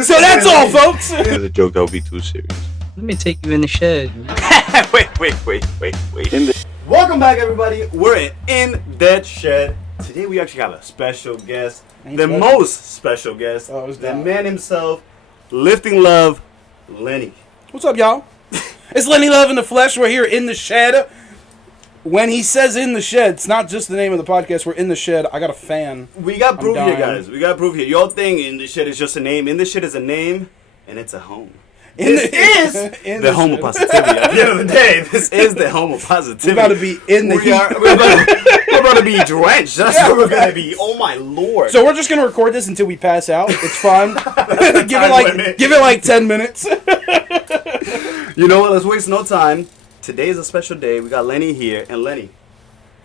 So that's all, folks. It's a joke that would be too serious. Let me take you in the shed. wait. Welcome back, everybody. We're in that shed. Today we actually have a special guest. Most special guest. The man himself, Lifting Love, Lenny. What's up, y'all? It's Lenny Love in the flesh. We're here in the shed. When he says in the shed, it's not just the name of the podcast. We're in the shed. I got a fan. We got proof here, guys. We got proof here. Y'all think in the shed is just a name. In the shed is a name, and it's a home. This is the home of positivity. At the end of the day, this is the home of positivity. We're about to be in the heat. We're about to be drenched. That's what we're going to be. Oh, my Lord. So we're just going to record this until we pass out. It's fine. give it like 10 minutes. You know what? Let's waste no time. Today is a special day. We got Lenny here. And Lenny,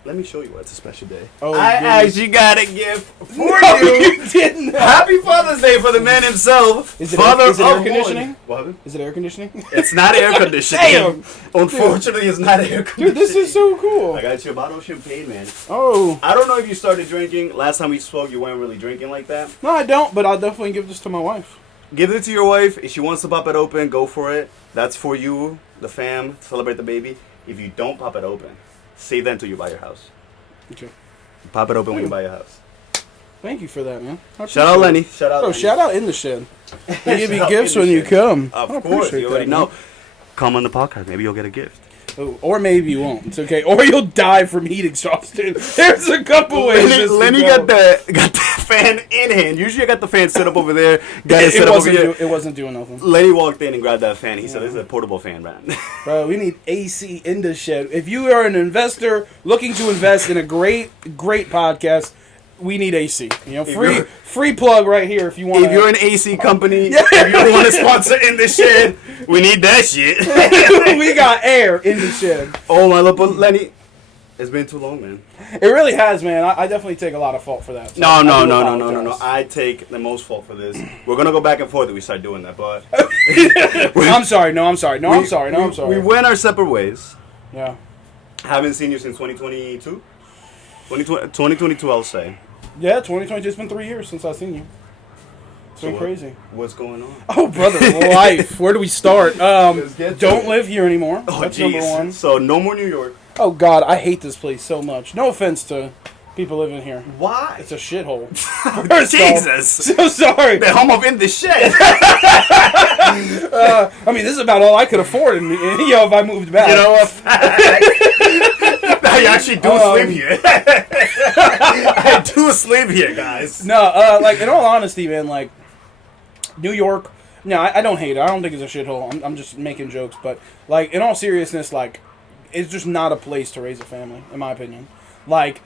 let me show you why it's a special day. Oh, I actually got a gift for no, you. Didn't. Happy Father's Day for the man himself. Is it Father air conditioning? What? Is it air conditioning? It's not air conditioning. Damn. Unfortunately, it's not air conditioning. Dude, this is so cool. I got you a bottle of champagne, man. Oh. I don't know if you started drinking. Last time we spoke, you weren't really drinking like that. No, I don't, but I'll definitely give this to my wife. Give it to your wife. If she wants to pop it open, go for it. That's for you, the fam, to celebrate the baby. If you don't pop it open, save that until you buy your house. Okay. Pop it open when you buy your house. Thank you for that, man. Shout out Lenny. Shout out. Oh, Lenny. shout out in the shed. They give you gifts when you come. Of course, you already know. Come on the podcast. Maybe you'll get a gift. Oh, or maybe you won't. It's okay. Or you'll die from heat exhaustion. There's a couple ways. Lenny got the fan in hand. Usually I got the fan set up over there. Got it set up over here. It wasn't doing nothing. Lenny walked in and grabbed that fan. He said, "This is a portable fan, man." Bro, we need AC in the shed. If you are an investor looking to invest in a great podcast, we need AC. You know, free plug right here if you want. If you're an AC company, if you want to sponsor in the shed, we need that shit. We got air in the shed. Oh my Lord, Lenny, it's been too long, man. It really has, man. I definitely take a lot of fault for that. So No. I take the most fault for this. We're gonna go back and forth if we start doing that, but I'm sorry. I'm sorry. We went our separate ways. Yeah. Haven't seen you since 2022. 2022, I'll say. Yeah, 2022. It's been 3 years since I've seen you. It's been crazy. What's going on? Oh, brother, life. Where do we start? Get don't it. live here anymore. Oh, that's geez. number one. So no more New York. Oh God, I hate this place so much. No offense to people living here. Why? It's a shithole. Jesus. So sorry. The home of in the shed. I mean, this is about all I could afford, if I moved back. You know what? I actually do sleep here. I do sleep here, guys. No, like in all honesty, man, like New York. No, I don't hate it. I don't think it's a shithole. I'm just making jokes, but like in all seriousness, like it's just not a place to raise a family, in my opinion. Like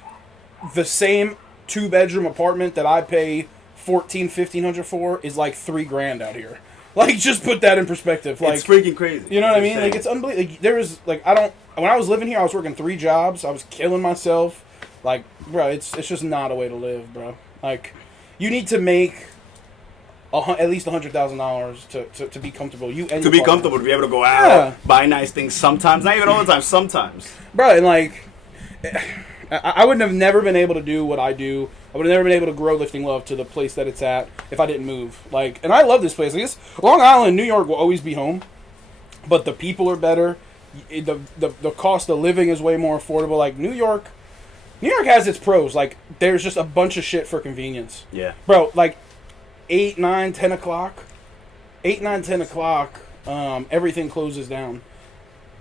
the same 2-bedroom apartment that I pay $1,500 for is like $3,000 out here. Like, just put that in perspective. Like, it's freaking crazy. You know what I mean? Like, it's unbelievable. Like, there was, like, when I was living here, I was working 3 jobs. I was killing myself. Like, bro, it's just not a way to live, bro. Like, you need to make at least $100,000 to be comfortable. You and to be comfortable, to be able to go out, buy nice things sometimes. Not even all the time, sometimes. Bro, and, like, I would have never been able to do what I do. I would have never been able to grow Lifting Love to the place that it's at if I didn't move. Like, and I love this place. I guess Long Island, New York will always be home, but the people are better. The cost of living is way more affordable. Like New York has its pros. Like there's just a bunch of shit for convenience. Yeah, bro. Like 8, 9, 10 o'clock. Everything closes down.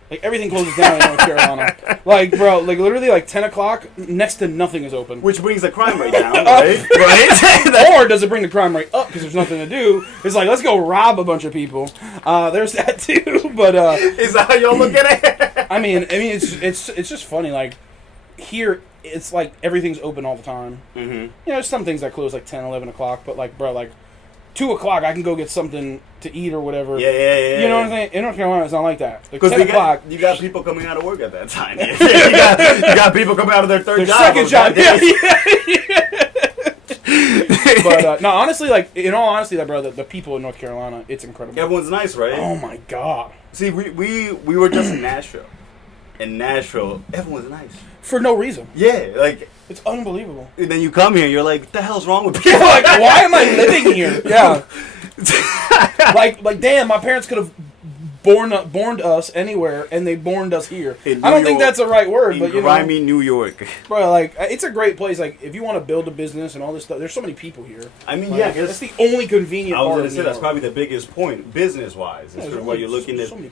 Like, everything closes down in North Carolina. Like, bro, like, literally, like, 10 o'clock, next to nothing is open. Which brings the crime rate down, right? Right? Or does it bring the crime rate up because there's nothing to do? It's like, let's go rob a bunch of people. There's that, too. But, is that how y'all look at it? I mean, it's just funny. Like, here, it's like everything's open all the time. Mm-hmm. You know, there's some things that close, like, 10, 11 o'clock. But, like, bro, like, 2 o'clock, I can go get something to eat or whatever. Yeah. You know what I'm saying? In North Carolina, it's not like that. Like, because 10 o'clock, you got people coming out of work at that time. you got people coming out of their second job. But no, honestly, like in all honesty, that bro, the people in North Carolina, it's incredible. Everyone's nice, right? Oh my God. See, we were just in Nashville. In Nashville, everyone's nice for no reason. Yeah, like it's unbelievable. And then you come here, you're like, what the hell's wrong with people? Like, why am I living here? Yeah. like damn, my parents could have born us anywhere, and they borned us here. I don't think that's the right word, but you know, grimy New York, bro. Like, it's a great place. Like, if you want to build a business and all this stuff, there's so many people here. I mean, like, yeah, that's the only convenient part. I was going to say that's probably the biggest point, business wise. Yeah, where you're looking at so many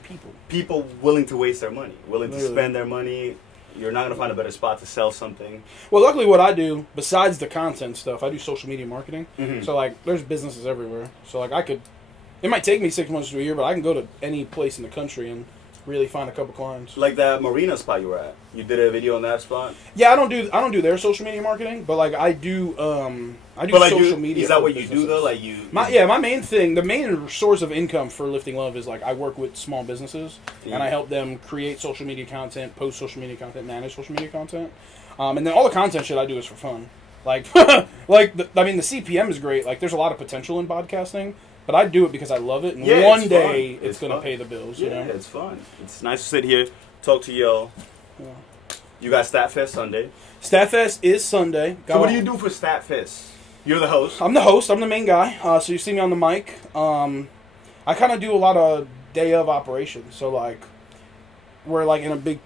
people willing to waste their money, willing to spend their money. You're not going to find a better spot to sell something. Well, luckily, what I do besides the content stuff, I do social media marketing. Mm-hmm. So like, there's businesses everywhere. So like, it might take me 6 months to a year, but I can go to any place in the country and really find a couple clients. Like that marina spot you were at. You did a video on that spot? Yeah, I don't do their social media marketing, but like I do social media. Is that what you do though? Like my main thing, the main source of income for Lifting Love is like I work with small businesses and I help them create social media content, post social media content, manage social media content. And then all the content shit I do is for fun. Like the CPM is great. Like, there's a lot of potential in podcasting. But I do it because I love it, and one day it's going to pay the bills. You know? It's fun. It's nice to sit here, talk to y'all. Yeah. You got StatFest Sunday. StatFest is Sunday. So what do you do for StatFest? You're the host. I'm the host. I'm the main guy. So you see me on the mic. I kind of do a lot of day of operations. So like, we're like in a big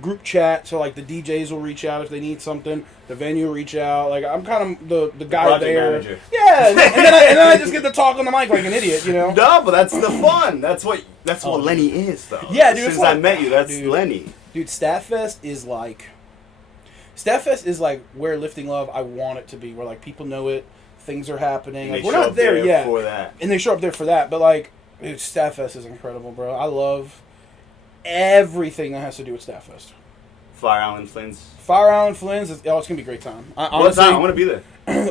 group chat. So like the DJs will reach out if they need something. The venue will reach out. Like, I'm kind of the guy project there. Manager. Yeah, and then I just get to talk on the mic like an idiot, you know. No, but that's the fun. That's what Lenny is, though. Yeah, dude. Since I met you, that's Lenny. Dude, StatFest is like where Lifting Love I want it to be. Where like people know it, things are happening. Like, we're not there yet, for that. And they show up there for that. But like, dude, StatFest is incredible, bro. I love everything that has to do with StatFest. Fire Island Flynn's. It's gonna be a great time. What time? I want to be there.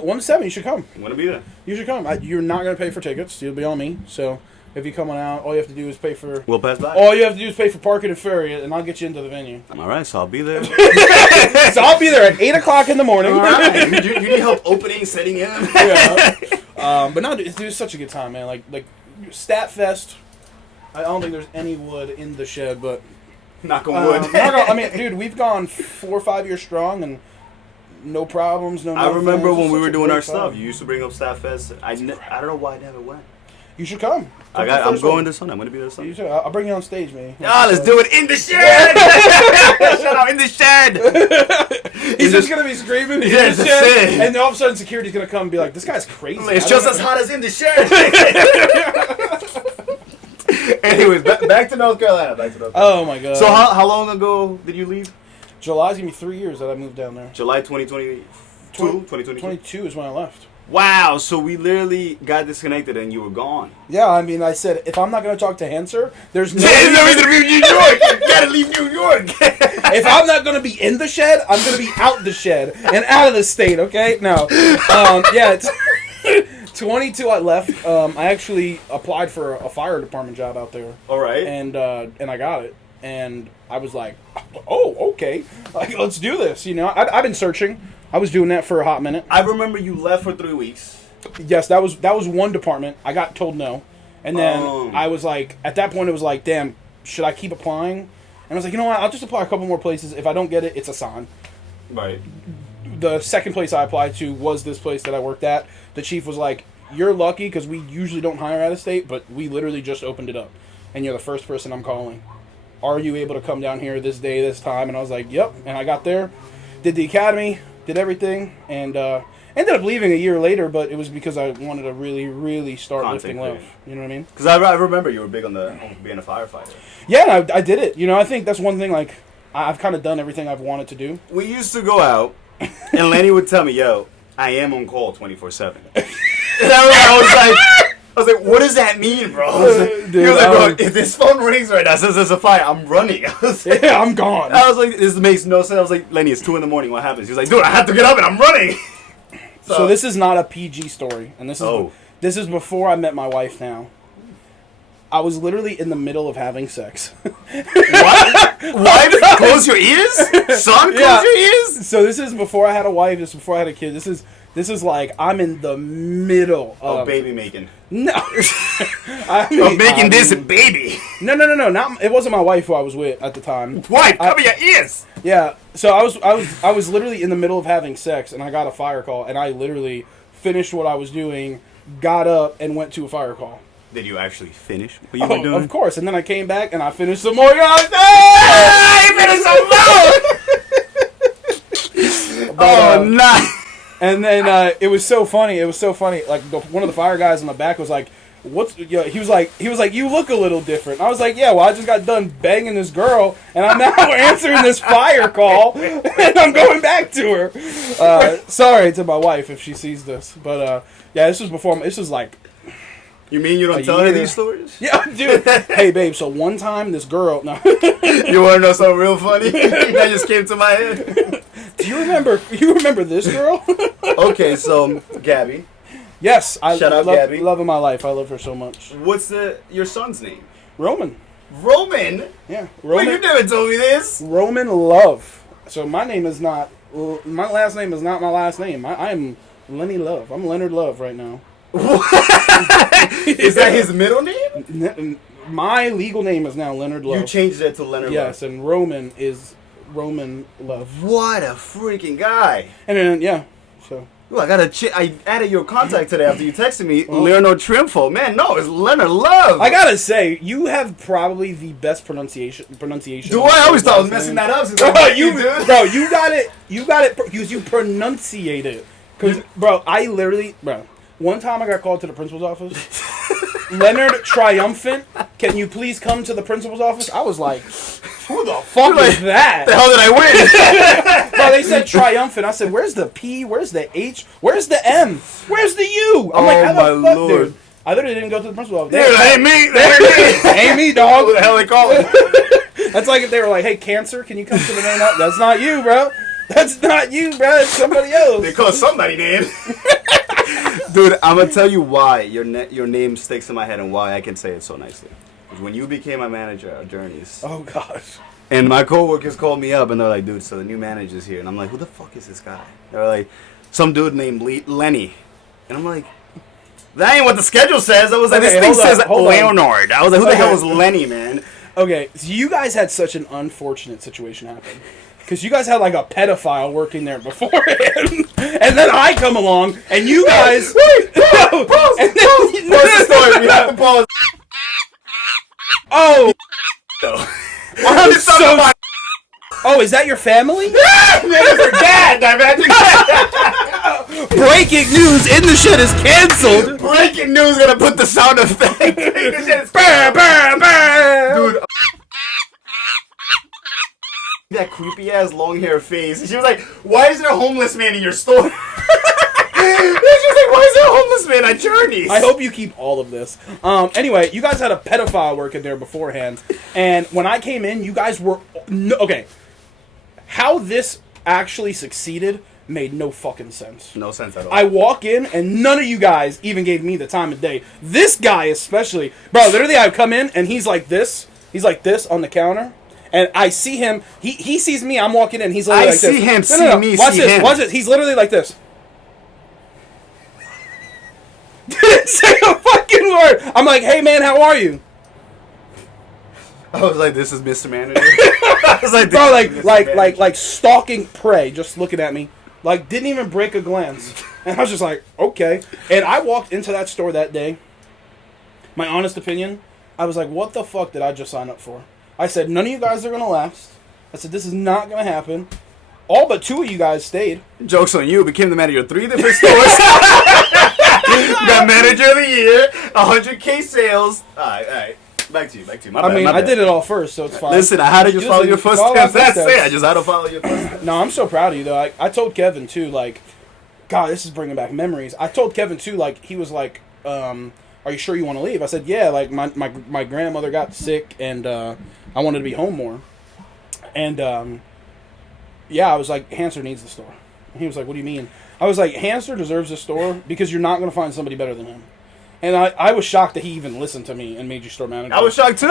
1 to 7. You should come. I want to be there. You should come. You're not gonna pay for tickets. You'll be on me. So if you come on out, all you have to do is pay for. We'll pass by. All you have to do is pay for parking and ferry, and I'll get you into the venue. All right, so I'll be there. So I'll be there at 8:00 in the morning. All right. You need help opening, setting in. Yeah. But no, dude, it's such a good time, man. Like StatFest. I don't think there's any wood in the shed, but. Knock on wood. I mean, dude, we've gone 4 or 5 years strong and no problems, no. I remember when we were doing our stuff. You used to bring up StatFest. I don't know why I never went. You should come. I'm going this Sunday. I'm going to be there Sunday. You should. I'll bring you on stage, man. Let's do it in the shed. Shout out in the shed. He's just going to be screaming in the shed, and then all of a sudden security's going to come and be like, "This guy's crazy." It's just as hot as in the shed. Anyways, back to North Carolina. Oh my god. So how long ago did you leave? July's gonna be 3 years that I moved down there. July 2022? 2022 is when I left. Wow, so we literally got disconnected and you were gone. Yeah, I mean, I said, if I'm not going to talk to Hancer, there's no reason to be in New York. You gotta leave New York. If I'm not going to be in the shed, I'm going to be out the shed and out of the state, okay? No. Yeah, it's 22 I left. I actually applied for a fire department job out there. All right. And I got it. And I was like, oh, okay. Like, let's do this, you know? I've been searching. I was doing that for a hot minute. I remember you left for 3 weeks. Yes, that was one department. I got told no. And then I was like, at that point, it was like, damn, should I keep applying? And I was like, you know what? I'll just apply a couple more places. If I don't get it, it's a sign. Right. The second place I applied to was this place that I worked at. The chief was like, you're lucky because we usually don't hire out of state, but we literally just opened it up. And you're the first person I'm calling. Are you able to come down here this day, this time? And I was like, yep. And I got there, did the academy, did everything, and ended up leaving a year later, but it was because I wanted to really, really start lifting love. You know what I mean? Because I remember you were big on being a firefighter. Yeah, I did it. You know, I think that's one thing, like, I've kind of done everything I've wanted to do. We used to go out, and Lenny would tell me, yo, I am on call 24/7. And I was like, what does that mean, bro? He was like, bro, if this phone rings right now, says there's a fire, I'm running. Yeah, I'm gone. I was like, this makes no sense. I was like, Lenny, it's 2 in the morning. What happens? He was like, dude, I have to get up and I'm running. So this is not a PG story, and this is before I met my wife now. I was literally in the middle of having sex. What? Wife, close your ears? Son, close your ears? So this is before I had a wife. This is before I had a kid. This is like I'm in the middle of baby making. No, I'm making this baby. No. Not it wasn't my wife who I was with at the time. Wife, cover your ears. Yeah. So I was literally in the middle of having sex, and I got a fire call, and I literally finished what I was doing, got up, and went to a fire call. Did you actually finish what you were doing? Of course. And then I came back and I finished some more. I was finished some more! Oh, nice. And then it was so funny. It was so funny. Like one of the fire guys in the back was like, "What's?" You know, he was like, "You look a little different." I was like, "Yeah, well, I just got done banging this girl, and I'm now answering this fire call, and I'm going back to her." Sorry to my wife if she sees this, but yeah, this was before. This was like. You mean you don't tell her these stories? Yeah, dude. Hey, babe. So one time, this girl. No. You want to know something real funny? That just came to my head. Do you remember? You remember this girl? Okay, so Gabby. Yes, Shout out Gabby. Love of my life. I love her so much. What's your son's name? Roman. Roman? Yeah, Roman. Wait, you never told me this. Roman Love. So my name is not. My last name is not my last name. I'm Lenny Love. I'm Leonard Love right now. Is that his middle name? My legal name is now Leonard Love. You changed it to Leonard Love. Yes, and Roman is Roman Love. What a freaking guy. And then, yeah, so. Ooh, I added your contact today after you texted me. Leonard Trimfo. Man, no, it's Leonard Love. I gotta say, you have probably the best pronunciation. Do I always thought I was messing that up? Since you got it. You got it because you pronunciate it. Because, bro, one time I got called to the principal's office. Leonard Triumphant, can you please come to the principal's office? I was like, who the fuck is that? The hell did I win? Bro, they said Triumphant. I said, where's the P? Where's the H? Where's the M? Where's the U? I'm like, how the fuck, Lord. dude? I literally didn't go to the principal's office. Dude, ain't me. Ain't me, dog. Who the hell they calling? That's like if they were like, hey, Cancer, can you come to the main office? That's not you, bro. That's not you, bro. It's somebody else. They call somebody name. Dude, I'm gonna tell you why your name sticks in my head and why I can say it so nicely. Because when you became my manager at Journeys. Oh gosh. And my coworkers called me up and they're like, dude, so the new manager's here. And I'm like, who the fuck is this guy? They're like, some dude named Lenny. And I'm like, that ain't what the schedule says. I was like, Okay, this thing says Leonard. I was like, who the hell is Lenny, man? Okay, so you guys had such an unfortunate situation happen. Because you guys had like a pedophile working there beforehand. And then I come along and you guys. Wait, pause the story. We have to pause. Oh. I'm so about. Oh, is that your family? That's her dad, Breaking news, InTheShed is canceled. Breaking news, gonna put the sound effect. Dude. That creepy ass long hair face. And she was like, why is there a homeless man in your store? She was like, why is there a homeless man at Journeys? I hope you keep all of this. Anyway, you guys had a pedophile working there beforehand. And when I came in, you guys were... okay. How this actually succeeded made no fucking sense. No sense at all. I walk in, and none of you guys even gave me the time of day. This guy especially. Bro, literally, I come in, and he's like this. He's like this on the counter. And I see him. He sees me. I'm walking in. He's literally like this. I see him. See me. Watch see this. him. Watch this. He's literally like this. Didn't say a fucking word. I'm like, hey man, how are you? I was like, this is Mr. Manager. I was like, bro, like stalking prey, just looking at me. Like, didn't even break a glance. And I was just like, okay. And I walked into that store that day. My honest opinion, I was like, what the fuck did I just sign up for? I said, none of you guys are going to last. I said, this is not going to happen. All but 2 of you guys stayed. Joke's on you. Became the manager of 3 different stores. Got manager of the year. 100K sales. All right. Back to you. My bad. I did it all first, so it's fine. Listen, I had to just follow your footsteps. That's it. I just had to follow your footsteps. No, I'm so proud of you, though. I told Kevin, too, like, God, this is bringing back memories. I told Kevin, too, like, he was like, are you sure you want to leave? I said, yeah, like, my grandmother got sick, and I wanted to be home more. And, yeah, I was like, Hancer needs the store. And he was like, what do you mean? I was like, Hancer deserves the store because you're not going to find somebody better than him. And I was shocked that he even listened to me and made you store manager. I was shocked, too.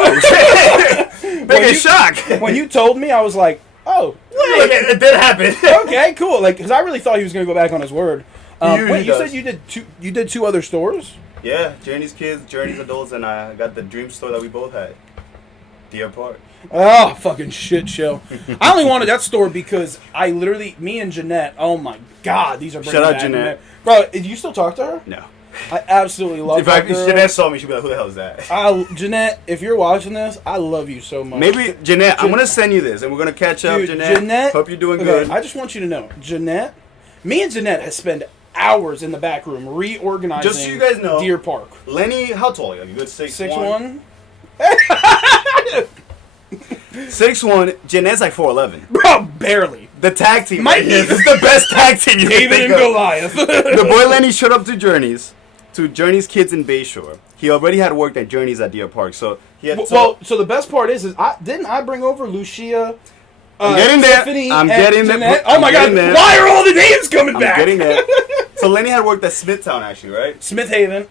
Big shock. When you told me, I was like, oh, wait. It did happen. Okay, cool. Like, because I really thought he was going to go back on his word. Wait, you said you did 2 other stores? Yeah, Journey's Kids, Journey's Adults, and I got the dream store that we both had. Deer Park. Oh, fucking shit show. I only wanted that store because I literally, me and Jeanette, oh my God, these are bringing Shout out back Jeanette. Bro, do you still talk to her? No. I absolutely love that girl. If Jeanette saw me, she'd be like, who the hell is that? Jeanette, if you're watching this, I love you so much. Maybe, Jeanette, I'm going to send you this, and we're going to catch up, Jeanette. Hope you're doing good. I just want you to know, Jeanette, me and Jeanette has spent hours in the back room reorganizing just so you guys know, Deer Park. Lenny, how tall are you? You good 6'1"? 6'1"? 6'1", Jeanette's like 4'11". Bro, barely. The tag team. Might be. This is the best tag team you David can and think of. Goliath. The boy Lenny showed up to Journey's kids in Bayshore. He already had worked at Journey's at Deer Park, so he had. So the best part is didn't I bring over Lucia? I'm getting there. Tiffany I'm getting there. Oh my God! Why are all the names coming back? I'm getting there. So Lenny had worked at Smithtown, actually, right? Smith Haven.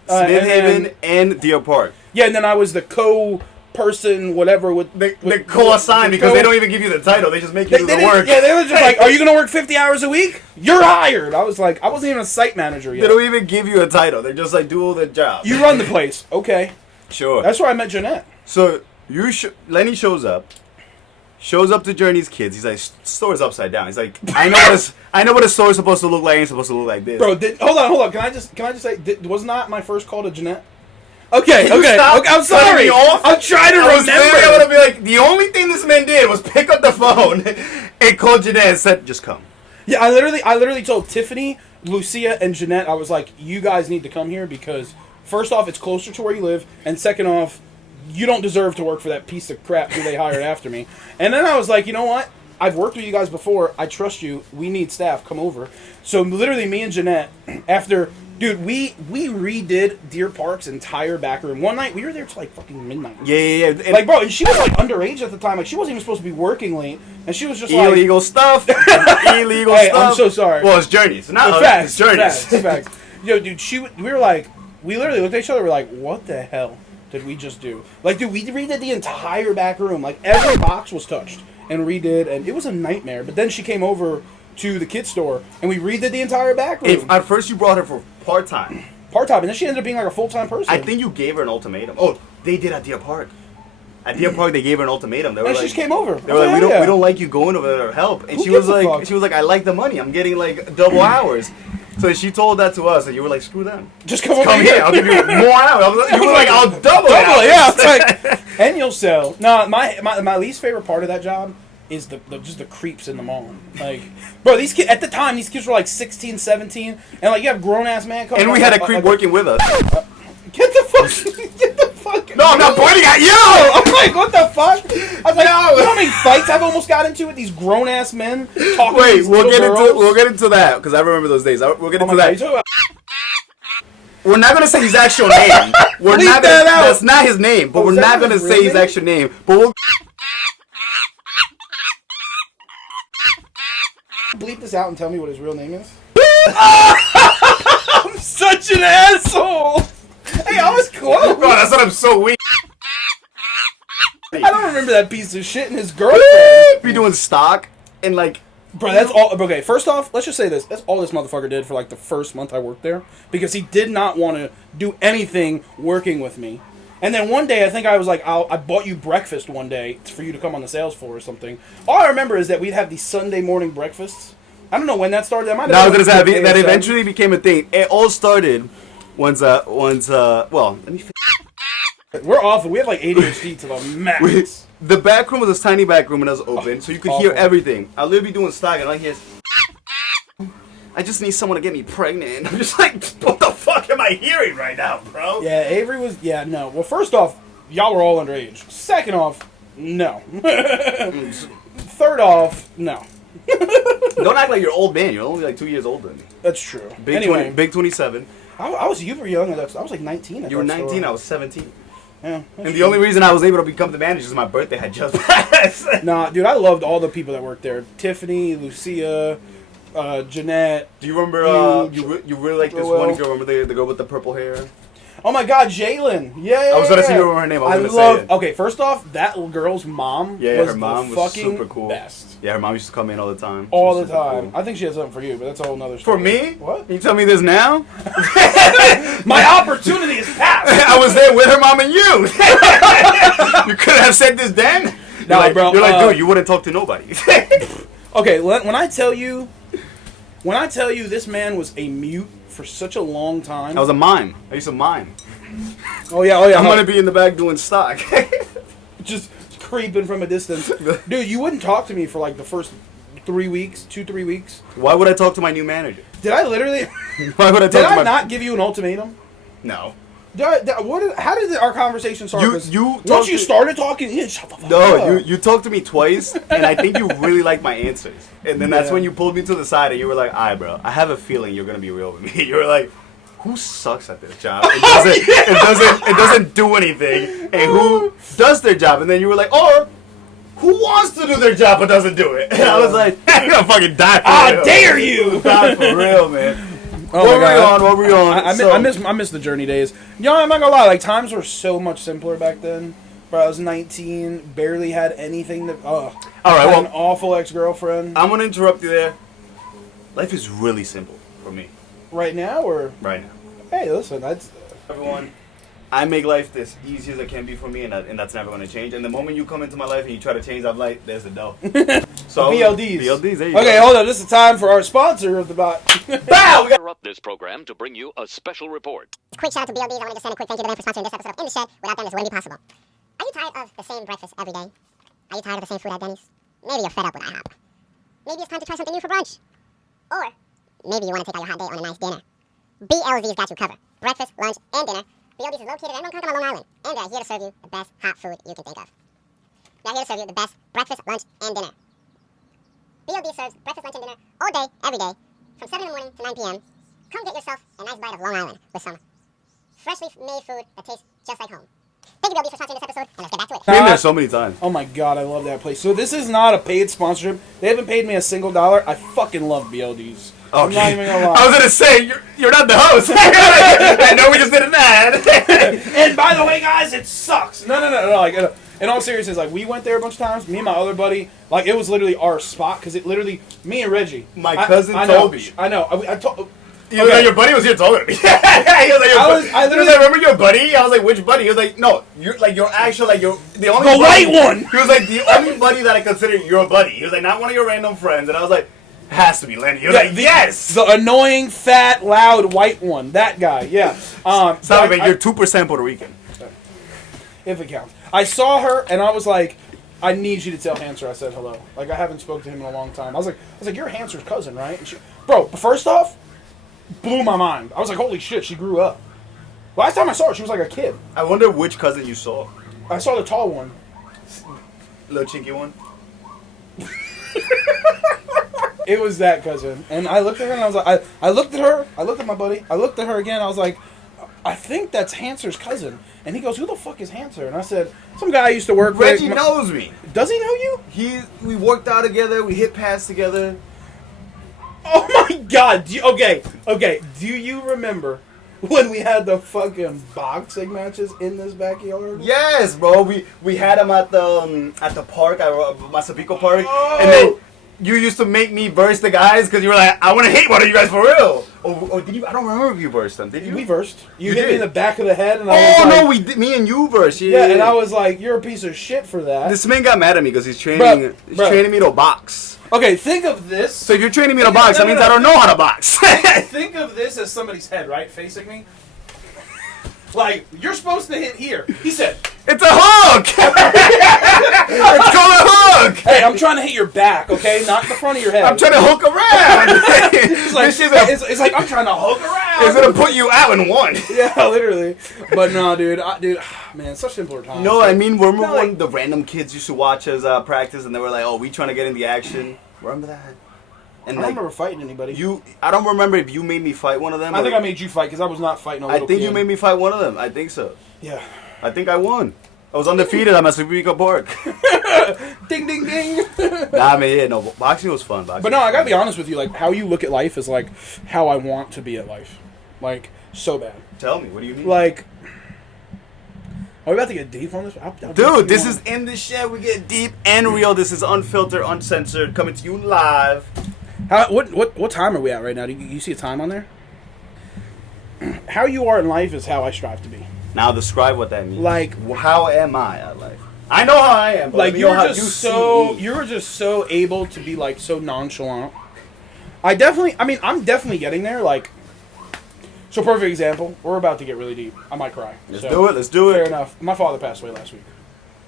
And Deer Park. Yeah, and then I was the co-person, whatever, with the co-assigned because they don't even give you the title. They just make you do the work. Yeah, they were just like, are you going to work 50 hours a week? You're hired. I was like, I wasn't even a site manager yet. They don't even give you a title. They're just like, do all the job. You run the place. Okay. Sure. That's where I met Jeanette. So Lenny shows up to Journey's kids. He's like, store's upside down. He's like, I know what a store is supposed to look like. It's supposed to look like this. Bro, hold on. Can I just say, was not my first call to Jeanette? Okay. I'm sorry. I'm trying to remember. I want to be like, the only thing this man did was pick up the phone and call Jeanette and said, just come. Yeah, I literally told Tiffany, Lucia, and Jeanette, I was like, you guys need to come here because, first off, it's closer to where you live, and second off, you don't deserve to work for that piece of crap who they hired after me. And then I was like, you know what? I've worked with you guys before. I trust you. We need staff. Come over. So literally me and Jeanette, after... Dude, we redid Deer Park's entire back room. One night, we were there till like fucking midnight. Yeah. And like, bro, and she was like underage at the time. Like, she wasn't even supposed to be working late. And she was just like... Illegal stuff. Illegal hey, stuff. I'm so sorry. Well, it's Journeys. Not facts. It's Journeys. Facts. Yo, dude, we were like... We literally looked at each other and were like, what the hell did we just do? Like, dude, we redid the entire back room. Like, every box was touched and redid. And it was a nightmare. But then she came over to the kids store and we redid the entire back room. At first you brought her for part-time, and then she ended up being like a full-time person. I think you gave her an ultimatum. Oh, they did at Deer Park. At Deer Park, they gave her an ultimatum. They were and like, she just came over. They were like, we don't like you going over there to help. And she was like, I like the money. I'm getting like double hours. So she told that to us, and you were like, screw them. Just come over here. I'll give you more hours. You were like, I'll double it. Yeah, it's like, and you'll sell. No, my least favorite part of that job is just the creeps in the mall. Like, bro, these kids, at the time, these kids were like 16, 17, and like, you have grown-ass man coming. And we had a creep working with us. Get the fuck. No, I'm not pointing at you! I'm like, what the fuck? I was like, you know how many fights I've almost got into with these grown-ass men talking to these little girls? We'll get into that, because I remember those days. We'll get into that. God, we're not going to say his actual name. That's not his name, but we're not going to say his actual name. But we'll... Bleep this out and tell me what his real name is. I'm such an asshole. Hey, I was close. Bro, that's what I'm so weak. I don't remember that piece of shit and his girlfriend. Be doing stock and like... Bro, that's all... Okay, first off, let's just say this. That's all this motherfucker did for like the first month I worked there. Because he did not want to do anything working with me. And then one day, I think I was like, I bought you breakfast one day for you to come on the sales floor or something. All I remember is that we'd have these Sunday morning breakfasts. I don't know when that started. That eventually became a thing. It all started once well, let me... We're awful. We have like ADHD to the max. The back room was this tiny back room and it was open, so you could hear everything. I literally be doing stock and I hear... I just need someone to get me pregnant. I'm just like, what the fuck am I hearing right now, bro? Yeah, Avery was... Yeah, no. Well, first off, y'all were all underage. Second off, no. Third off, no. Don't act like you're old man. You're only like 2 years older than me. That's true. Big 27. You were young. I was like 19. You were 19. I was 17. Yeah, and the only reason I was able to become the manager is my birthday had just passed. Nah, dude, I loved all the people that worked there. Tiffany, Lucia... Jeanette. Do you remember? You really like this one girl? Remember the girl with the purple hair? Oh my God, Jalen! Yeah. I was gonna say her name. I was gonna say it. Okay, first off, that little girl's mom. Yeah, her mom was super cool. Best. Yeah, her mom used to come in all the time. All the time. Cool. I think she has something for you, but that's a whole nother story. For me? What? Can you tell me this now? My opportunity is passed. I was there with her mom and you. You could have said this then. No, bro. You're like, dude, you wouldn't talk to nobody. Okay, when I tell you this man was a mute for such a long time. I was a mime. I used to mime. Oh yeah. I'm gonna be in the back doing stock. Just creeping from a distance. Dude, you wouldn't talk to me for like the first 3 weeks, 2-3 weeks. Why would I talk to my new manager? Did I literally? Why would I talk Did to I my... not give you an ultimatum? No. How did our conversation start? Once you started talking, shut the fuck up. No, you talked to me twice, and I think you really liked my answers. And then that's when you pulled me to the side, and you were like, "Alright, bro, I have a feeling you're gonna be real with me." You were like, "Who sucks at this job? It doesn't do anything, and who does their job?" And then you were like, "Or who wants to do their job but doesn't do it?" And I was like, "I'm gonna fucking die for real." Dare you? Die for real, man. Oh What were we on? I miss the journey days. I'm not gonna lie. Like times were so much simpler back then. Bro, I was 19, barely had anything to. All right, well, an awful ex-girlfriend. I'm gonna interrupt you there. Life is really simple for me. Right now, or right now? Hey, listen, that's everyone. I make life as easy as it can be for me, and that's never going to change. And the moment you come into my life and you try to change, I'm like, there's the dough. So BLDs. There you go. Okay, hold on. This is time for our sponsor of the bot. Bow! We got to interrupt this program to bring you a special report. Quick shout out to BLDs. I want to just send a quick thank you to them for sponsoring this episode of In the Shed. Without them, this wouldn't be possible. Are you tired of the same breakfast every day? Are you tired of the same food at Denny's? Maybe you're fed up with IHOP. Maybe it's time to try something new for brunch. Or maybe you want to take out your hot date on a nice dinner. BLD's got you covered. Breakfast, lunch, and dinner. BLD's is located in Ronkonkoma, Long Island, and they're here to serve you the best hot food you can think of. They're here to serve you the best breakfast, lunch, and dinner. BLD serves breakfast, lunch, and dinner all day, every day, from 7 in the morning to 9 p.m. Come get yourself a nice bite of Long Island with some freshly made food that tastes just like home. Thank you, BLD, for sponsoring this episode, and let's get back to it. I've been there so many times. Oh my god, I love that place. So this is not a paid sponsorship. They haven't paid me a single dollar. I fucking love BLDs. I'm not even gonna lie. I was gonna say you're not the host. I know we just did an ad. And by the way, guys, it sucks. No. Like in all seriousness, like we went there a bunch of times. Me and my other buddy, like it was literally our spot because it literally me and Reggie. My cousin told me. I know. I told. You know, your buddy was here talking to me. He was like, I literally remember your buddy. I was like, which buddy? He was like, no, you're actually like you're the only the buddy. white one. He was like the only buddy that I consider your buddy. He was like not one of your random friends, and I was like. Has to be Lenny. You're like, yes! The annoying, fat, loud, white one. That guy, yeah. Sorry, man, you're 2% Puerto Rican. If it counts. I saw her, and I was like, I need you to tell Hancer I said hello. Like, I haven't spoken to him in a long time. I was like, you're Hancer's cousin, right? And she, bro, first off, blew my mind. I was like, holy shit, she grew up. Last time I saw her, she was like a kid. I wonder which cousin you saw. I saw the tall one. Little chinky one? It was that cousin. And I looked at her and I was like, I looked at her, I looked at my buddy, I looked at her again, I was like, I think that's Hancer's cousin. And he goes, who the fuck is Hancer? And I said, some guy I used to work with. Reggie knows me. Does he know you? We worked out together, we hit pass together. Oh my god. Okay. Do you remember when we had the fucking boxing matches in this backyard? Yes, bro. We had them at the park, at Masapico Park. Oh. And then you used to make me verse the guys because you were like, I want to hate one of you guys for real. Or did you? I don't remember if you versed them. Did you? We versed. You hit did. me in the back of the head, and I was like, no, we did. Me and you versed. Yeah, and I was like, you're a piece of shit for that. This man got mad at me because he's training me to box. Okay, think of this. So if you're training me to box, that means I don't know how to box. Think of this as somebody's head, right, facing me. Like, you're supposed to hit here. He said, it's a hook! It's called a hook! Hey, I'm trying to hit your back, okay? Not the front of your head. I'm trying to hook around! it's like, I'm trying to hook around! It's gonna put you out in one. Yeah, literally. But no, dude, man, such simpler times. No, I mean, remember when the random kids used to watch us practice and they were like, oh, we trying to get in the action? Remember that? And I don't remember fighting anybody. I don't remember if you made me fight one of them. I think I made you fight because I was not fighting a little I think kid. you made me fight one of them. I think so. Yeah. I think I won. I was undefeated at Masapico Park. Ding, ding, ding. Nah, man, yeah, no, boxing was fun. But no, I gotta be honest with you. Like, how you look at life is like how I want to be at life. Like, so bad. Tell me, what do you mean? Like, are we about to get deep on this? Dude, this is In the Shed. We get deep and real. This is unfiltered, uncensored, coming to you live. What time are we at right now? Do you see a time on there? How you are in life is how I strive to be. Now describe what that means. Like, how am I at life? I know how I am. But like you're just so able to be like so nonchalant. I'm definitely getting there. Like, So perfect example. We're about to get really deep. I might cry. Let's do it. Let's do it. Fair enough. My father passed away last week.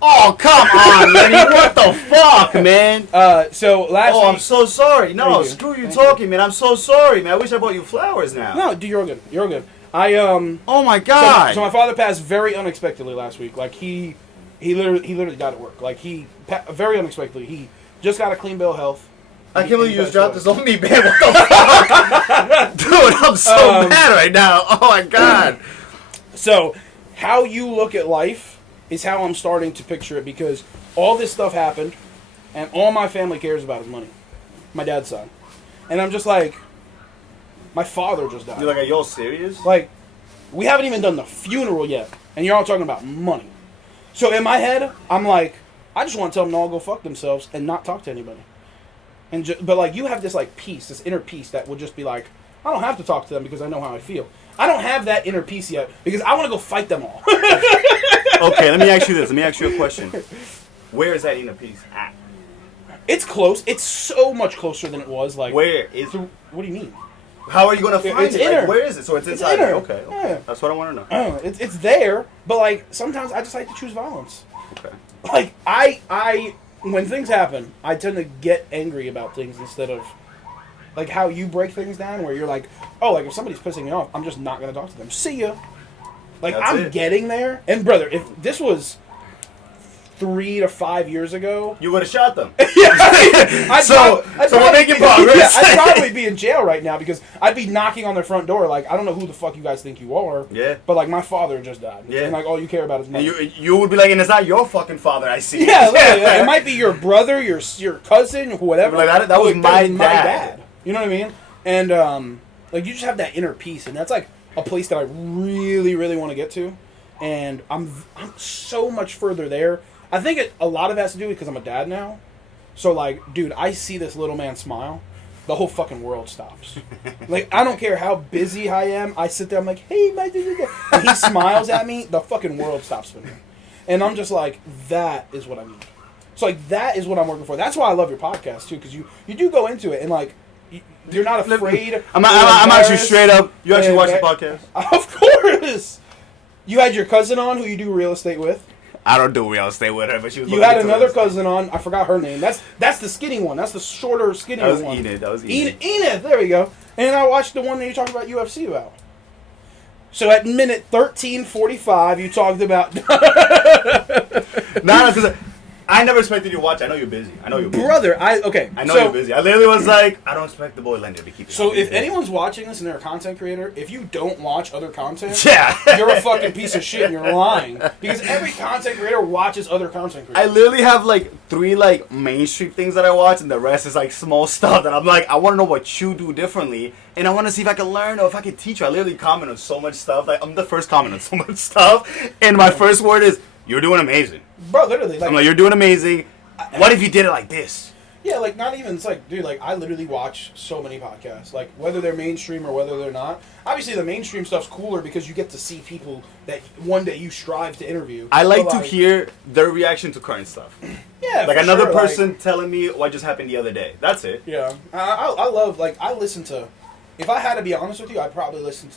Oh, come on, Lenny. What the fuck, man? So last week. I'm so sorry. No, Thank you. screw you Thank talking, man. I'm so sorry, man. I wish I bought you flowers now. No, dude, you're all good. You're all good. Oh my god. So my father passed very unexpectedly last week. Like he literally died at work. Like very unexpectedly. He just got a clean bill of health. I can't believe you just dropped this on me, man. What the fuck? Dude, I'm so mad right now. Oh my god. So, how you look at life is how I'm starting to picture it, because all this stuff happened, and all my family cares about is money. My dad's side. And I'm just like, my father just died. You're like, are y'all serious? Like, we haven't even done the funeral yet, and you're all talking about money. So in my head, I'm like, I just want to tell them to all go fuck themselves and not talk to anybody. But like, you have this like peace, this inner peace that will just be like, I don't have to talk to them because I know how I feel. I don't have that inner peace yet because I want to go fight them all. Okay, let me ask you this. Let me ask you a question. Where is that inner peace at? It's close. It's so much closer than it was. Like, Where is? What do you mean? How are you gonna find It's it? inner. Like, where is it? So it's inside. inner. Okay. Yeah. That's what I want to know. It's there, but like sometimes I just like to choose violence. Okay. Like I when things happen, I tend to get angry about things instead of like how you break things down, where you're like, oh, like if somebody's pissing me off, I'm just not gonna talk to them. See ya. Like That's I'm it. getting there. And brother, if this was 3 to 5 years ago, You would have shot them. so we're making progress. Yeah, I'd probably be in jail right now because I'd be knocking on their front door. Like, I don't know who the fuck you guys think you are. Yeah. But like, my father just died. Yeah. And like, all you care about is money. And you would be like, and it's not your fucking father. I see. Yeah, literally, it might be your brother, your cousin, whatever. Like, that was Like, my that's dad. You know what I mean? And like, you just have that inner peace, and that's like a place that I really, really want to get to. And I'm so much further there. I think a lot of it has to do because I'm a dad now. So like, dude, I see this little man smile, the whole fucking world stops. Like, I don't care how busy I am. I sit there, I'm like, hey, my dude, and he smiles at me, the fucking world stops for me. And I'm just like, that is what I need. So like, that is what I'm working for. That's why I love your podcast too, because you do go into it and like, you're not afraid. I'm actually straight up. You actually watch the podcast? Of course. You had your cousin on, who you do real estate with. I don't do real estate with her, but she was. You had another cousin on. I forgot her name. That's the skinny one. That's the shorter, skinnier one. That was Enid. Enid. There we go. And I watched the one that you talked about UFC about. So at minute 13:45, you talked about. No, because I never expected you to watch. I know you're busy. Brother, I know you're busy. I literally was like, I don't expect the boy Lenny to keep it. So if anyone's watching this and they're a content creator, if you don't watch other content, yeah, you're a fucking piece of shit and you're lying. Because every content creator watches other content creators. I literally have like 3 like mainstream things that I watch, and the rest is like small stuff that I'm like, I want to know what you do differently, and I want to see if I can learn or if I can teach you. I literally comment on so much stuff. Like, I'm the first comment on so much stuff, and my first word is, "You're doing amazing." Bro, literally. Like, I'm like, "You're doing amazing. What if you did it like this?" Yeah, like, not even, it's like, dude, like, I literally watch so many podcasts, like, whether they're mainstream or whether they're not. Obviously, the mainstream stuff's cooler because you get to see people that one day you strive to interview. I like to hear their reaction to current stuff. Yeah, like for another sure, person telling me what just happened the other day. That's it. Yeah. I love, like, I listen to, if I had to be honest with you, I'd probably listen to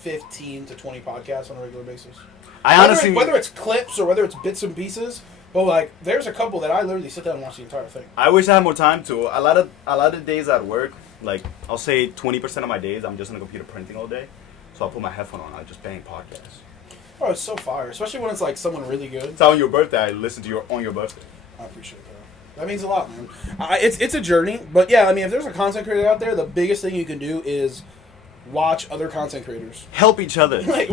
15 to 20 podcasts on a regular basis. Whether it's clips or whether it's bits and pieces, but like, there's a couple that I literally sit down and watch the entire thing. I wish I had more time to. A lot of days at work, like I'll say 20% of my days, I'm just on the computer printing all day. So I'll put my headphone on. I just bang podcasts. Oh, it's so fire, especially when it's like someone really good. So on your birthday, I listen to on your birthday. I appreciate that. That means a lot, man. It's a journey, but yeah, I mean, if there's a content creator out there, the biggest thing you can do is watch other content creators. Help each other. Like,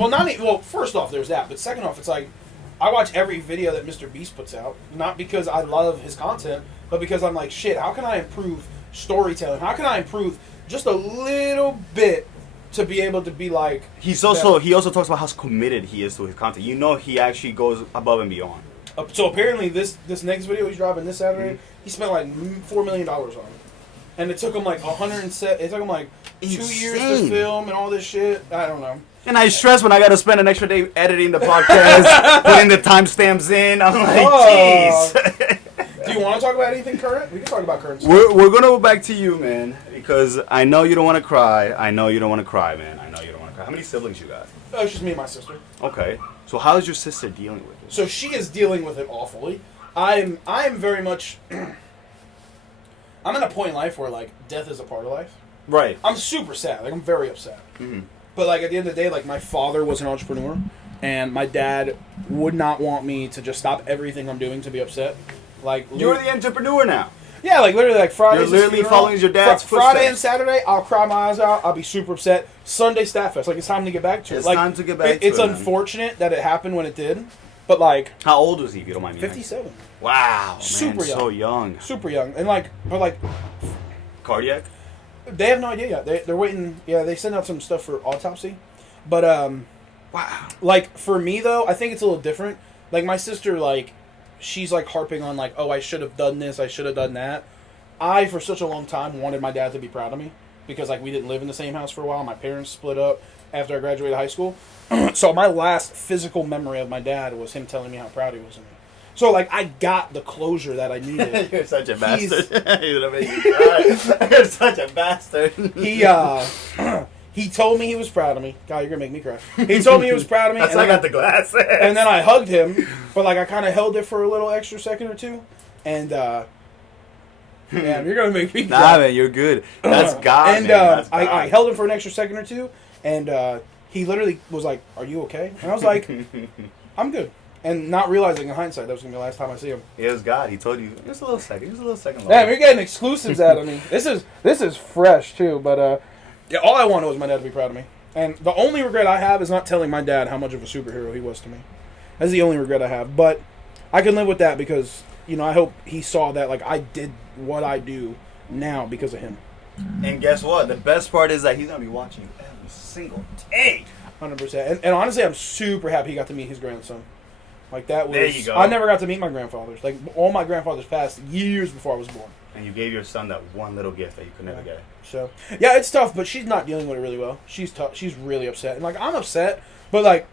first off, there's that, but second off, it's like, I watch every video that Mr. Beast puts out, not because I love his content, but because I'm like, shit, how can I improve storytelling? How can I improve just a little bit to be able to be like... He also talks about how committed he is to his content. You know, he actually goes above and beyond. So apparently this next video he's dropping this Saturday, he spent like $4 million on it. And it took him like it took him like 2 years to film and all this shit. I don't know. And I stress when I got to spend an extra day editing the podcast, putting the timestamps in. I'm like, jeez. Do you want to talk about anything current? We can talk about current stuff. We're going to go back to you, man, because I know you don't want to cry. I know you don't want to cry, man. I know you don't want to Okay, how many siblings you got? It's just me and my sister. Okay. So how is your sister dealing with it? So she is dealing with it awfully. I'm very much. I'm at a point in life where like death is a part of life. Right. I'm super sad. Like I'm very upset. Mm-hmm. But like at the end of the day, like my father was an entrepreneur, and my dad would not want me to just stop everything I'm doing to be upset. Like You're the entrepreneur now. Yeah, like literally, like Friday. You're literally following your dad's footsteps. Friday and Saturday, I'll cry my eyes out. I'll be super upset. Sunday, Staff Fest. Like it's time to get back to it. It's like, time to get back to it. It's unfortunate that it happened when it did, but like. How old was he? If you don't mind me. 57. Wow, man, super young. So young. Super young, and like, but like. Cardiac. They have no idea yet. They're waiting. Yeah, they sent out some stuff for autopsy, but wow. Like for me though, I think it's a little different. Like my sister, like, she's like harping on like, oh, I should have done this. I should have done that. I, for such a long time, wanted my dad to be proud of me because, like, we didn't live in the same house for a while. My parents split up after I graduated high school. So my last physical memory of my dad was him telling me how proud he was of me. So, like, I got the closure that I needed. You're such a bastard. You're such a bastard. He told me he was proud of me. God, you're going to make me cry. He told me he was proud of me. That's why I got the glasses. And then I hugged him, but, like, I kind of held it for a little extra second or two. And, man, you're gonna make me cry. Nah, man, you're good. That's God. And man. I held him for an extra second or two, and he literally was like, "Are you okay?" And I was like, "I'm good." And not realizing in hindsight that was gonna be the last time I see him. It was God. He told you just a little second. Just a little second. Damn, you're getting exclusives out of me. This is fresh too. But yeah, all I wanted was my dad to be proud of me. And the only regret I have is not telling my dad how much of a superhero he was to me. That's the only regret I have. But I can live with that because, you know, I hope he saw that, like, I did what I do now because of him. And guess what? The best part is that he's going to be watching you every single day. 100%. And honestly, I'm super happy he got to meet his grandson. Like, that was... There you go. I never got to meet my grandfathers. Like, all my grandfathers passed years before I was born. And you gave your son that one little gift that you could never get. So, yeah, it's tough, but she's not dealing with it really well. She's tough. She's really upset. And, like, I'm upset, but, like...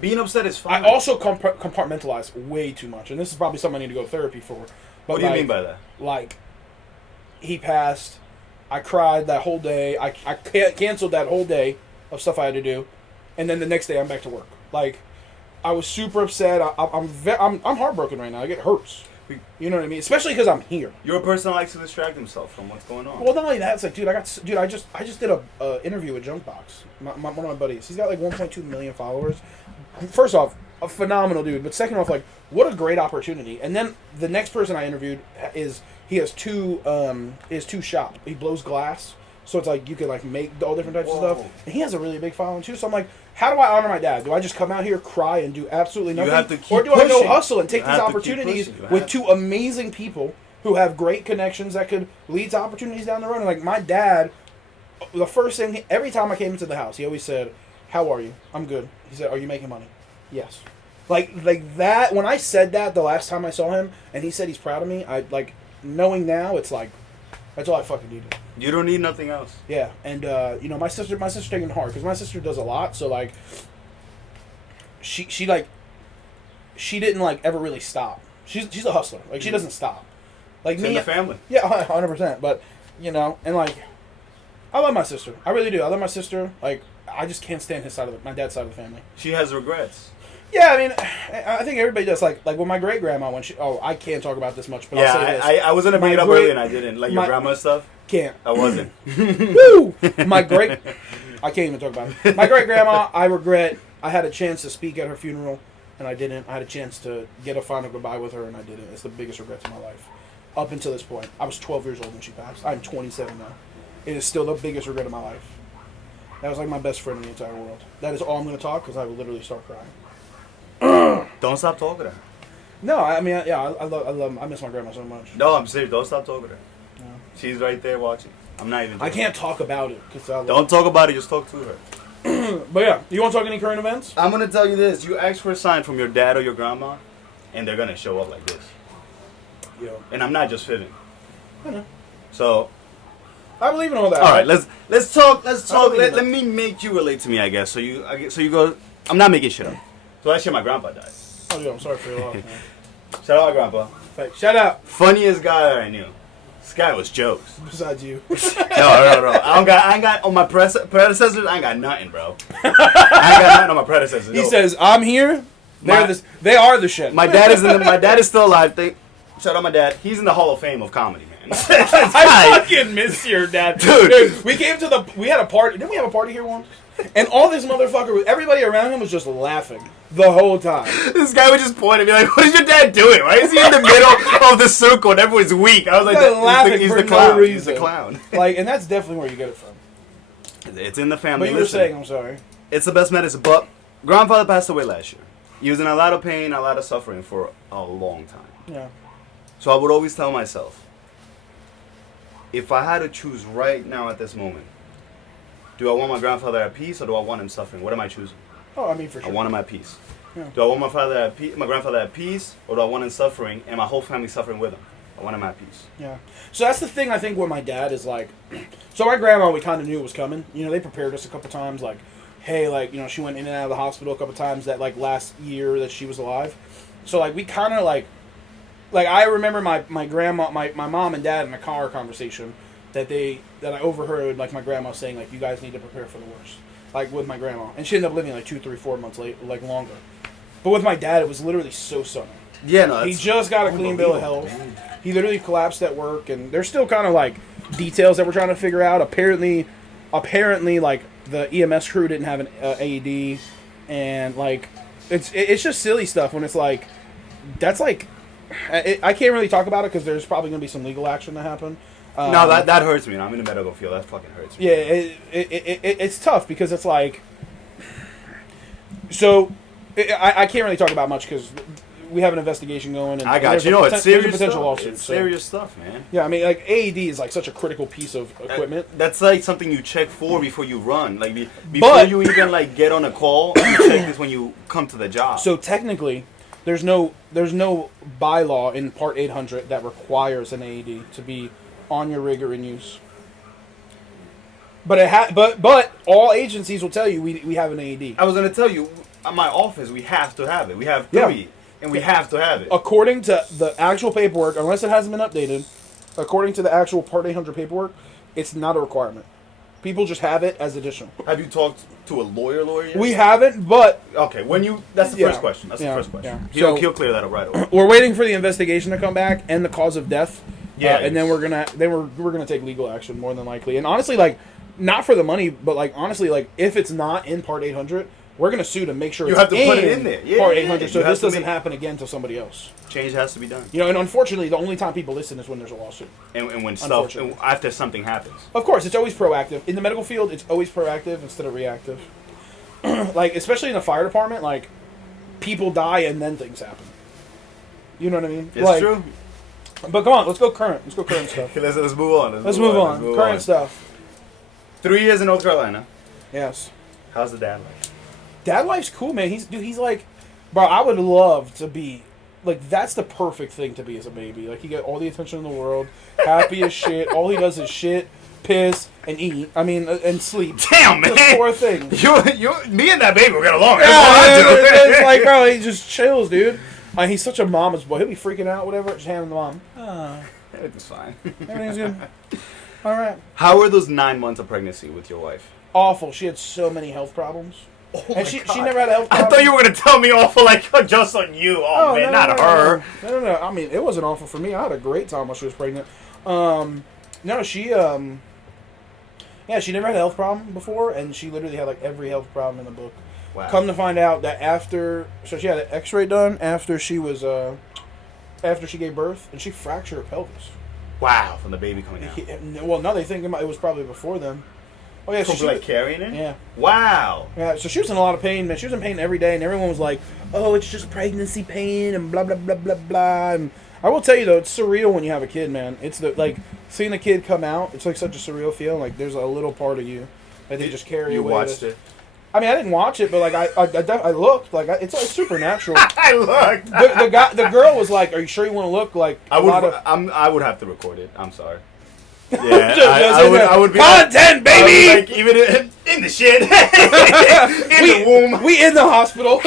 Being upset is fine. I also compartmentalize way too much. And this is probably something I need to go to therapy for. But what do you mean by that? Like, he passed. I cried that whole day. I canceled that whole day of stuff I had to do. And then the next day, I'm back to work. Like, I was super upset. I'm heartbroken right now. It hurts. You know what I mean? Especially because I'm here. You're a person that likes to distract himself from what's going on. Well, not only that, it's like, dude, I just did a interview with Junkbox, one of my buddies. He's got like 1.2 million followers. First off, a phenomenal dude. But second off, like, what a great opportunity. And then the next person I interviewed he has two shop. He blows glass. So it's like you can like make all different types of stuff. And he has a really big following too. So I'm like, how do I honor my dad? Do I just come out here, cry, and do absolutely nothing? You have to keep or do I go pushing. hustle and take You these have to keep opportunities pushing. with two amazing people who have great connections that could lead to opportunities down the road? And like my dad, the first thing, every time I came into the house, he always said, "How are you?" "I'm good." He said, "Are you making money?" "Yes." Like that, when I said that the last time I saw him, and he said he's proud of me, I like, knowing now, it's like, that's all I fucking needed. You don't need nothing else. Yeah, and you know, my sister's taking it hard because my sister does a lot. So like, she didn't like ever really stop. She's a hustler. Like she doesn't stop. Like It's me, in the family. Yeah, 100%. But you know, and like, I love my sister. I really do. I love my sister. Like, I just can't stand my dad's side of the family. She has regrets. Yeah, I mean, I think everybody does. Like with my great grandma when I can't talk about this much, but I'll say this. I was gonna bring it up earlier and I didn't. Like your grandma stuff. Can't. I wasn't. Woo! I can't even talk about it. My great grandma, I regret. I had a chance to speak at her funeral, and I didn't. I had a chance to get a final goodbye with her, and I didn't. It's the biggest regrets of my life. Up until this point, I was 12 years old when she passed. I'm 27 now. It is still the biggest regret of my life. That was like my best friend in the entire world. That is all I'm going to talk because I will literally start crying. Don't stop talking to her. No, I mean, yeah, I love. I miss my grandma so much. No, I'm serious. Don't stop talking to her. Yeah. She's right there watching. I'm not even. I can't talk about it because Don't talk about it. Just talk to her. But yeah, you want to talk any current events? I'm gonna tell you this: you ask for a sign from your dad or your grandma, and they're gonna show up like this. Yeah. And I'm not just fibbing. I know. So. I believe in all that. All right, let's talk. Let me make you relate to me, I guess. So you go. I'm not making shit up. So last year my grandpa died. Oh yeah, I'm sorry for your loss, man. Shout out, grandpa. Shout out. Funniest guy that I knew. This guy was jokes. Besides you. No. I ain't got on my predecessors. I ain't got nothing, bro. I ain't got nothing on my predecessors. He says, "I'm here. They are the shed." My dad is my dad is still alive. Shout out my dad. He's in the Hall of Fame of comedy, man. I fucking miss your dad, dude. We had a party. Didn't we have a party here once? And all this motherfucker, everybody around him was just laughing the whole time. This guy would just point and be like, "What is your dad doing? Why is he in the middle of the circle and everyone's weak?" I was like, laughing he's for the no clown. reason. He's the clown. Like, and that's definitely where you get it from. It's in the family. But you were saying, I'm sorry. It's the best medicine. But grandfather passed away last year. He was in a lot of pain, a lot of suffering for a long time. Yeah. So I would always tell myself, if I had to choose right now at this moment, do I want my grandfather at peace or do I want him suffering? What am I choosing? Oh, I mean, for sure. I want him at peace. Yeah. Do I want my grandfather at peace or do I want him suffering and my whole family suffering with him? I want him at peace. Yeah. So that's the thing I think with my dad is like, so my grandma, we kind of knew it was coming. You know, they prepared us a couple times, like, hey, like, you know, she went in and out of the hospital a couple times that, like, last year that she was alive. So, like, we kind of, like, I remember my grandma, my mom and dad in a car conversation that I overheard, like, my grandma saying, like, you guys need to prepare for the worst. Like, with my grandma. And she ended up living, like, 2, 3, 4 months late, like, longer. But with my dad, it was literally so sudden. Yeah, no, he just got a clean bill of health. Man. He literally collapsed at work, and there's still kind of, like, details that we're trying to figure out. Apparently, like, the EMS crew didn't have an AED, and, like, it's just silly stuff when it's, like, that's, like, I can't really talk about it because there's probably going to be some legal action to happen. No, that hurts me. I'm in the medical field. That fucking hurts me. Yeah, it's tough because it's like... So, I can't really talk about much because we have an investigation going. And I got you. It's serious there's a potential stuff. lawsuit. It's serious stuff, man. Yeah, I mean, like, AED is, like, such a critical piece of equipment. That's, like, something you check for before you run. Like, before you even, like, get on a call, you check this when you come to the job. So, technically... There's no bylaw in Part 800 that requires an AED to be on your rig or in use. But but all agencies will tell you we have an AED. I was going to tell you, at my office, we have to have it. We have 3, and we have to have it. According to the actual paperwork, unless it hasn't been updated, according to the actual Part 800 paperwork, it's not a requirement. People just have it as additional. Have you talked to a lawyer yet? We haven't, but... Okay, that's the first question. That's the first question. Yeah. He'll clear that up right away. We're waiting for the investigation to come back and the cause of death. Yeah. And then we're gonna take legal action more than likely. And honestly, like, not for the money, but, like, honestly, like, if it's not in Part 800, we're gonna sue to make sure you it's have to put it in there. Part 800, so this doesn't happen again to somebody else. Change has to be done. You know, and unfortunately, the only time people listen is when there's a lawsuit. And when stuff, after something happens. Of course, it's always proactive. In the medical field, it's always proactive instead of reactive. Like, especially in the fire department, like, people die and then things happen. You know what I mean? It's like, true. But come on, let's go current. Let's go current stuff. Let's move on. Let's move on. Current stuff. 3 years in North Carolina. Yes. How's the dad life? Dad life's cool, man. He's like, bro, I would love to be, like, that's the perfect thing to be as a baby. Like, you get all the attention in the world, happy as shit. All he does is shit, piss, and eat. I mean, and sleep. Damn, man. Just 4 things. Me and that baby will get along. Yeah, That's all I do. it's like, bro, he just chills, dude. He's such a mama's boy. He'll be freaking out, whatever. Just hand him the mom. It's fine. Everything's good. All right. How were those 9 months of pregnancy with your wife? Awful. She had so many health problems. Oh And she never had a health I problem. thought you were going to tell me awful, like, just on you. Oh, man, not her. No. I mean, it wasn't awful for me. I had a great time while she was pregnant. No, she never had a health problem before, and she literally had, like, every health problem in the book. Wow. Come to find out that so she had an x-ray done after she gave birth, and she fractured her pelvis. Wow, from the baby coming out. Well, no, they think it was probably before then. Oh, yeah, From, so like, carrying it? Yeah. Wow. Yeah, so she was in a lot of pain, man. She was in pain every day, and everyone was like, oh, it's just pregnancy pain, and blah, blah, blah, blah, blah. And I will tell you, though, it's surreal when you have a kid, man. It's like, seeing the kid come out, it's like such a surreal feeling. Like, there's a little part of you that they just carry you away. You watched it? I mean, I didn't watch it, but, like, I looked. Like, it's like supernatural. I looked. The girl was like, are you sure you want to look like I would have to record it. I'm sorry. Yeah, I would be content, baby. Like, even in the shit, in the womb. We in the hospital.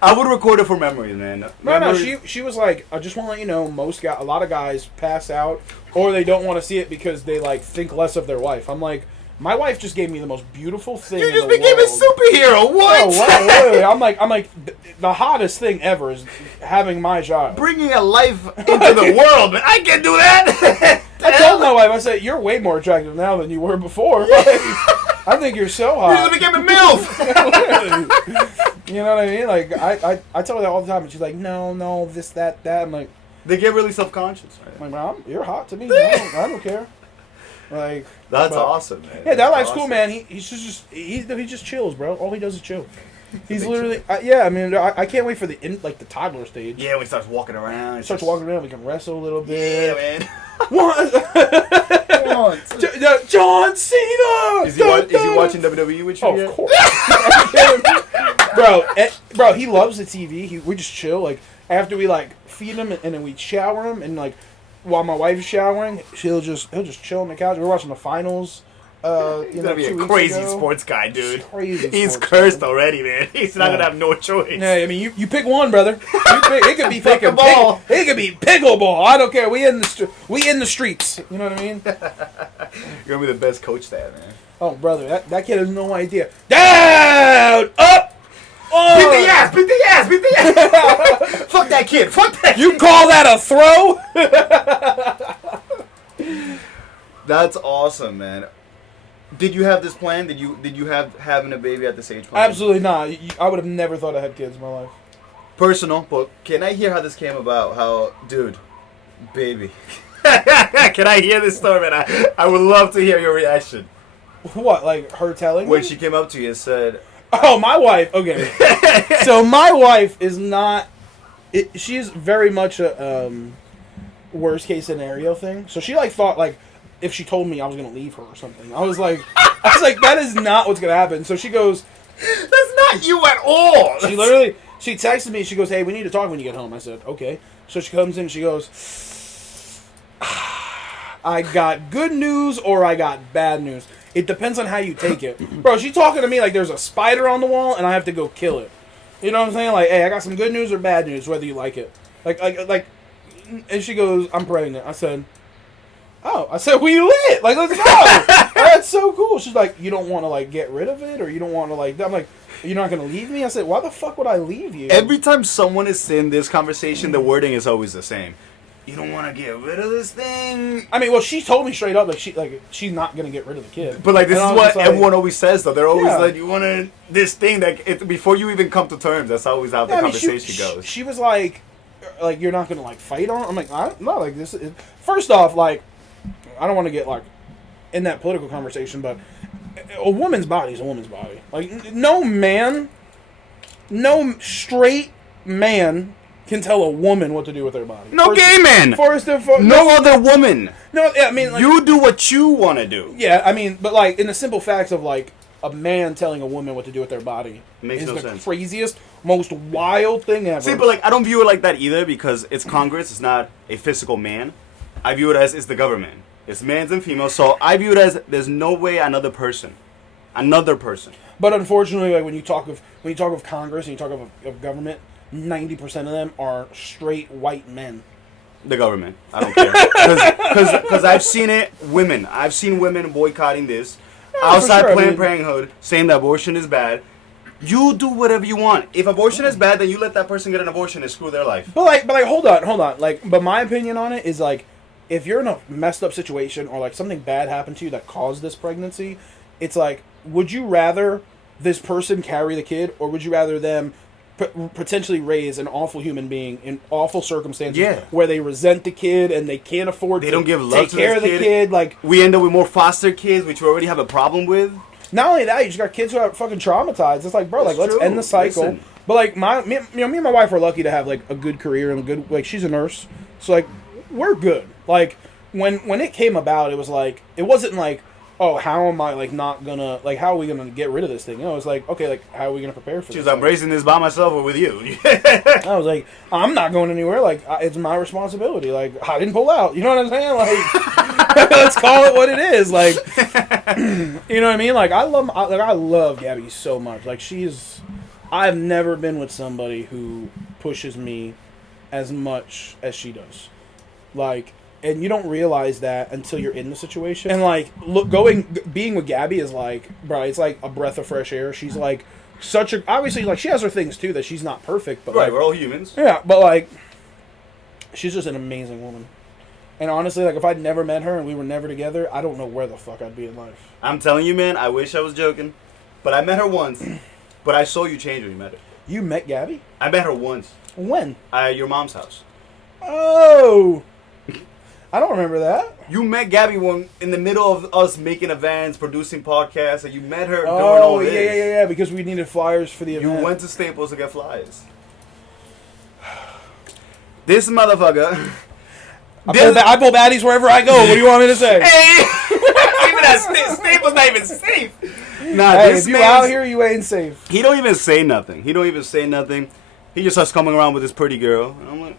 I would record it for memories, man. No. She was like, I just want to let you know, a lot of guys pass out, or they don't want to see it because they like think less of their wife. I'm like, my wife just gave me the most beautiful thing. You just became a superhero. What? Oh, I'm like the hottest thing ever is having my child. Bringing a life into the world, man. I can't do that. I told my wife, I said, you're way more attractive now than you were before. Like, I think you're so hot. You just became a MILF. You know what I mean? Like, I tell her that all the time, and she's like, no, this, that. I'm like... They get really self-conscious. Right? I'm like, Mom, you're hot to me. I don't care. Like... That's awesome, man. Yeah, that life's cool, man. He just chills, bro. All he does is chill. He's literally... I mean, I can't wait for the toddler stage. Yeah, when he starts walking around. Starts walking around, we can wrestle a little bit. Yeah, man. What? John Cena! Is he watching WWE with you? Of course. Bro, he loves the TV. We just chill. Like, after we, like, feed him and then we shower him, and, like, while my wife's showering, he'll just chill on the couch. We're watching the finals. He's gonna be a crazy sports guy, dude. He's cursed already, man. He's not gonna have no choice. Yeah, I mean, you pick one, brother. It could be fucking ball. It could be pickleball. I don't care. We in the streets. You know what I mean? You're gonna be the best coach there, man. Oh, brother, that kid has no idea. Down, up. Oh. Beat the ass. Fuck that kid. You call that a throw? That's awesome, man. Did you have this plan? Did you have having a baby at this age plan? Absolutely not. I would have never thought I had kids in my life. Personal, but can I hear how this came about? How, dude, baby. Can I hear this story, man? I would love to hear your reaction. What, like her telling when me? She came up to you and said... Oh, my wife. Okay. So my wife is not... she's very much a worst case scenario thing. So she like thought like if she told me I was going to leave her or something. I was like, that is not what's going to happen. So she goes... That's not you at all! She texted me. She goes, hey, we need to talk when you get home. I said, okay. So she comes in and she goes... I got good news or I got bad news. It depends on how you take it. Bro, she's talking to me like there's a spider on the wall and I have to go kill it. You know what I'm saying? Like, hey, I got some good news or bad news, whether you like it. Like, and she goes, I'm pregnant. I said, we lit. Like, let's go. That's so cool. She's like, you don't want to, like, get rid of it? Or you don't want to, like, I'm like, you're not going to leave me? I said, why the fuck would I leave you? Every time someone is in this conversation, the wording is always the same. You don't want to get rid of this thing. I mean, well, she told me straight up, she's not gonna get rid of the kid. But like, this is what everyone always says, though. They're always like, you want this thing that before you even come to terms. That's always how the conversation goes. She was like, you're not gonna like fight on. I'm like, no, like this. First off, like, I don't want to get like in that political conversation, but a woman's body is a woman's body. Like, no straight man can tell a woman what to do with their body. No gay man. No other woman. No, yeah, I mean, like, you do what you want to do. Yeah, I mean, but like in the simple facts of like a man telling a woman what to do with their body makes is no the sense. Craziest, most wild thing ever. See, but like I don't view it like that either because it's Congress. It's not a physical man. I view it as it's the government. It's males and females. So I view it as there's no way another person. But unfortunately, like when you talk of Congress and you talk of government, 90% of them are straight white men. The government. I don't care. Because I've seen it. I've seen women boycotting this. Outside Planned Parenthood saying that abortion is bad. You do whatever you want. If abortion is bad, then you let that person get an abortion and screw their life. But hold on. But my opinion on it is like, if you're in a messed up situation or like something bad happened to you that caused this pregnancy, it's like, would you rather this person carry the kid or would you rather them potentially raise an awful human being in awful circumstances where they resent the kid and they can't afford don't give love take to care of the kid. Like, we end up with more foster kids, which we already have a problem with. Not only that, you just got kids who are fucking traumatized. It's like, bro, like, let's end the cycle. Listen. But like me and my wife are lucky to have like a good career and good, like, she's a nurse, so like we're good. Like when it came about, it was like, it wasn't like oh, how am I like not gonna like how are we gonna get rid of this thing? You know, it's like okay, like how are we gonna prepare for She's this? I'm raising this by myself or with you. I was like, I'm not going anywhere. Like it's my responsibility. Like I didn't pull out. You know what I'm saying? Like let's call it what it is. Like you know what I mean? Like I love Gabby so much. Like I've never been with somebody who pushes me as much as she does. Like. And you don't realize that until you're in the situation. And like, being with Gabby is like, bro, it's like a breath of fresh air. She's like obviously like she has her things too that she's not perfect, but right, like, we're all humans. Yeah, but like, she's just an amazing woman. And honestly, like if I'd never met her and we were never together, I don't know where the fuck I'd be in life. I'm telling you, man. I wish I was joking, but I met her once. But I saw you change when you met her. You met Gabby? I met her once. When? At your mom's house. Oh. I don't remember that. You met Gabby when in the middle of us making events, producing podcasts, and you met her doing Oh, all this. yeah, because we needed flyers for the You event. went to Staples to get flyers. This motherfucker. I pull baddies wherever I go. What do you want me to say? Hey! Even at Staples not even safe. Nah, Hey, this if you man's- out here, you ain't safe. He don't even say nothing. He just starts coming around with this pretty girl. And I'm like,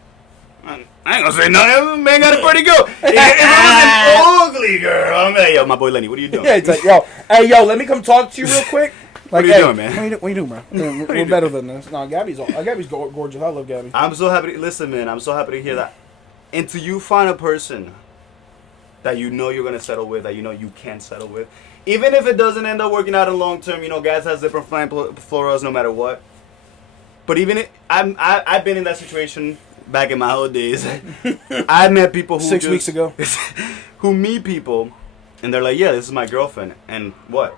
I ain't gonna say nothing. Man got a pretty girl. If it was an ugly girl, I'm like, yo, my boy Lenny, what are you doing? Yeah, it's like, yo, let me come talk to you real quick. Like, What are you doing, man? What are you doing, bro? We're better than this. No, Gabby's gorgeous. I love Gabby. I'm so happy. Listen, man, I'm so happy to hear that. Until you find a person that you know you're gonna settle with, that you know you can settle with, even if it doesn't end up working out in long term, you know, guys has different flying floras no matter what. But even I've been in that situation back in my old days. I met people who 6 weeks ago who meet people and they're like, yeah, this is my girlfriend, and what?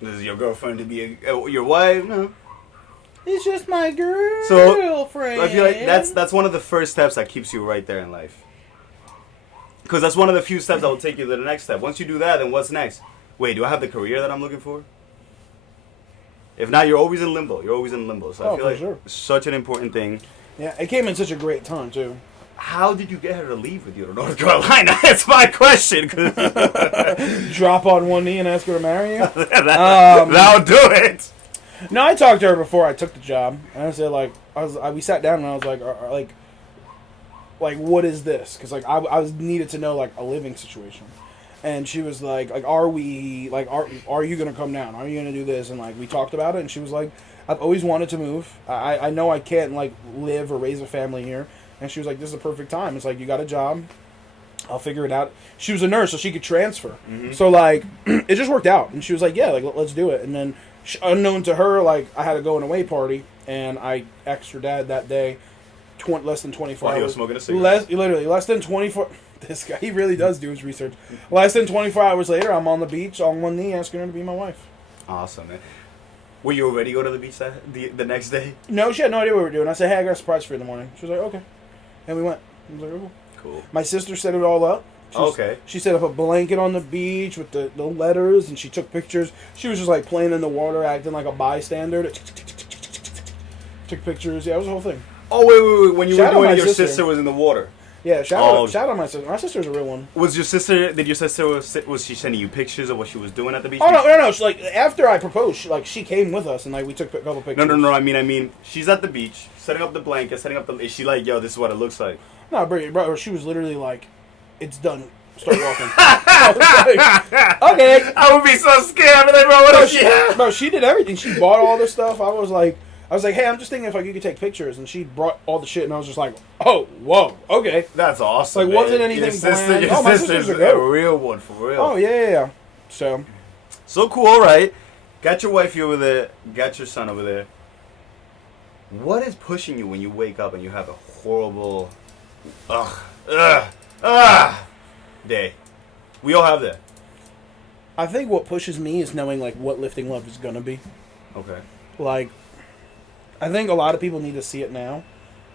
This is your girlfriend to be your wife? No. It's just my girlfriend. So I feel like that's one of the first steps that keeps you right there in life. Because that's one of the few steps that will take you to the next step. Once you do that, then what's next? Wait, do I have the career that I'm looking for? If not, you're always in limbo. So I feel like it's such an important thing. Yeah, it came in such a great time too. How did you get her to leave with you to North Carolina? That's my question. Drop on one knee and ask her to marry you? That'll do it. No, I talked to her before I took the job, and I said we sat down and I was like, what is this? Because like I was needed to know like a living situation, and she was like are you gonna come down? Are you gonna do this? And like we talked about it, and she was like, I've always wanted to move. I know I can't like live or raise a family here, and she was like, this is the perfect time. It's like you got a job. I'll figure it out. She was a nurse, so she could transfer. Mm-hmm. So like it just worked out, and she was like, yeah, like let's do it. And then unknown to her, like I had to go an away party, and I asked her dad that day, less than 24 hours. He was smoking a cigarette. Literally less than 24. This guy, he really does do his research. Less than 24 hours later, I'm on the beach on one knee asking her to be my wife. Awesome, man. Were you ready to go to the beach the next day? No, she had no idea what we were doing. I said, hey, I got a surprise for you in the morning. She was like, okay. And we went. I was like, oh, cool. My sister set it all up. She set up a blanket on the beach with the letters, and she took pictures. She was just like playing in the water, acting like a bystander. Took pictures. Yeah, it was the whole thing. Oh, wait. When you were doing it, your sister was in the water. Yeah, shout out my sister. My sister's a real one. Was your sister was she sending you pictures of what she was doing at the beach? Oh, no. She, like, after I proposed, she came with us, and like we took a couple pictures. No. I mean, she's at the beach, setting up the blanket, is she like, yo, this is what it looks like? No, bro, she was literally like, it's done. Start walking. I was like, okay. I would be so scared. Like, bro, what does she have? Bro, she did everything. She bought all this stuff. I was like, hey, I'm just thinking if like you could take pictures, and she brought all the shit, and I was just like, oh, whoa, okay. That's awesome. Like, man. wasn't anything planned. Your my sister's a real one, for real. Oh yeah. So cool. All right, got your wifey over there, got your son over there. What is pushing you when you wake up and you have a horrible, day? We all have that. I think what pushes me is knowing like what lifting love is gonna be. Okay. Like, I think a lot of people need to see it now,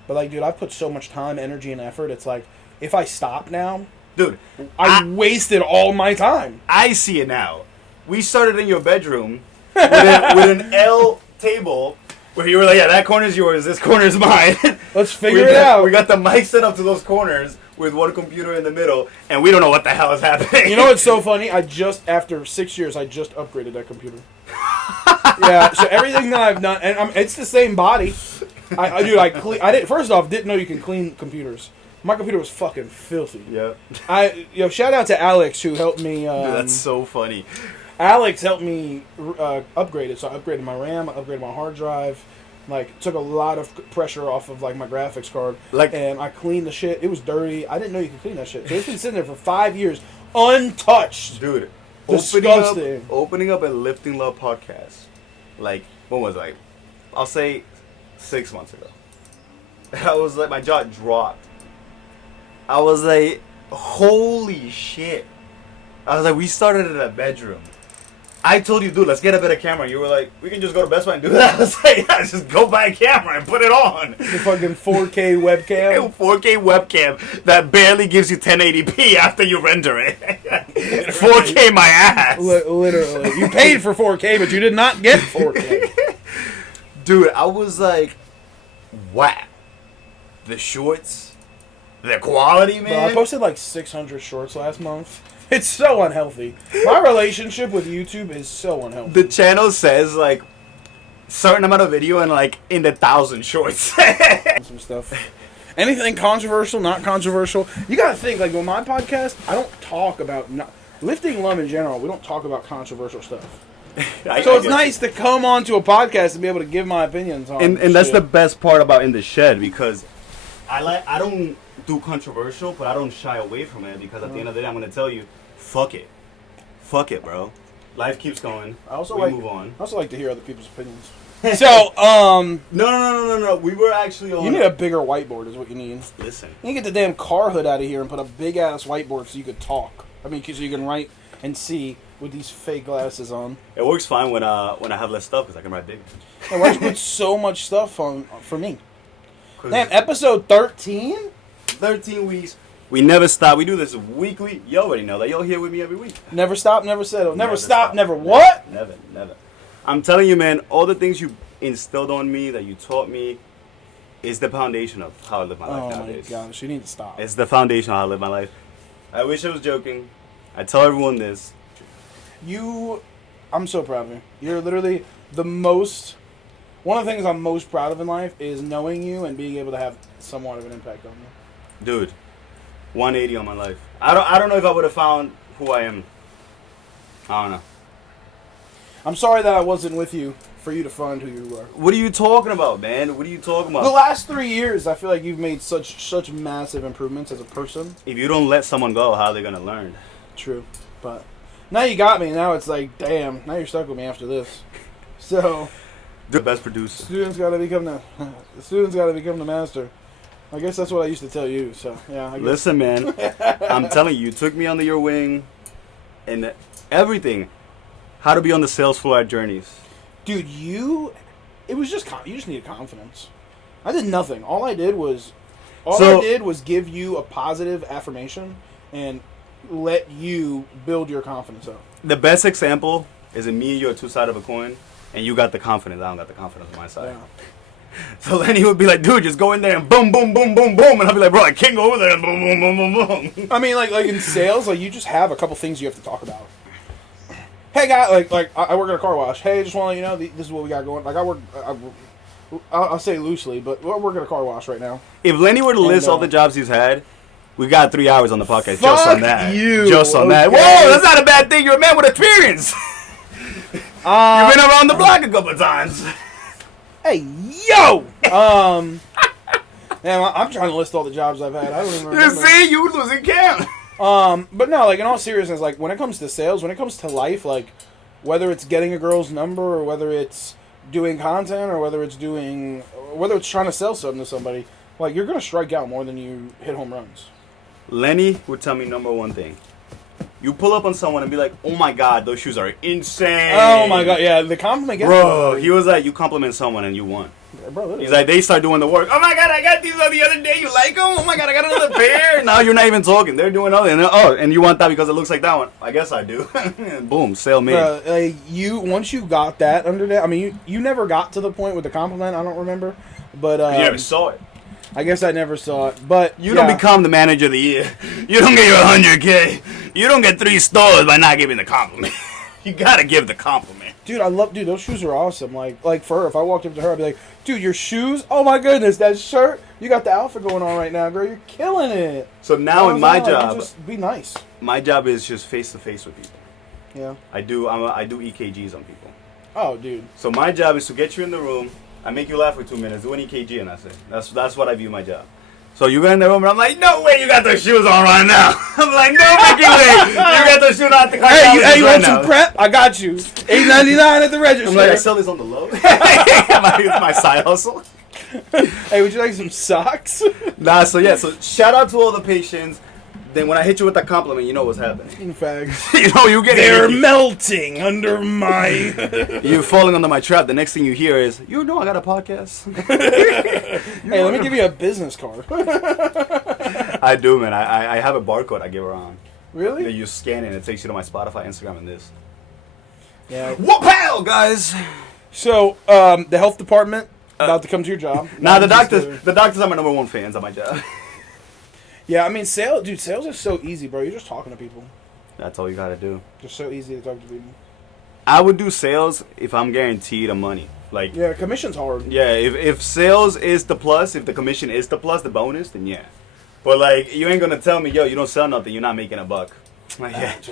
but like, dude, I put so much time, energy, and effort. It's like if I stop now, dude, I wasted all my time. I see it now. We started in your bedroom with an L table Where you were like, yeah, that corner's yours, this corner's mine. Let's figure it out. We got the mic set up to those corners with one computer in the middle, and we don't know what the hell is happening. You know what's so funny? After 6 years, I just upgraded that computer. Yeah, so everything that I've done, and it's the same body. I didn't. First off, didn't know you can clean computers. My computer was fucking filthy. Yeah. Shout out to Alex who helped me. Dude, that's so funny. Alex helped me upgrade it. So I upgraded my RAM, I upgraded my hard drive. Like, took a lot of pressure off of, like, my graphics card. And I cleaned the shit. It was dirty. I didn't know you could clean that shit. So it's been sitting there for 5 years, untouched. Dude, disgusting. Opening up a Lifting Love podcast, like, when was it? Like, I'll say 6 months ago. I was like, my jaw dropped. I was like, holy shit. I was like, we started in a bedroom. I told you, dude, let's get a better camera. You were like, we can just go to Best Buy and do that. I was like, yeah, just go buy a camera and put it on. The fucking 4K webcam. 4K webcam that barely gives you 1080p after you render it. 4K my ass. Literally. You paid for 4K, but you did not get 4K. Dude, I was like, wow. The shorts, the quality, man. Bro, I posted like 600 shorts last month. It's so unhealthy. My relationship with YouTube is so unhealthy. The channel says like certain amount of video and like in the 1,000 shorts. Some stuff. Anything controversial, not controversial. You gotta think, like, on my podcast, I don't talk about lifting love in general. We don't talk about controversial stuff. So it's nice to come onto a podcast and be able to give my opinions on. And that's the best part about In the Shed, because I don't do controversial, but I don't shy away from it, because at the end of the day, I'm gonna tell you, fuck it, bro. Life keeps going. Move on. I also like to hear other people's opinions. So, No. We were actually on. You need a bigger whiteboard, is what you need. Listen. You need to get the damn car hood out of here and put a big ass whiteboard so you could talk. I mean, so you can write and see with these fake glasses on. It works fine when I have less stuff, because I can write big. And why put so much stuff on for me? Damn, episode 13? 13 weeks. We never stop. We do this weekly. You already know that. You're here with me every week. Never stop, never settle. Never stop, never what? Never. I'm telling you, man, all the things you instilled on me, that you taught me, is the foundation of how I live my life nowadays. Oh my gosh, you need to stop. It's the foundation of how I live my life. I wish I was joking. I tell everyone this. I'm so proud of you. You're literally one of the things I'm most proud of in life is knowing you and being able to have somewhat of an impact on you. Dude, 180 on my life. I don't know if I would have found who I am. I don't know. I'm sorry that I wasn't with you for you to find who you were. What are you talking about, man? What are you talking about? The last 3 years, I feel like you've made such massive improvements as a person. If you don't let someone go, how are they going to learn? True. But now you got me. Now it's like, damn, now you're stuck with me after this. So, The best producer. Students got to become the master. I guess that's what I used to tell you. So yeah. I guess. Listen, man, I'm telling you, you took me under your wing, and everything. How to be on the sales floor at Journeys. Dude, it was just you just needed confidence. I did nothing. All I did was give you a positive affirmation and let you build your confidence up. The best example is in me and you are two sides of a coin, and you got the confidence. I don't got the confidence on my side. Yeah. So Lenny would be like, dude, just go in there and boom, boom, boom, boom, boom. And I'll be like, bro, I can't go over there and boom, boom, boom, boom, boom. I mean, like in sales, like you just have a couple things you have to talk about. Hey, guy, I work at a car wash. Hey, just want to let you know, this is what we got going. Like I'll say loosely, but I work at a car wash right now. If Lenny were to list all the jobs he's had, we got 3 hours on the podcast Fuck just on that. you. Just on that. Okay. Whoa, that's not a bad thing. You're a man with experience. You've been around the block a couple of times. Hey, yo! Man, I'm trying to list all the jobs I've had. I don't even remember. You see, you losing count. But no, like in all seriousness, like when it comes to sales, when it comes to life, like whether it's getting a girl's number or whether it's doing content or whether it's trying to sell something to somebody, like you're gonna strike out more than you hit home runs. Lenny would tell me number one thing. You pull up on someone and be like, oh my god, those shoes are insane. Oh my god, yeah, the compliment gets bro, he was like, you compliment someone and you won. Yeah, bro, he's like, they start doing the work. Oh my god, I got these the other day. You like them? Oh my god, I got another pair. Now you're not even talking. They're doing other. And you want that because it looks like that one. I guess I do. Boom, sale made. Like once you got that under there, I mean, you never got to the point with the compliment. I don't remember, but You never saw it. I guess I never saw it. But You don't become the manager of the year. You don't get your 100K. You don't get 3 stores by not giving the compliment. You gotta give the compliment. Dude, those shoes are awesome. Like for her, if I walked up to her, I'd be like, dude, your shoes, oh my goodness, that shirt, you got the outfit going on right now, girl, you're killing it. So now in my job, just be nice. my job is just face to face with people. Yeah. I do EKGs on people. Oh, dude. So my job is to get you in the room, I make you laugh for 2 minutes, do an EKG, and that's it. That's what I view my job. So you go in the room, and I'm like, no way, you got those shoes on right now. I'm like, no fucking way, you got those shoes on at the Hey, you right want now. some prep? I got you. $8.99 at the register. I'm like, I sell this on the low. It's my side hustle. Hey, would you like some socks? Nah, so shout out to all the patients. Then when I hit you with that compliment, you know what's happening. In fact, you get they're it. melting under my. You're falling under my trap. The next thing you hear is, you know I got a podcast. Hey, let me give you a business card. I do, man. I have a barcode I give around. Really? You scan it and it takes you to my Spotify, Instagram, and this. Yeah. Whoop-pow, guys! So, the health department about to come to your job. Nah, the doctors are my number one fans at my job. Yeah, I mean, sales is so easy, bro. You're just talking to people. That's all you gotta do. Just so easy to talk to people. I would do sales if I'm guaranteed a money. Like, Yeah, commission's hard. yeah, if sales is the plus, if the commission is the plus, the bonus, then yeah. But like, you ain't gonna tell me, yo, you don't sell nothing, you're not making a buck. Like, yeah, That's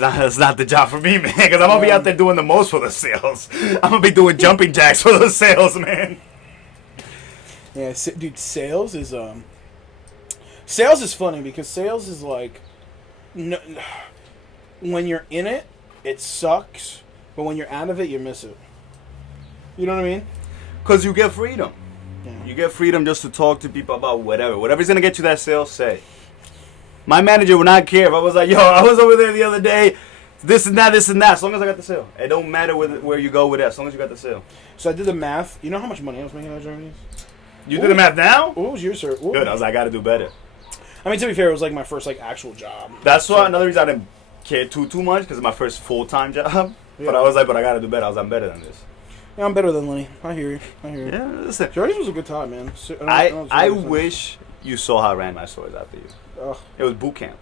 wild. that's not the job for me, man. Because I'm gonna be out there doing the most for the sales. I'm gonna be doing jumping jacks for the sales, man. Yeah, dude, sales is funny because sales is like, no, when you're in it, it sucks, but when you're out of it, you miss it. You know what I mean? Because you get freedom. Yeah. You get freedom just to talk to people about whatever. Whatever's gonna get you that sale, say. My manager would not care if I was like, yo, I was over there the other day, this and that, this and that. As long as I got the sale. It don't matter where you go with that, as long as you got the sale. So I did the math. You know how much money I was making on journeys? You did the math now? What was yours, sir? Good. I was like, I gotta do better. I mean, to be fair, it was like my first like actual job. That's why another reason I didn't care too much, because it's my first full-time job. Yeah. But I was like, but I gotta do better. I'm better than this. Yeah, I'm better than Lenny. I hear you. Yeah, listen. Journeys was a good time, man. I wish you saw how I ran my stores after you. Ugh. It was boot camp.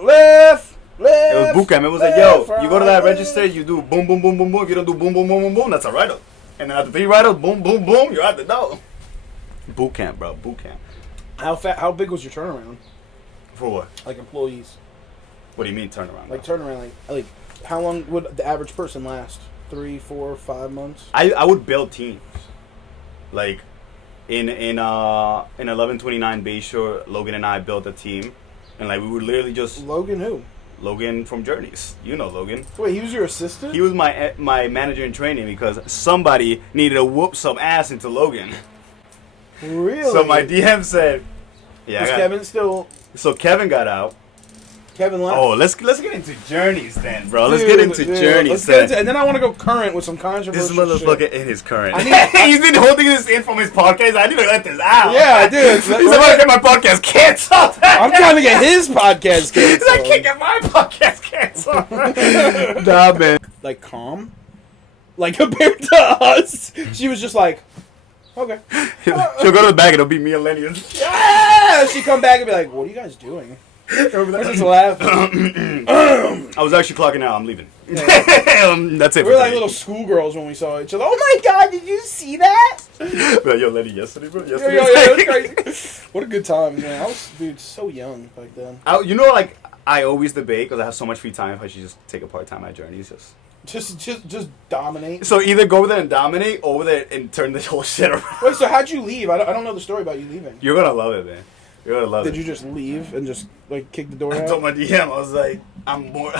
Left. It was boot camp. It was like, yo, you go to that register, you do boom, boom, boom, boom, boom. If you don't do boom, boom, boom, boom, boom, that's a write-up. And then after 3 write-ups, boom, boom, boom, you're at the door. Boot camp, bro. Boot camp. How big was your turnaround? For what? Like employees. What do you mean turnaround? Like turnaround. Like how long would the average person last? 3, 4, 5 months. I would build teams. Like in 1129 Bayshore, Logan and I built a team, and like we would literally just Logan who? Logan from Journeys. You know Logan. Wait, he was your assistant? He was my manager in training because somebody needed to whoop some ass into Logan. Really? So my DM said, "Yeah." Was Kevin still? So Kevin got out. Kevin left. Oh, let's get into Journeys then, bro. Let's Dude, get into dude, Journeys. let's get into, and then I want to go current with some This controversial motherfucker shit. in his current. I He's been holding this in from his podcast. I need to let this out. Yeah, I did. He's about to get my podcast canceled. I'm trying to get his podcast He's like, I canceled. can't get my podcast canceled. Nah, man. Like calm, like compared to us, she was just like, okay. She'll go to the back and it'll be me and Lenny. Yeah, she come back and be like, "What are you guys doing?" We're just laughing. I was actually clocking out. I'm leaving. That's it. We're like little schoolgirls when we saw each other. Oh my god, did you see that? Like, yo, Lenny, yesterday, bro. Yo, Yesterday. it was crazy. What a good time, man. I was, dude, so young back then. You know, like, I always debate because I have so much free time if I should just take a part-time at Journeys. Just dominate. So either go over there and dominate, or over there and turn the whole shit around. Wait, so how'd you leave? I don't know the story about you leaving. You're gonna love it, man. You're gonna love it. Did you just leave and just like kick the door I out? told my DM, I was like, I'm more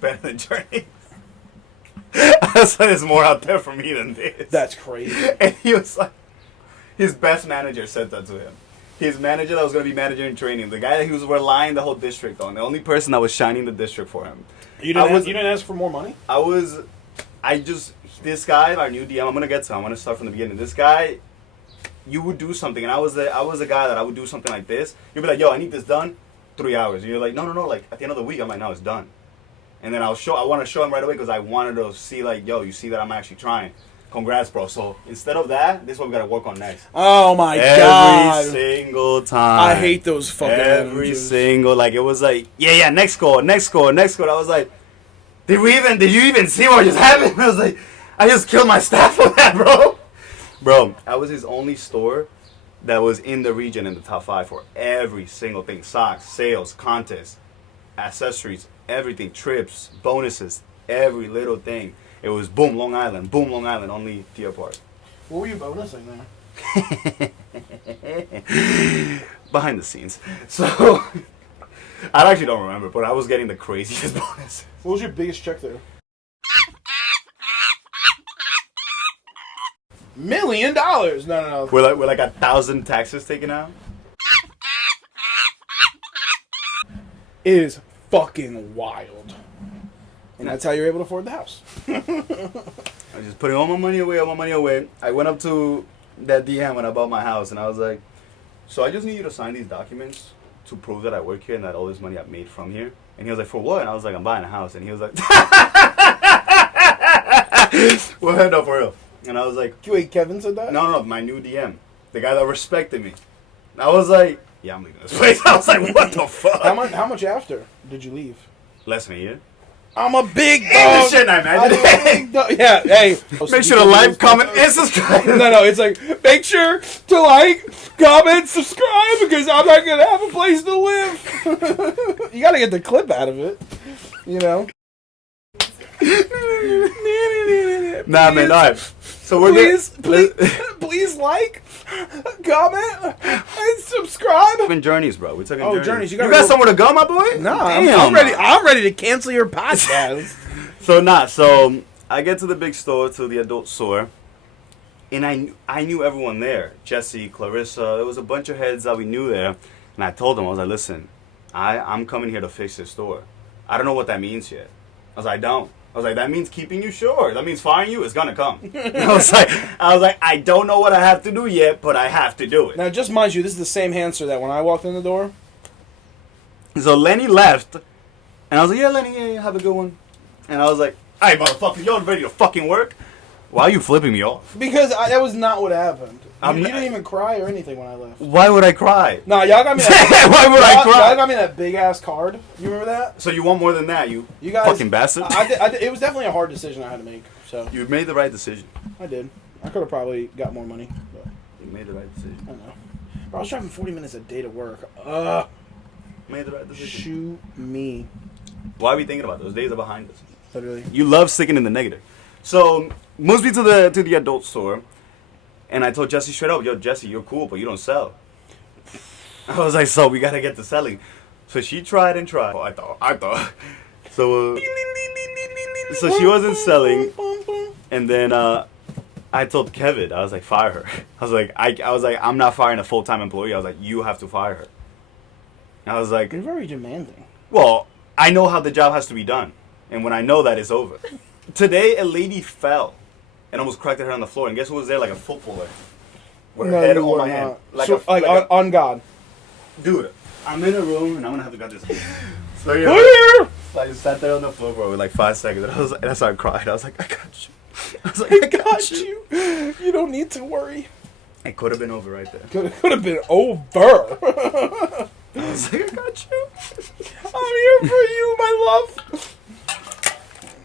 better than Journeys. I was like, there's more out there for me than this. That's crazy. And he was like, his best manager said that to him. His manager that was going to be manager in training, the guy that he was relying the whole district on, the only person that was shining the district for him. You didn't ask for more money? This guy, our new DM, I'm going to get to him. I'm going to start from the beginning. This guy you would do something, and I was the guy that I would do something like this. You'd be like, yo, I need this done 3 hours. And you're like, no, like at the end of the week, I'm like, no, it's done. And then I want to show him right away because I wanted to see like, yo, you see that I'm actually trying. Congrats, bro. So instead of that, this is what we got to work on next. Oh my God. Every single time. I hate those fucking Every managers. single, like, it was like, yeah, next goal. I was like, did you even see what just happened? I was like, I just killed my staff for that, bro. Bro, I was his only store that was in the region in the top 5 for every single thing. Socks, sales, contests, accessories, everything, trips, bonuses, every little thing. It was boom, Long Island, only Deer Park. What were you bonusing there? Behind the scenes. So, I actually don't remember, but I was getting the craziest bonus. What was your biggest check there? $1 million? No. With like 1,000 taxes taken out? It is fucking wild. And that's how you're able to afford the house. I was just putting all my money away. I went up to that DM when I bought my house, and I was like, so I just need you to sign these documents to prove that I work here and that all this money I've made from here. And he was like, for what? And I was like, I'm buying a house. And he was like, well, no, for real. And I was like, Wait, Kevin said that? no, my new DM. The guy that respected me. And I was like, yeah, I'm leaving this place. I was like, what the fuck? How much after did you leave? Less than a year. I'm a big dog. Shit, I imagine. Yeah, hey. Make sure to like, comment, and subscribe. No, it's like, make sure to like, comment, subscribe, because I'm not going to have a place to live. You got to get the clip out of it, you know? Nah, man, all right. So we're please like, comment, and subscribe. We're talking journeys, bro. We're talking journeys. You You got somewhere to go, my boy? Nah, Damn. I'm ready to cancel your podcast. So I get to the big store, to the adult store, and I knew everyone there. Jesse, Clarissa, there was a bunch of heads that we knew there. And I told them, I was like, listen, I'm coming here to fix this store. I don't know what that means yet. I was like, that means keeping you short. That means firing you. It's gonna come. I was like, I don't know what I have to do yet, but I have to do it. Now, just mind you, this is the same Hancer that when I walked in the door. So Lenny left, and I was like, yeah, Lenny, yeah, have a good one. And I was like, all right, motherfucker, you're ready to fucking work? Why are you flipping me off? Because that was not what happened. You not- didn't even cry or anything when I left. Why would I cry? Nah, y'all got me that. Why would I cry? Y'all got me that big ass card. You remember that? So you want more than that, you guys, fucking bastard? it was definitely a hard decision I had to make. So You made the right decision. I did. I could have probably got more money, but You made the right decision. I don't know. Bro, I was driving 40 minutes a day to work. Made the right decision. Shoot me. Why are we thinking about it? Those days are behind us. Literally. You love sticking in the negative. So moves me to the adult store, and I told Jesse straight up, yo, Jesse, you're cool, but you don't sell. I was like, so we gotta get to selling. So she tried and tried. Oh, I thought. So she wasn't selling, and then I told Kevin, I was like, fire her. I was like, I'm not firing a full-time employee. I was like, you have to fire her. I was like, You're very demanding. well, I know how the job has to be done, and when I know that, it's over. Today, a lady fell and almost cracked her head on the floor, and guess who was there like a footballer? With her head you on were my not. hand. So, on God. Dude, I'm in a room, and I'm gonna have to got this. So Clear! I just sat there on the floor for like 5 seconds, and I started crying. I was like, I got you. I was like, I got you. You don't need to worry. It could have been over right there. Could have been over. I was like, I got you. I'm here for you, my love.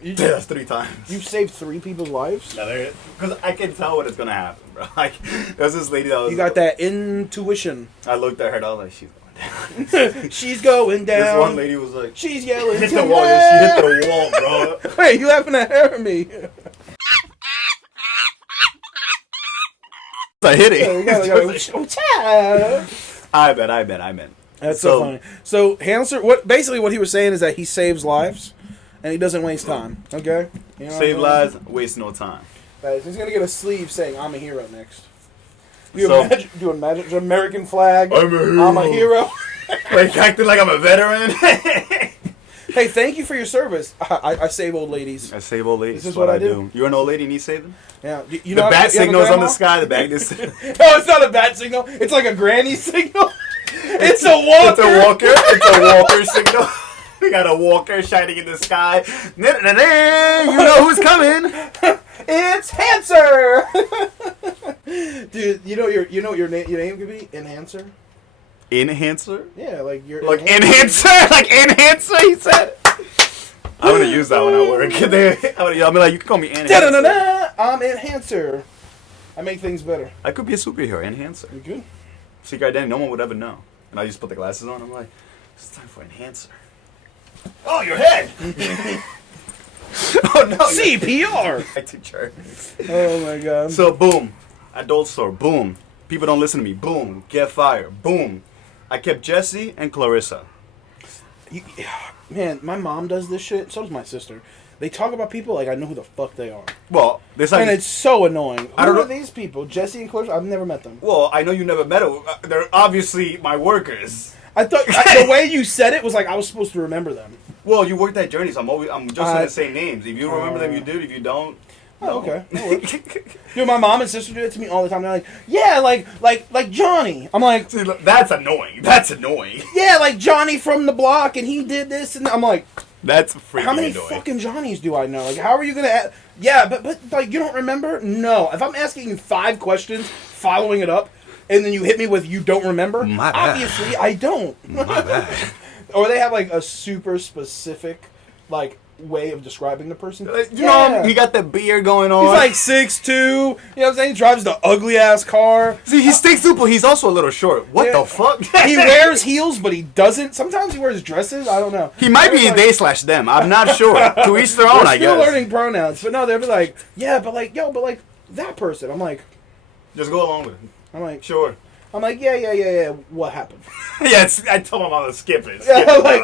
Yeah, that's 3 times. You've saved 3 people's lives? Because I can tell what is going to happen, bro. Like, there's this lady that was... You got that intuition. I looked at her and I was like, she's going down. She's going down. This one lady was like... She's yelling. Hit the wall. She hit the wall, bro. Wait, you laughing at me? I hit it. I bet. That's so funny. So Hancer, what he was saying is that he saves lives and he doesn't waste time. Okay, you know save lives, waste no time. Right, so he's gonna get a sleeve saying "I'm a hero" next. Do imagine American flag. I'm a hero. Like acting like I'm a veteran. Hey, thank you for your service. I save old ladies. I save old ladies. This is what I do. You're an old lady, need saving? Yeah. You The know, bat you have a signal is on the grandma? sky. The bat is. No, it's not a bat signal. It's like a granny signal. It's a walker. It's a walker. It's a walker signal. We got a walker shining in the sky. You know who's coming? It's Hancer. Dude, you know what your name could be? Enhancer. Enhancer? Yeah, like your Like enhancer? Like enhancer, he said. I'm gonna use that when I work. I'll be like, you can call me enhancer. Da-da-da-da, I'm Enhancer. I make things better. I could be a superhero, enhancer. You good? Secret identity, no one would ever know. And I just put the glasses on. I'm like, it's time for enhancer. Oh, your head! Oh no! CPR. I teacher. Oh my god. So boom, adult store. Boom. People don't listen to me. Boom. Get fired. Boom. I kept Jesse and Clarissa. Man, my mom does this shit. So does my sister. They talk about people like I know who the fuck they are. Well, there's like, And it's so annoying. I don't Who are know- these people? Jesse and Clarissa? I've never met them. well, I know you never met them. They're obviously my workers. I thought the way you said it was like I was supposed to remember them. Well, you worked at Journeys. I'm just going to say names. If you remember them, you Oh. did. If you don't, Oh, okay. That works. Dude, my mom and sister do it to me all the time. They're like, yeah, like Johnny. I'm like, See, look, that's annoying. That's annoying. yeah, like Johnny from the block, and he did this, and I'm like, That's freaking how many annoying. fucking Johnnies do I know? Like, how are you gonna? Yeah, but like, you don't remember? No. If I'm asking you 5 questions, following it up, and then you hit me with you don't remember, My bad. obviously I don't. My bad. Or they have like a super specific like way of describing the person. You know, he got the beard going on. He's like 6'2", you know what I'm saying? He drives the ugly ass car. See, he stinks too, but he's also a little short. What Yeah. the fuck? He wears heels, but he doesn't. Sometimes he wears dresses. I don't know. He might be Like- they/them. I'm not sure. To each their own, We're I still guess. learning pronouns, but no, they'll be like, yeah, but like, yo, but like that person. I'm like, Just go along with it. Sure. I'm like, yeah. What happened? Yeah, I told my mom to skip it. Yeah, Skip it, like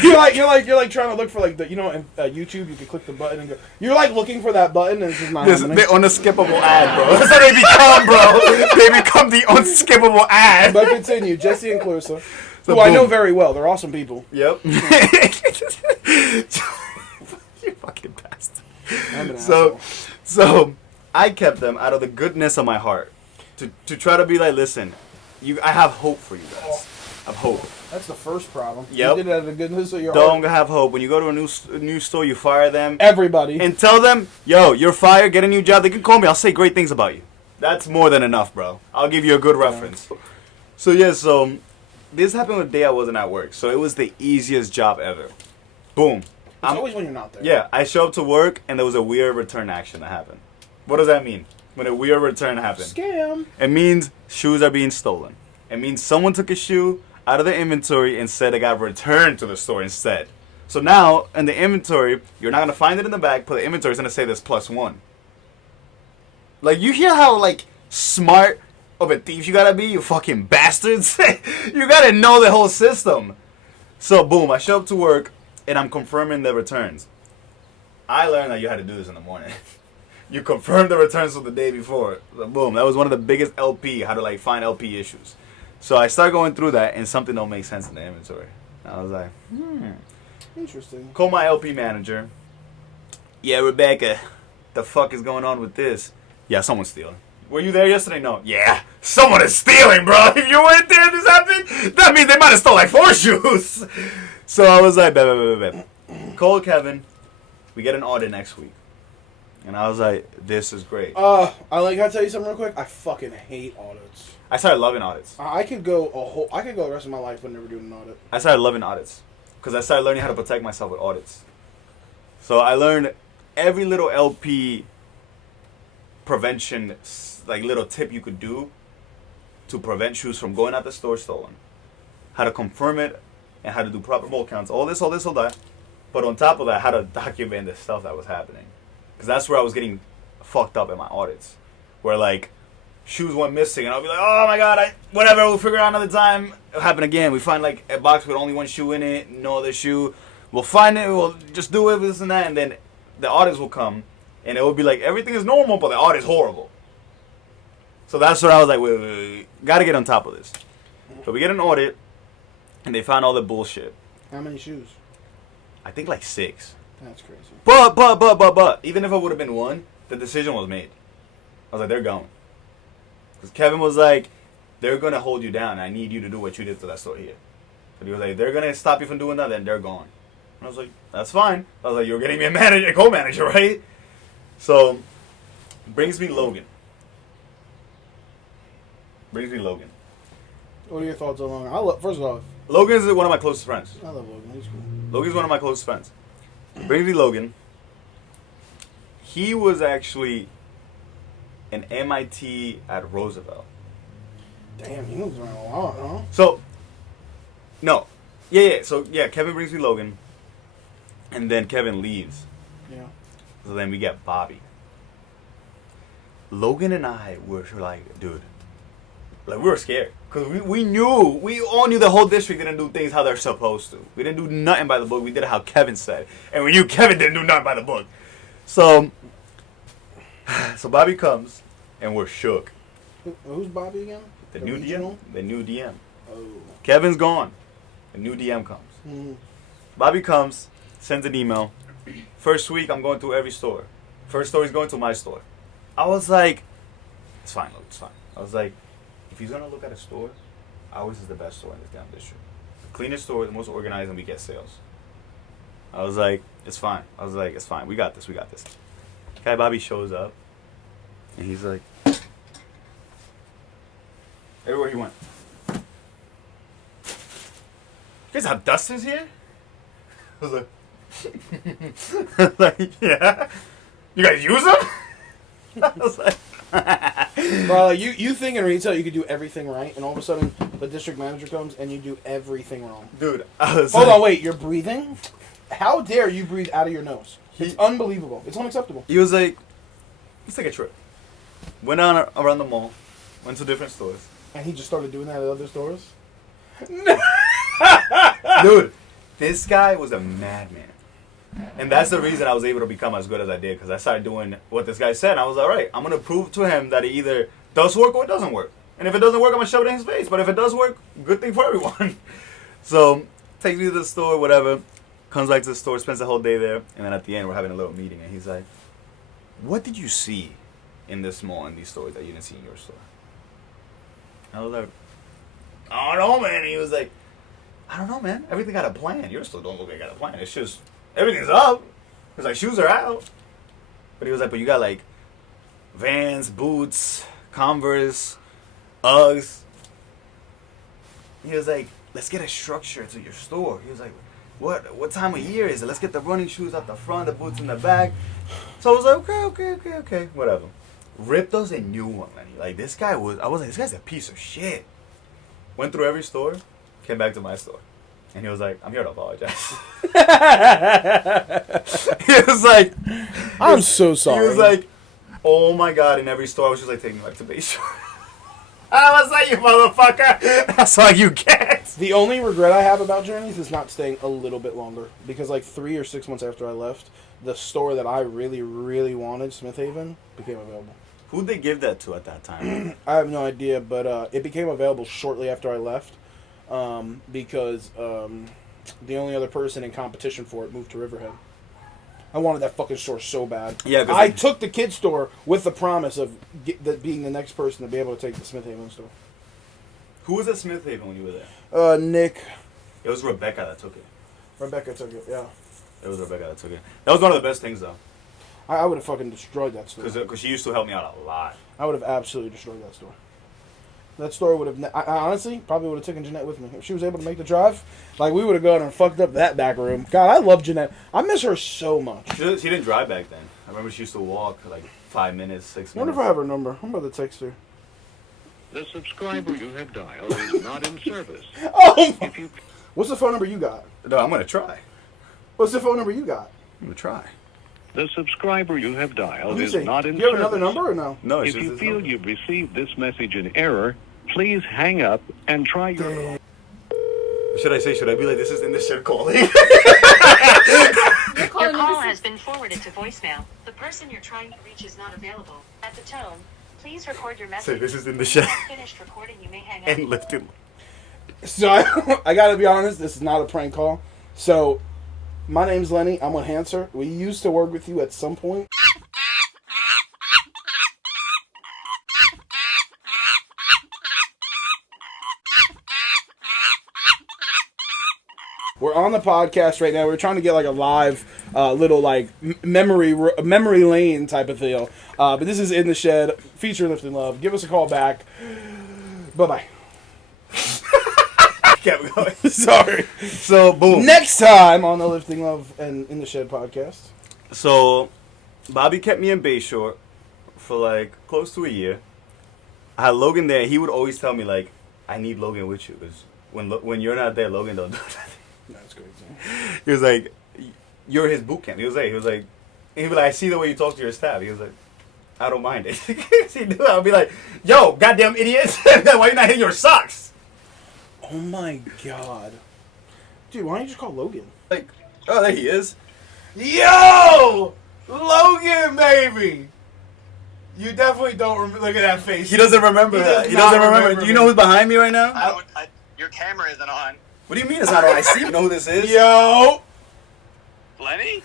bro. you're like trying to look for like the in YouTube you can click the button and go. You're like looking for that button and it's just not This, happening. the unskippable ad, bro. That's how they become, bro. They become the unskippable ad. But continue, Jesse and Clarissa, So who I know boom. very well. They're awesome people. Yep. You fucking bastard. I'm an So, asshole. so I kept them out of the goodness of my heart to try to be like, listen, I have hope for you guys. I have hope. That's the first problem. Yep. You did it out of the goodness of your Don't heart. have hope. When you go to a new store, you fire them Everybody. and tell them, yo, you're fired. Get a new job. They can call me. I'll say great things about you. That's more than enough, bro. I'll give you a good reference. So yeah, so this happened the day I wasn't at work. So it was the easiest job ever. Boom. It's always when you're not there. Yeah, I show up to work and there was a weird return action that happened. What does that mean? When a weird return happens? Scam. It means shoes are being stolen. It means someone took a shoe out of the inventory and said it got returned to the store instead. So now, in the inventory, you're not going to find it in the bag, but the inventory is going to say there's +1. Like, you hear how, like, smart of a thief you got to be, you fucking bastards? You got to know the whole system. So, boom, I show up to work, and I'm confirming the returns. I learned that you had to do this in the morning. You confirm the returns from the day before. So boom, that was one of the biggest LP, how to like find LP issues. So I start going through that and something don't make sense in the inventory. I was like, Interesting. call my LP manager. Yeah, Rebecca, the fuck is going on with this? Yeah, someone's stealing. Were you there yesterday? No. Yeah, someone is stealing, bro. If you weren't there and this happened, that means they might have stole like 4 shoes. So I was like, bet. Call Kevin. We get an audit next week. And I was like, this is great. I gotta tell you something real quick. I fucking hate audits. I started loving audits. I could go the rest of my life with never doing an audit. I started loving audits. Because I started learning how to protect myself with audits. So I learned every little LP prevention, like little tip you could do to prevent shoes from going out the store stolen. How to confirm it and how to do proper mold counts. All this, all that. But on top of that, how to document the stuff that was happening. Because that's where I was getting fucked up in my audits. Where, like, shoes went missing. And I'll be like, oh, my God, whatever, we'll figure it out another time. It'll happen again. We find, like, a box with only 1 shoe in it, no other shoe. We'll find it, we'll just do it, this and that. And then the audits will come. And it will be like, everything is normal, but the audit's horrible. So that's where I was like, wait. Got to get on top of this. So we get an audit, and they found all the bullshit. How many shoes? I think like 6. That's crazy. But, even if it would have been 1, the decision was made. I was like, they're going. Because Kevin was like, they're going to hold you down. I need you to do what you did to that store here. But he was like, they're going to stop you from doing that, then they're gone. And I was like, that's fine. I was like, you're getting me a co-manager, right? So, brings me Logan. What are your thoughts on Logan? First of all, Logan is one of my closest friends. I love Logan. He's cool. Logan's one of my closest friends. Brings me Logan. He was actually an MIT at Roosevelt. Damn, he moves around a lot, huh? So, no. Yeah. So, Kevin brings me Logan. And then Kevin leaves. Yeah. So then we get Bobby. Logan and I were like, dude, like we were scared. Because we all knew the whole district didn't do things how they're supposed to. We didn't do nothing by the book. We did it how Kevin said. And we knew Kevin didn't do nothing by the book. So Bobby comes, and we're shook. Who's Bobby again? The new regional? DM. The new DM. Oh. Kevin's gone. The new DM comes. Mm-hmm. Bobby comes, sends an email. First week, I'm going through every store. First store, he's going to my store. I was like, it's fine, look, it's fine. I was like, if he's going to look at a store, ours is the best store in this damn district. The cleanest store, the most organized, and we get sales. I was like, it's fine. It's fine. We got this. Guy Bobby shows up, and he's like, everywhere he went. You guys have dusters here? I was like, yeah. You guys use them? I was like, bro, like you think in retail you could do everything right, and all of a sudden the district manager comes and you do everything wrong. dude, I was Hold like, on, wait, you're breathing? How dare you breathe out of your nose? It's unbelievable. It's unacceptable. He was like, let's take a trip. Went on around the mall, went to different stores. And he just started doing that at other stores? Dude, this guy was a madman. And that's the reason I was able to become as good as I did, because I started doing what this guy said. And I was like, all right, I'm going to prove to him that it either does work or it doesn't work. And if it doesn't work, I'm going to shove it in his face. But if it does work, good thing for everyone. So, takes me to the store, whatever. Comes back to the store, spends the whole day there. And then at the end, we're having a little meeting. And he's like, what did you see in this mall, in these stores, that you didn't see in your store? And I was like, I don't know, man. And he was like, I don't know, man. Everything got a plan. Your store don't look like it got a plan. It's just, everything's up. He's like, shoes are out. But he was like, but you got like Vans, boots, Converse, Uggs. He was like, let's get a structure to your store. He was like, what time of year is it? Let's get the running shoes out the front, the boots in the back. So I was like, okay, whatever. Ripped us a new one, Lenny. Like, this guy was, I was like, this guy's a piece of shit. Went through every store, came back to my store. And he was like, I'm here to apologize. He was like, I'm so sorry. He was like, oh my God, in every store, I was just like, take me back to base. I was like, you motherfucker. That's all you get. The only regret I have about Journeys is not staying a little bit longer. Because like 3 or 6 months after I left, the store that I really, really wanted, Smith Haven, became available. Who'd they give that to at that time? I have no idea, but it became available shortly after I left. Because the only other person in competition for it moved to Riverhead. I wanted that fucking store so bad. Yeah, I took the kids store with the promise of being the next person to be able to take the Smith Haven store. Who was at Smith Haven when you were there? Nick. It was Rebecca that took it. Rebecca took it, yeah. It was Rebecca that took it. That was one of the best things, though. I would have fucking destroyed that store. Because she used to help me out a lot. I would have absolutely destroyed that store. That store would have... I honestly probably would have taken Jeanette with me. If she was able to make the drive, like, we would have gone and fucked up that back room. God, I love Jeanette. I miss her so much. She didn't drive back then. I remember she used to walk for like 5 minutes, 6 minutes. I wonder if I have her number. I'm about to text her. The subscriber you have dialed is not in service. Oh! If you What's the phone number you got? No, I'm going to try. What's the phone number you got? I'm going to try. The subscriber you have dialed is Say, not in you have service. another number or no? No, it's If just you this feel number. you've received this message in error, please hang up and try your... Should I be like, this is InTheShed calling? Your call has been forwarded to voicemail. The person you're trying to reach is not available. At the tone, please record your message. Say, this is InTheShed. When finished recording, you may hang up. And lift it. So I gotta be honest, this is not a prank call. So My name's Lenny. I'm with Hancer. We used to work with you at some point. We're on the podcast right now. We're trying to get like a live little like memory lane type of deal. But this is In the Shed, feature Lifting Love. Give us a call back. Bye-bye. Kept going. Sorry. So, boom. Next time on the Lifting Love and In the Shed podcast. So, Bobby kept me in Bayshore for like close to a year. I had Logan there. He would always tell me like, I need Logan with you. Because when you're not there, Logan don't do that. That's crazy. He was like, you're his boot camp. He'd be like, I see the way you talk to your staff. He was like, I don't mind it. I'll be like, yo, goddamn idiot. Why you not hitting your socks? Oh my god. Dude, why don't you just call Logan? Like, oh, there he is. Yo! Logan, baby! You definitely don't look at that face. He doesn't remember that. He doesn't remember. Do you know who's behind me right now? Your camera isn't on. What do you mean it's not on? I see. You know who this is? Yo! Lenny?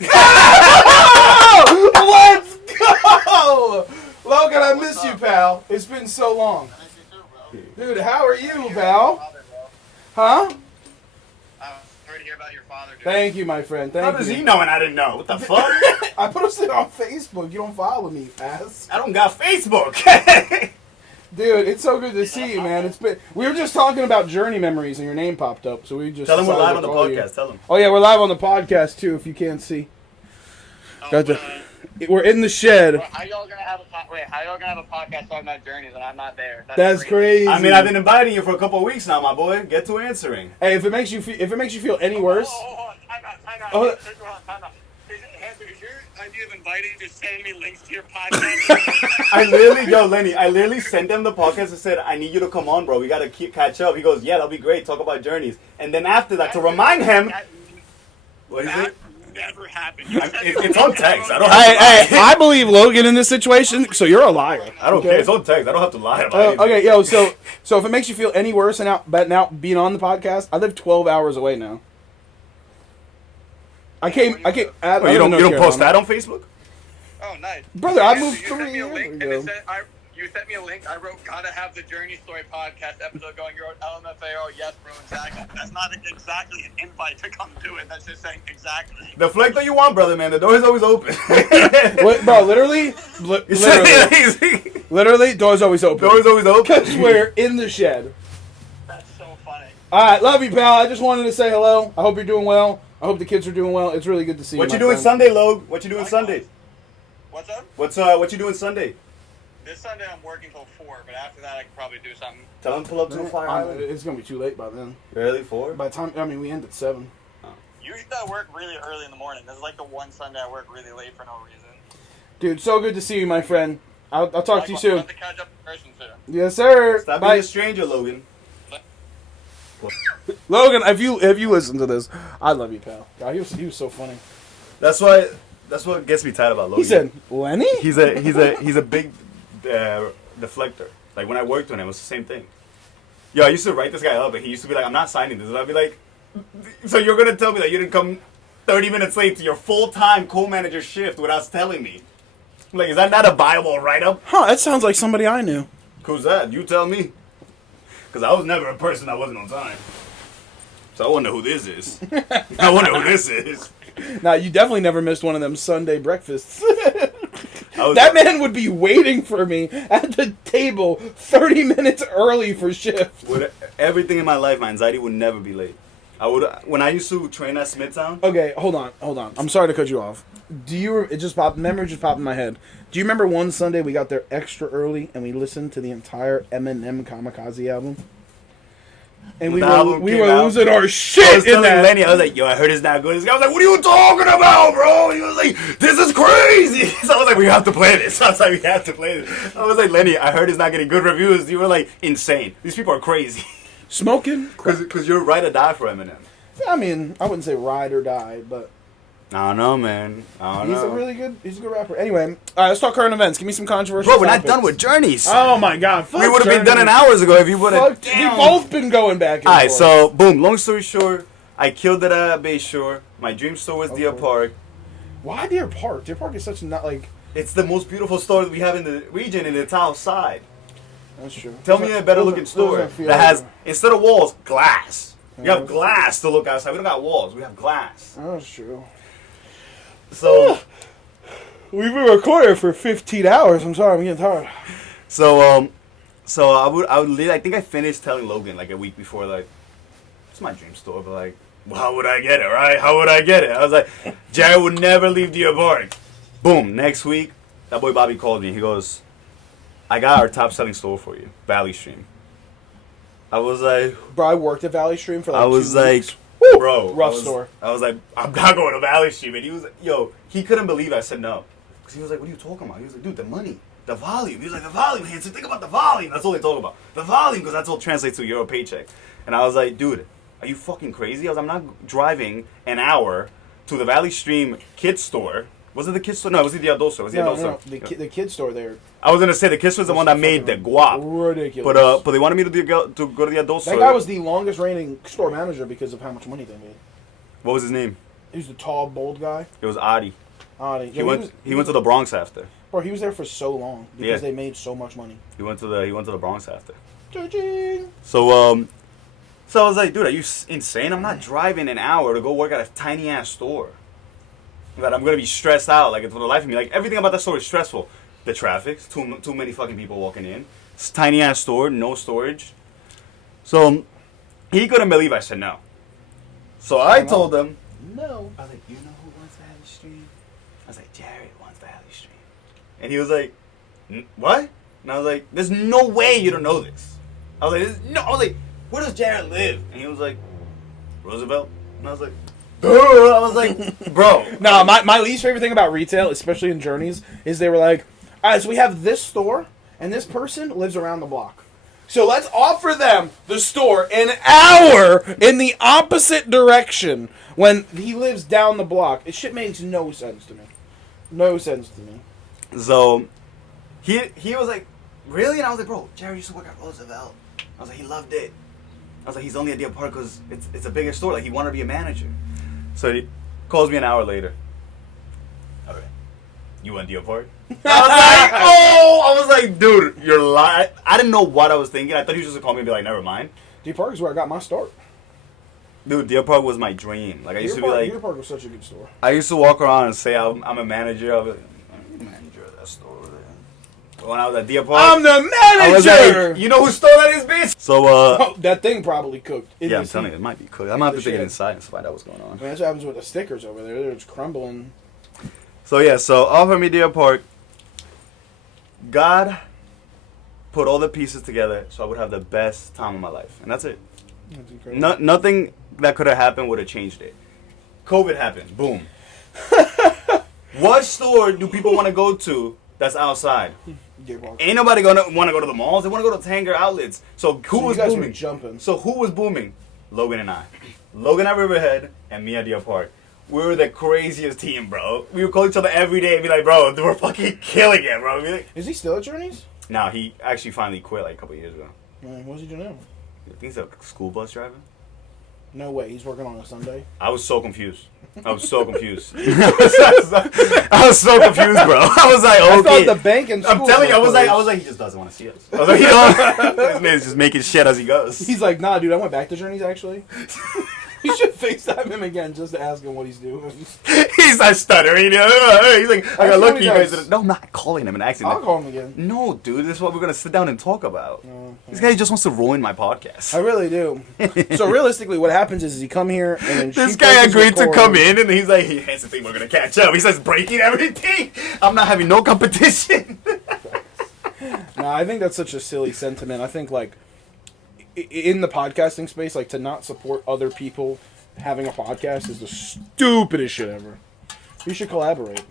Let's go! Logan, I miss you, pal. It's been so long. Dude, how are you, pal? Huh? Sorry to hear about your father, dude. Thank you, my friend. Thank How you. does he know and I didn't know? What the fuck? I posted on Facebook. You don't follow me, ass. I don't got Facebook. Dude, it's so good to see you, man. We were just talking about Journey memories, and your name popped up, so we just Tell him we're decided live to on the call podcast. you. Tell him. Oh yeah, we're live on the podcast too. If you can't see, Oh, we're in the shed. how y'all gonna have a podcast talking about journeys and I'm not there? That's crazy. I mean, I've been inviting you for a couple of weeks now, my boy. Get to answering. Hey, if it makes you feel any worse, Time out. Oh. Time out. Hancer, is your idea of inviting just sending me links to your podcast? Lenny, I literally sent them the podcast and said, I need you to come on, bro. We got to catch up. He goes, yeah, that'll be great. Talk about journeys. And then after that, to remind him, what is it? Never happened. It's on text. I don't hey, I believe Logan in this situation, so you're a liar. I don't care. It's on text. I don't have to lie about it. Okay, yo, so if it makes you feel any worse, now being on the podcast, I live 12 hours away now. I came. You don't post that on Facebook? Oh, nice. Brother, I Yeah, moved you sent 3 me a years link, ago. and you sent me a link. I wrote, gotta have the Journey Story podcast episode going. You wrote LMFAO, yes, bro, exactly. That's not exactly an invite to come do it. That's just saying exactly. The flick that you want, brother, man. The door is always open. What, bro, literally, door's always open. Door's always open. Because we're in the shed. That's so funny. All right, love you, pal. I just wanted to say hello. I hope you're doing well. I hope the kids are doing well. It's really good to see you. What my you doing friend. Sunday, Log? What you doing Sunday? What's up? What you doing Sunday? This Sunday I'm working till 4, but after that I can probably do something. Tell him to pull up to the Fire Island. It's gonna be too late by then. Really, 4? By the time, we end at 7. Usually I work really early in the morning. This is like the one Sunday I work really late for no reason. Dude, so good to see you, my friend. I'll talk to you soon. Love to catch up in person soon. Yes, sir. Stop Bye. being a stranger, Logan. Logan, if you listen to this, I love you, pal. God, he was so funny. That's what gets me tired about Logan. He said, Lenny? he's a big deflector. Like when I worked with him, it was the same thing. Yo, I used to write this guy up, and he used to be like, I'm not signing this. And I'd be like, so you're gonna tell me that you didn't come 30 minutes late to your full-time co-manager shift without telling me? Like, is that not a viable write-up? Huh, that sounds like somebody I knew. Who's that? You tell me. Because I was never a person that wasn't on time. So I wonder who this is. I wonder who this is. Now, you definitely never missed one of them Sunday breakfasts. was- That man would be waiting for me at the table 30 minutes early for shift. With everything in my life, my anxiety would never be late. When I used to train at Smithtown. Okay, hold on. I'm sorry to cut you off. Memory just popped in my head. Do you remember one Sunday we got there extra early and we listened to the entire Eminem Kamikaze album? And we were losing our shit I was in telling that. Lenny, I was like, yo, I heard it's not good. This guy was like, what are you talking about, bro? He was like, this is crazy. So I was like, we have to play this. I was like, we have to play this. I was like, Lenny, I heard it's not getting good reviews. You were like, insane. These people are crazy. Smoking? Because you're ride or die for Eminem. I mean, I wouldn't say ride or die, but I don't know, man. he's a good rapper. Anyway, all right, let's talk current events. Give me some controversial Bro, we're not topics. done with Journeys. Oh my god, fuck we would have been Journey. done an hours ago if you would have. We've both been going back and Alright, forth. so boom. Long story short, I killed it at Bayshore. My dream store was Deer Park. Why Deer Park? Deer Park is such not like. It's the most beautiful store that we have in the region, and it's outside. That's true. Tell me a better looking store that has, instead of walls, glass. We have glass to look outside. We don't got walls. We have glass. That's true. So we've been recording for 15 hours. I'm sorry, I'm getting tired. So I would leave. I think I finished telling Logan like a week before, like, it's my dream store, but like, well, how would I get it, right? How would I get it? I was like, Jared would never leave Deer Park. Boom. Next week, that boy Bobby called me. He goes, I got our top selling store for you, Valley Stream. I was like, bro, I worked at Valley Stream for like 2 weeks. Like, bro, rough store. I was like, I'm not going to Valley Stream. And he was like, yo, he couldn't believe I said no. Because he was like, what are you talking about? He was like, dude, the money, the volume. He was like, the volume, Hancer, think about the volume. That's all they talk about. The volume, because that's all translates to your paycheck. And I was like, dude, are you fucking crazy? I was like, I'm not driving an hour to the Valley Stream kids store. Was it the kids store? No, it was the adult store. It was the adult store. The kids store there. I was gonna say the kids was the one that made the guap. Ridiculous. But they wanted me to go to the adult store. That guy was the longest reigning store manager because of how much money they made. What was his name? He was the tall, bold guy. It was Adi. Adi. He went to the Bronx after. Bro, he was there for so long because they made so much money. He went to the Bronx after. Cha-ching. So I was like, dude, are you insane? I'm not driving an hour to go work at a tiny ass store. That I'm gonna be stressed out, like, for the life of me. Like, everything about that store is stressful. The traffic, too many fucking people walking in. It's a tiny ass store, no storage. So he couldn't believe I said no. So I told him no. I was like, you know who wants Valley Stream? I was like, Jared wants Valley Stream. And he was like, what? And I was like, there's no way you don't know this. I was like, where does Jared live? And he was like, Roosevelt. And I was like, I was like, bro. No, my least favorite thing about retail, especially in Journeys, is they were like, all right, so we have this store, and this person lives around the block. So let's offer them the store an hour in the opposite direction when he lives down the block. It shit makes no sense to me. No sense to me. So he was like, really? And I was like, bro, Jared used to work at Roosevelt. I was like, he loved it. I was like, he's only at Deer Park because it's a bigger store. Like, he wanted to be a manager. So he calls me an hour later. Okay. You want Deer Park? I was like, dude, you're lying. I didn't know what I was thinking. I thought he was just going to call me and be like, never mind. Deer Park is where I got my start. Dude, Deer Park was my dream. Like, I used to be like, Deer Park was such a good store. I used to walk around and say I'm a manager. I was like, I'm the manager of that store over there. When I was at Deer Park, I'm the manager! I was like, you know who stole that is, bitch? So, that thing probably cooked. Yeah, I'm telling you, it might be cooked. I'm going to have to take it inside and find out what's going on. I mean, that's what happens with the stickers over there. They're just crumbling. So, yeah, offer me Deer Park. God put all the pieces together so I would have the best time of my life. And that's it. That's incredible. Nothing that could have happened would have changed it. COVID happened. Boom. What store do people want to go to that's outside? Ain't nobody gonna want to go to the malls. They want to go to Tanger outlets. So who was booming? Jumping. So who was booming? Logan and I. Logan at Riverhead and me at Deer Park. We were the craziest team, bro. We would call each other every day and be like, bro, we're fucking killing it, bro. Like, is he still at Journeys? No, he actually finally quit like a couple years ago. What's he doing now? I think he's a school bus driver. No way, he's working on a Sunday. I was so confused. I was so confused, bro. I was like, okay. I thought the bank and school. I'm telling you, I was like, he just doesn't want to see us. I was like, this man's just making shit as he goes. He's like, nah, dude, I went back to Journeys actually. You should FaceTime him again just to ask him what he's doing. He's not stuttering. He's like, I got lucky. You guys. No, I'm not calling him and asking him. I'll call him again. No, dude, this is what we're going to sit down and talk about. This guy just wants to ruin my podcast. I really do. So realistically, what happens is he come here and then this guy agreed to come in and he's like, hey, that's the thing, we're going to catch up. He starts breaking everything. I'm not having no competition. No, I think that's such a silly sentiment. I think, like, in the podcasting space, like, to not support other people having a podcast is the stupidest shit ever. We should collaborate.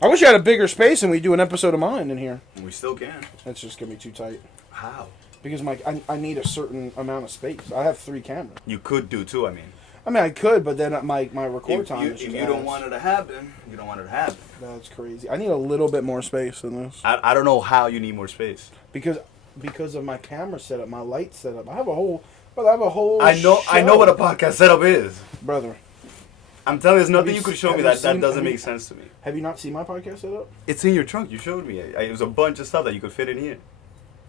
I wish you had a bigger space and we do an episode of mine in here. We still can. That's just gonna be too tight. How? Because I need a certain amount of space. I have 3 cameras. You could do too. I mean, I could, but then my record time is if you don't want it to happen, you don't want it to happen. That's crazy. I need a little bit more space than this. I don't know how you need more space. Because because of my camera setup, my light setup. I have a whole. I know what a podcast setup is. Brother. I'm telling you, there's nothing you you could s- show me have you that seen- doesn't have you- make sense to me. Have you not seen my podcast setup? It's in your trunk. You showed me. It was a bunch of stuff that you could fit in here.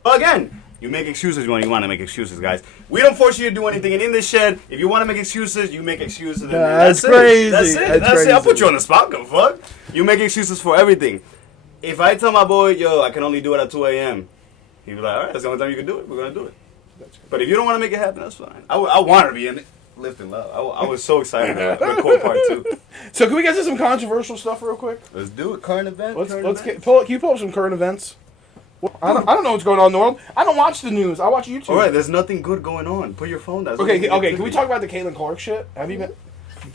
But again, you make excuses when you want to make excuses, guys. We don't force you to do anything in this shed. If you want to make excuses, you make excuses. And That's it. crazy. That's it. That's It. I'll put crazy. you on the spot. Go fuck. You make excuses for everything. If I tell my boy, yo, I can only do it at 2 a.m., he'd be like, all right, that's the only time you can do it. We're going to do it. But if you don't want to make it happen, that's fine. I want to be in it. Lifting love. I was so excited about Record Part 2. So can we get to some controversial stuff real quick? Let's do it. Current event. Can you pull up some current events? I don't know what's going on in the world. I don't watch the news. I watch YouTube. All right, there's nothing good going on. Put your phone down. Okay. Can we talk about the Caitlin Clark shit? Have you been?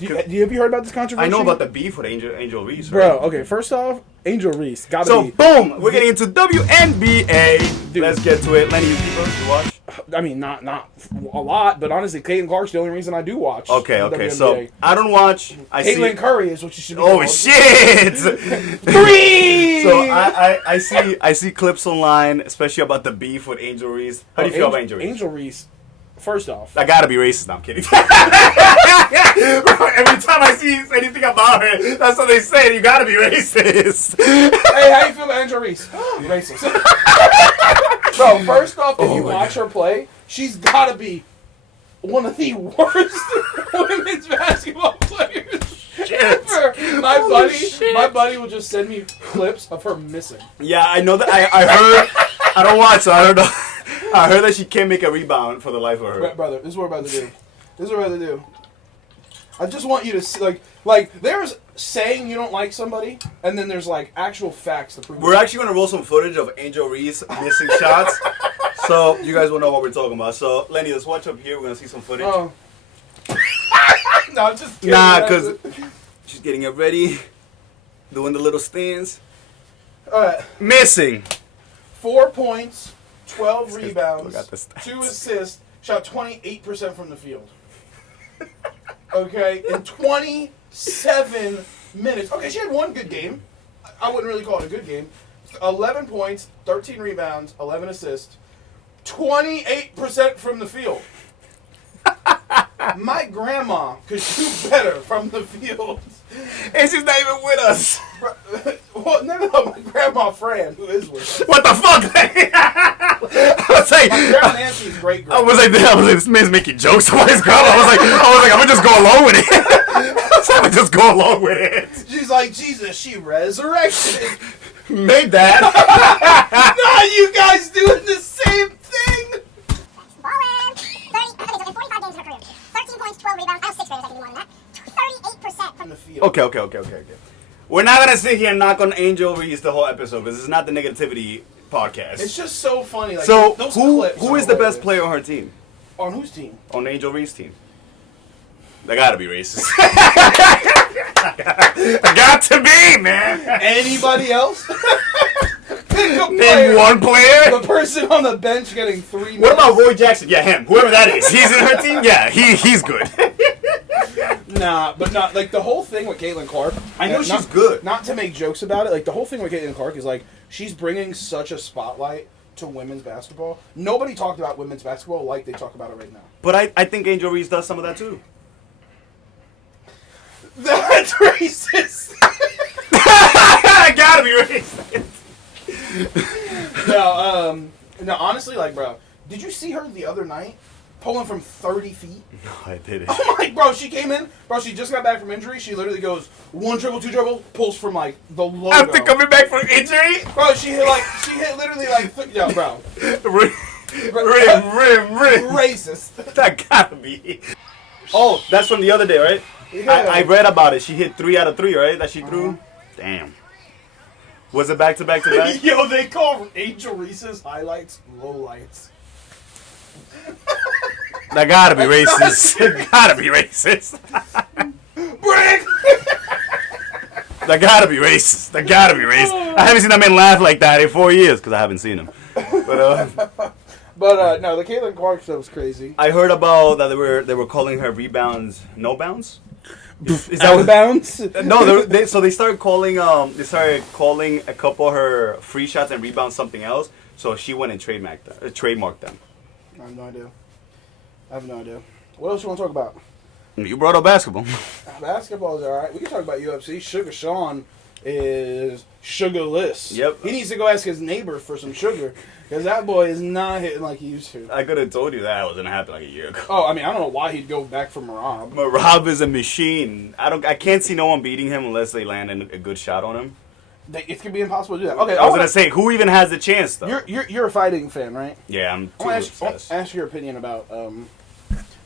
Have you heard about this controversy? I know about the beef with Angel Reese. Bro, Right? okay. First off, Angel Reese gotta So be. boom, we're getting into WNBA. Dude. Let's get to it. Lenny, you watch? I mean, not a lot, but honestly, Caitlin Clark's the only reason I do watch. Okay. WNBA. So I don't watch. I Caitlin see. Curry is what you should be Oh called. shit! 3! So I see clips online, especially about the beef with Angel Reese. How do you feel about Angel Reese? Angel Reese. First off, I gotta be racist. No, I'm kidding. Bro, every time I see anything about her, that's what they say. You gotta be racist. hey, how you feel about Angel Reese? Racist. Bro, first off, if you watch her play, she's gotta be one of the worst women's basketball players ever. My buddy will just send me clips of her missing. Yeah, I know that. I heard. I don't watch, so I don't know. I heard that she can't make a rebound for the life of her. Brother, this is what we're about to do. I just want you to see, like there's saying you don't like somebody, and then there's like actual facts to prove. We're actually gonna roll some footage of Angel Reese missing shots, so you guys will know what we're talking about. So Lenny, let's watch up here. We're gonna see some footage. Oh. No, I'm just kidding. Nah, because she's getting it ready, doing the little stands. Alright. Missing. 4 points, 12 Look rebounds, at the stats. 2 assists, shot 28% from the field. Okay, in 27 minutes. Okay, she had one good game. I wouldn't really call it a good game. 11 points, 13 rebounds, 11 assists, 28% from the field. My grandma could shoot better from the field. And she's not even with us. Well, no, my grandma Fran, who is with us. What the fuck? I was like, My grandma Nancy's great grandma. I was like, this man's making jokes about his grandma. I was like, I'm gonna just go along with it. I would just go along with it. She's like, Jesus, she resurrected. Made that. No, you guys doing the same thing. Ballin'! 30, okay, so in 45 games in her career, 13 points, 12 rebounds. I have 6 failures, I can do more than that. 38% from The field. Okay. We're not gonna sit here and knock on Angel Reese the whole episode because this is not the negativity podcast. It's just so funny. Like, So those who clips are is the best hilarious. player on her team? On whose team? On Angel Reese's team? They gotta be racist. Got to be, man. Anybody else? Pick a Name player. one player. The person on the bench getting 3 minutes. What about Roy Jackson? Yeah, him. Whoever that is. He's in her team? Yeah, he's good. Nah, but not like the whole thing with Caitlin Clark. I know not- she's good. Not to make jokes about it, like the whole thing with Caitlin Clark is like she's bringing such a spotlight to women's basketball. Nobody talked about women's basketball like they talk about it right now. But I think Angel Reese does some of that too. That's racist. I gotta be racist. No, honestly, like, bro, did you see her the other night pulling from 30 feet? No, I didn't. Oh my, bro, she came in, bro, she just got back from injury. She literally goes 1 dribble, 2 dribble, pulls from like the logo. After coming back from injury? Bro, she hit literally like, yo, bro, Rim. racist. That gotta be. Oh, that's from the other day, right? Yeah. I read about it. She hit 3 out of 3, right? That she threw? Damn. Was it back to back to back? Yo, they call Angel Reese's highlights lowlights. That gotta be racist. Gotta be racist. Brick! That gotta be racist. That gotta be racist. I haven't seen that man laugh like that in 4 years because I haven't seen him. But no, the Caitlin Clark stuff was crazy. I heard about that they were calling her rebounds no bounds. Is that Out of what? bounds? No, they started calling a couple of her free shots and rebounds something else. So she went and trademarked them. I have no idea. What else you want to talk about? You brought up basketball. Basketball is all right. We can talk about UFC. Sugar Sean is sugarless. Yep. He needs to go ask his neighbor for some sugar because that boy is not hitting like he used to. I could have told you that was gonna happen like a year ago. Oh, I mean, I don't know why he'd go back for Marab. Marab is a machine. I can't see no one beating him unless they land a good shot on him. It could be impossible to do that. Okay, I was gonna say, who even has the chance though? You're a fighting fan, right? Yeah, I'm I too want to obsessed. ask your opinion about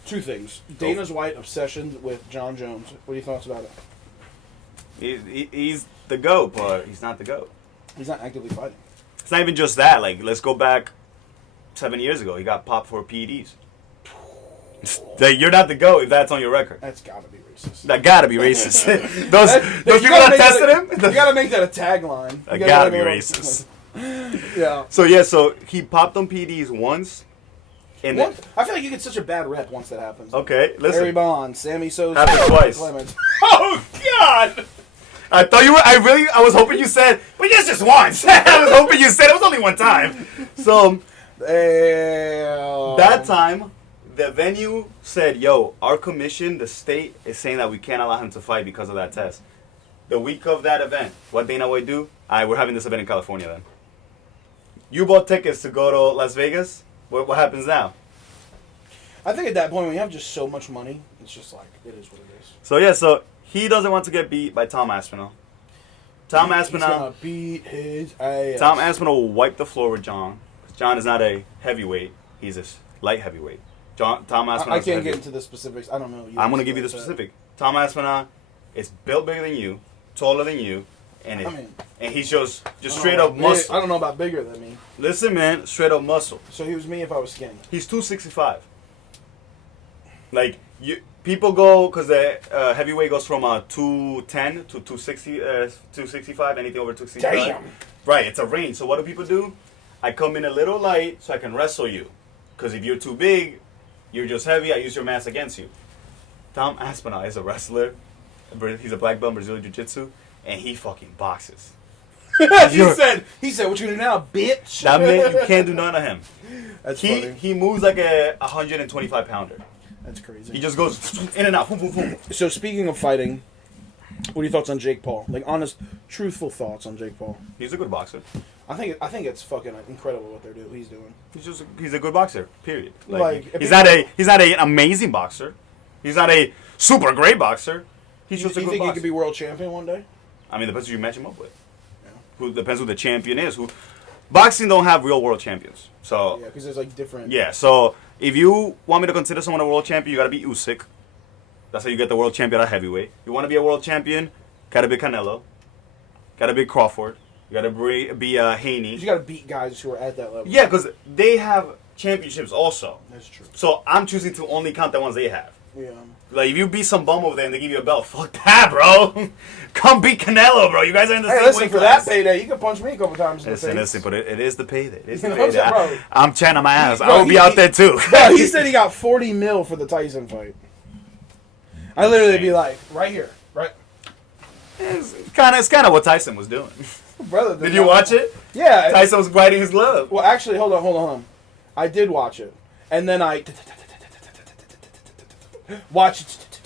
two things. Dana's White obsession with John Jones. What are your thoughts about it? He's the GOAT, but he's not the GOAT. He's not actively fighting. It's not even just that. Like, let's go back 7 years ago. He got popped for PEDs. Like, you're not the GOAT if that's on your record. That's gotta be racist. That gotta be racist. those people that tested him? You gotta make that a tagline. That gotta be racist. Yeah. So he popped on PEDs once. And I feel like you get such a bad rep once that happens. okay, listen. Barry Bonds, Sammy Sosa, Happened twice. Clemens. Oh God! I thought you were. I was hoping you said, but yes, just once. I was hoping you said it was only one time. So that time, the venue said, "Yo, our commission, the state, is saying that we can't allow him to fight because of that test." The week of that event, what Dana White do? We're having this event in California. Then you bought tickets to go to Las Vegas. What happens now? I think at that point when you have just so much money, it's just like it is what it is. So he doesn't want to get beat by Tom Aspinall. He's gonna beat his ass. Tom Aspinall will wipe the floor with John. John is not a heavyweight; he's a light heavyweight. Tom Aspinall. I can't get into the specifics. I don't know. I'm going to give you the specific. Tom Aspinall is built bigger than you, taller than you, and he's just straight up muscle. I don't know about bigger than me. Listen, man, straight up muscle. So he was me if I was skinny. He's 265. Like people go because the heavyweight goes from 210 to 260, 265. Anything over 265. Damn. Right, it's a range. So what do people do? I come in a little light so I can wrestle you. Because if you're too big, you're just heavy. I use your mass against you. Tom Aspinall is a wrestler. He's a black belt in Brazilian Jiu-Jitsu, and he fucking boxes. he said, "What you gonna do now, bitch?" That man, you can't do none of him. That's funny. He moves like a 125 pounder. That's crazy. He just goes in and out. Boom, boom, boom. So speaking of fighting, what are your thoughts on Jake Paul? Like honest, truthful thoughts on Jake Paul. He's a good boxer. I think it's fucking incredible what he's doing. He's a good boxer. Period. Like he's not an amazing boxer. He's not a super great boxer. He's just a good boxer. You think he could be world champion one day? I mean, depends who you match him up with. Yeah. Who depends who the champion is. Boxing don't have real world champions. So yeah, because there's like different. Yeah. So if you want me to consider someone a world champion, you got to be Usyk. That's how you get the world champion at heavyweight. You want to be a world champion, gotta be Canelo. Gotta be Crawford. You gotta be Haney. You gotta beat guys who are at that level. Yeah, because they have championships also. That's true. So I'm choosing to only count the ones they have. Yeah. Like if you beat some bum over there and they give you a belt, fuck that, bro. Come beat Canelo, bro. You guys are in the same listen, weight for class. that payday, you can punch me a couple times in the face. Listen, but it is the payday. It is You the know what I'm payday. saying, bro? I'm chanting my ass. Bro, I will be out there too. Bro, he said he got 40 mil for the Tyson fight. I literally be like, right here, right. It's kind of what Tyson was doing. Brother, Did you watch it? Yeah. Tyson was biting his glove. Well, actually, hold on. I did watch it, and then I watched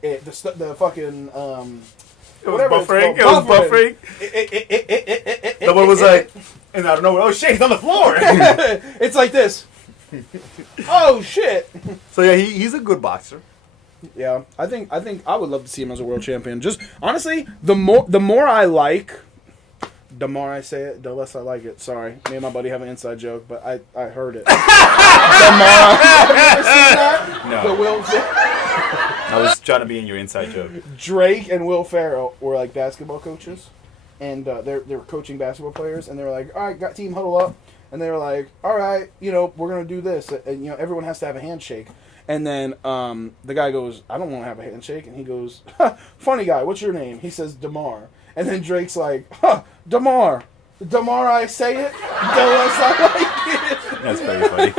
it. The fucking It was whatever it's buffering. called, It was buffering. Someone was like, and out of nowhere, oh shit, he's on the floor. It's like this. Oh shit. So yeah, he's a good boxer. Yeah, I think I would love to see him as a world champion. Just honestly, the more I like, the more I say it, the less I like it. Sorry, me and my buddy have an inside joke, but I heard it. No. The Will I was trying to be in your inside joke. Drake and Will Ferrell were like basketball coaches, and they were coaching basketball players, and they were like, all right, got team huddle up, and they were like, all right, we're gonna do this, and everyone has to have a handshake. And then the guy goes, I don't want to have a handshake. And he goes, funny guy, what's your name? He says, Damar. And then Drake's like, Damar. Damar, I say it. The less I like it. That's very funny.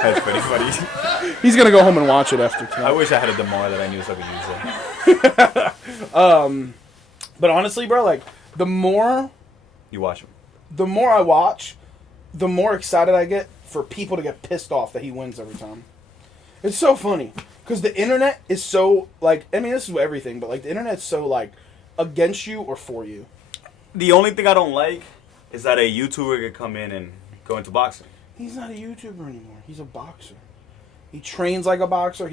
That's pretty funny. He's going to go home and watch it after tonight. I wish I had a Damar that I knew so I could use it. But honestly, bro, like, the more... You watch him. the more I watch, the more excited I get for people to get pissed off that he wins every time. It's so funny because the internet is so like. I mean, this is everything, but like the internet's so like against you or for you. The only thing I don't like is that a YouTuber could come in and go into boxing. He's not a YouTuber anymore. He's a boxer. He trains like a boxer.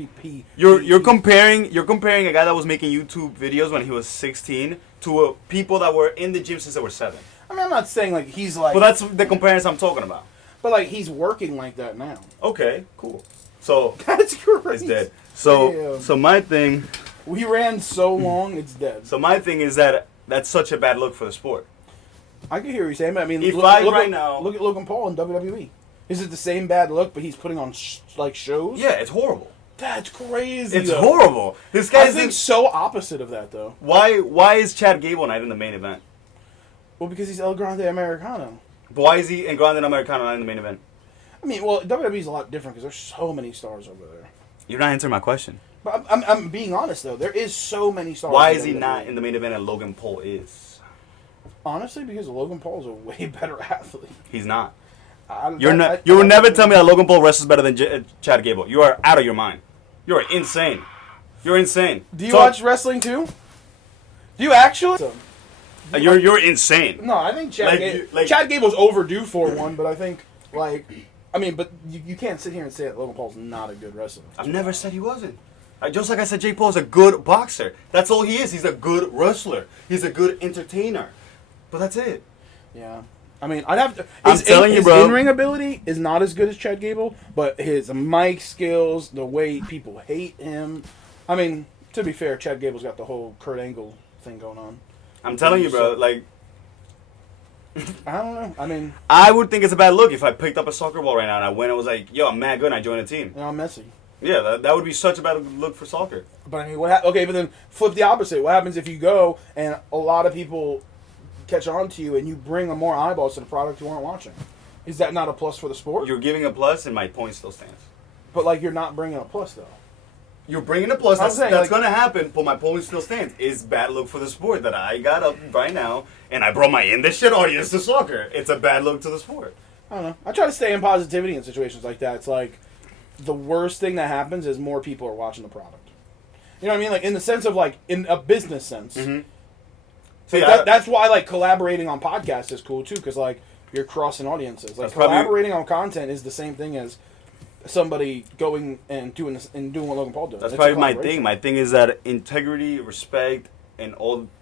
You're comparing a guy that was making YouTube videos when he was 16 to people that were in the gym since they were 7. I mean, I'm not saying like he's like. Well, that's the comparison I'm talking about. But like he's working like that now. Okay, cool. So That's crazy. it's dead. So my thing. We ran so long, it's dead. So my thing is that that's such a bad look for the sport. I can hear what you're saying, but I mean, If look at Logan Paul in WWE. Is it the same bad look, but he's putting on like shows? Yeah, it's horrible. That's crazy. It's though. horrible. This I guy's think so opposite of that though. Why is Chad Gable not in the main event? Well, because he's El Grande Americano. But why is he in Grande Americano not in the main event? I mean, well, WWE's a lot different because there's so many stars over there. You're not answering my question. But I'm being honest though. There is so many stars. Why in is he WWE. not in the main event and Logan Paul is? Honestly, because Logan Paul's a way better athlete. He's not. You will never tell me that Logan Paul wrestles better than Chad Gable. You are out of your mind. You are insane. You're insane. Do you watch wrestling too? Do you actually? You're insane. No, I think Like, Chad Gable's overdue for one, but I think but you can't sit here and say that Logan Paul's not a good wrestler. I've never said he wasn't. Just like I said, Jake Paul is a good boxer. That's all he is. He's a good wrestler. He's a good entertainer. But that's it. Yeah. I mean, I'd have to. I'm telling you, bro. His in-ring ability is not as good as Chad Gable, but his mic skills, the way people hate him. I mean, to be fair, Chad Gable's got the whole Kurt Angle thing going on. I'm telling you, bro. Like, I don't know. I mean, I would think it's a bad look if I picked up a soccer ball right now and I went and was like, yo, I'm mad good and I joined a team. I'm messy. Yeah, that would be such a bad look for soccer. But I mean, okay, but then flip the opposite. What happens if you go and a lot of people catch on to you and you bring more eyeballs to the product you aren't watching? Is that not a plus for the sport? You're giving a plus and my point still stands. But like, you're not bringing a plus though. You're bringing a plus. I'm That's saying, going to happen, but my point still stands. It's bad look for the sport that I got up right now and I brought my InTheShed audience to soccer. It's a bad look to the sport. I don't know. I try to stay in positivity in situations like that. It's like the worst thing that happens is more people are watching the product. You know what I mean? Like in the sense of like in a business sense. Mm-hmm. So that's why like collaborating on podcasts is cool too, because like you're crossing audiences. Like collaborating on content is the same thing as somebody going and doing what Logan Paul does. That's probably my thing. My thing is that integrity, respect, and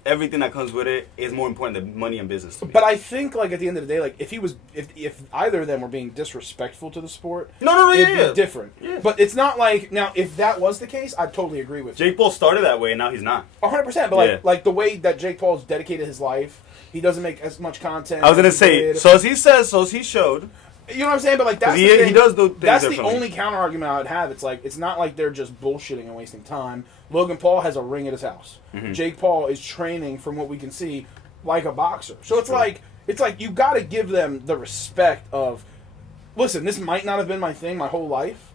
everything that comes with it is more important than money and business to me. But I think like at the end of the day, like if either of them were being disrespectful to the sport, it'd be different. Yeah. But it's not like now if that was the case, I'd totally agree with you. Jake Paul started that way, and now he's not. 100%. But like the way that Jake Paul's dedicated his life, he doesn't make as much content. I was gonna say, so as he says, so as he showed. You know what I'm saying? But like that's the thing. He does do things That's the differently. only counter argument I would have. It's like it's not like they're just bullshitting and wasting time. Logan Paul has a ring at his house. Mm-hmm. Jake Paul is training, from what we can see, like a boxer. So it's like you got to give them the respect of. Listen, this might not have been my thing my whole life,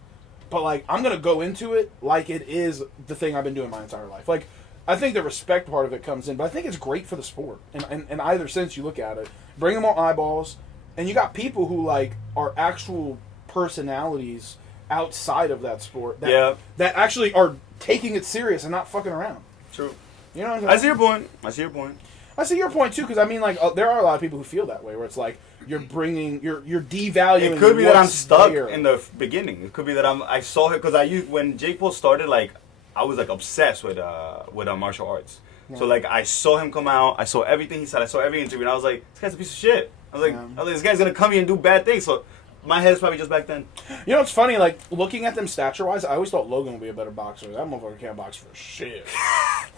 but like I'm gonna go into it like it is the thing I've been doing my entire life. Like I think the respect part of it comes in, but I think it's great for the sport. And in either sense you look at it, bring more eyeballs. And you got people who like are actual personalities outside of that sport that actually are taking it serious and not fucking around. True. You know what I'm saying? I see your point. I see your point too, because I mean, like, there are a lot of people who feel that way, where it's like you're devaluing. It could be that I'm what's stuck there. in the beginning. It could be that I saw it because when Jake Paul started, like I was like obsessed with martial arts. Yeah. So like I saw him come out, I saw everything he said, I saw every interview, and I was like, this guy's a piece of shit. I was like, this guy's gonna come here and do bad things. So my head is probably just back then. You know what's funny? Like looking at them stature wise, I always thought Logan would be a better boxer. That motherfucker can't box for shit.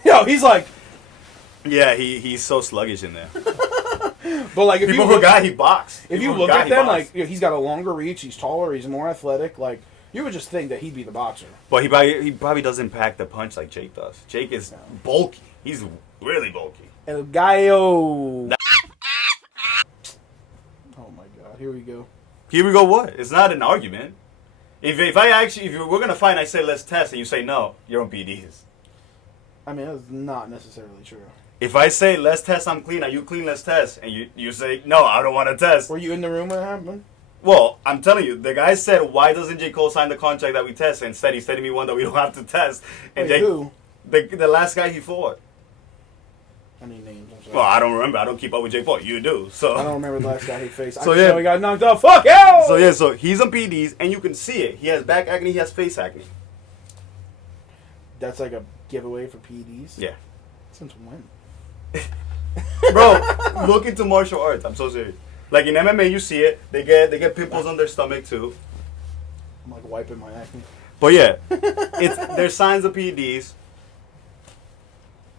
Yo, he's like. Yeah, he's so sluggish in there. But like, if people forgot he boxed. If you look at them, like he's got a longer reach, he's taller, he's more athletic. Like you would just think that he'd be the boxer. But he probably doesn't pack the punch like Jake does. Jake is bulky. He's really bulky. El Gallo. Oh my God! Here we go. Here we go. What? It's not an argument. If we're gonna fight, and I say let's test, and you say no, you're on PDs. I mean, that's not necessarily true. If I say, let's test, I'm clean, are you clean, let's test, and you say, no, I don't want to test. Were you in the room when it happened? Well, I'm telling you, the guy said, why doesn't J. Cole sign the contract that we test? Instead, he's sending me one that we don't have to test. And Wait, who? The last guy he fought. I need names. I'm sorry. Well, I don't remember. I don't keep up with Jake Paul. You do. So I don't remember the last guy he faced. So, I just know yeah. he got knocked out. Fuck hell! So he's on PDs, and you can see it. He has back acne, he has face acne. That's like a giveaway for PEDs? Yeah. Since when? Bro, look into martial arts. I'm so serious. Like in MMA, you see it. They get pimples on their stomach too. I'm like wiping my acne. But yeah, there's signs of PEDs.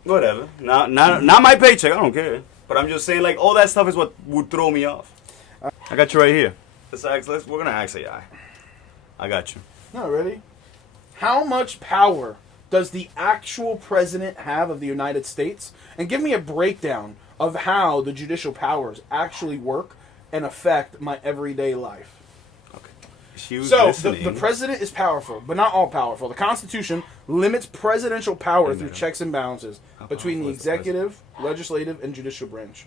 Whatever. Not my paycheck. I don't care. But I'm just saying, like, all that stuff is what would throw me off. I got you right here. We're gonna ask AI. I got you. No, really? How much power does the actual president have of the United States? And give me a breakdown of how the judicial powers actually work and affect my everyday life. So, the president is powerful, but not all powerful. The Constitution limits presidential power through checks and balances between the executive, legislative, and judicial branch.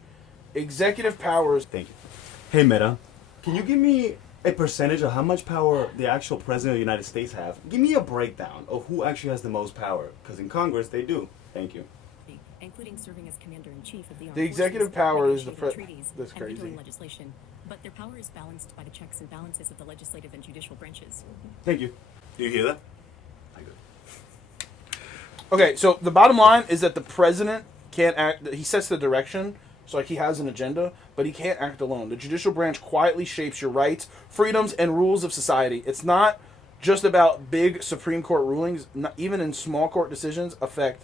Executive powers... Thank you. Hey, Meta, can you give me a percentage of how much power the actual president of the United States have? Give me a breakdown of who actually has the most power, because in Congress, they do. Thank you. Including serving as commander-in-chief of the armed The executive forces, power is the treaties, That's and crazy. vetoing legislation. But their power is balanced by the checks and balances of the legislative and judicial branches. Thank you. Do you hear that? Okay, so the bottom line is that the president can't act. He sets the direction, so like he has an agenda, but he can't act alone. The judicial branch quietly shapes your rights, freedoms, and rules of society. It's not just about big Supreme Court rulings. Even small court decisions affect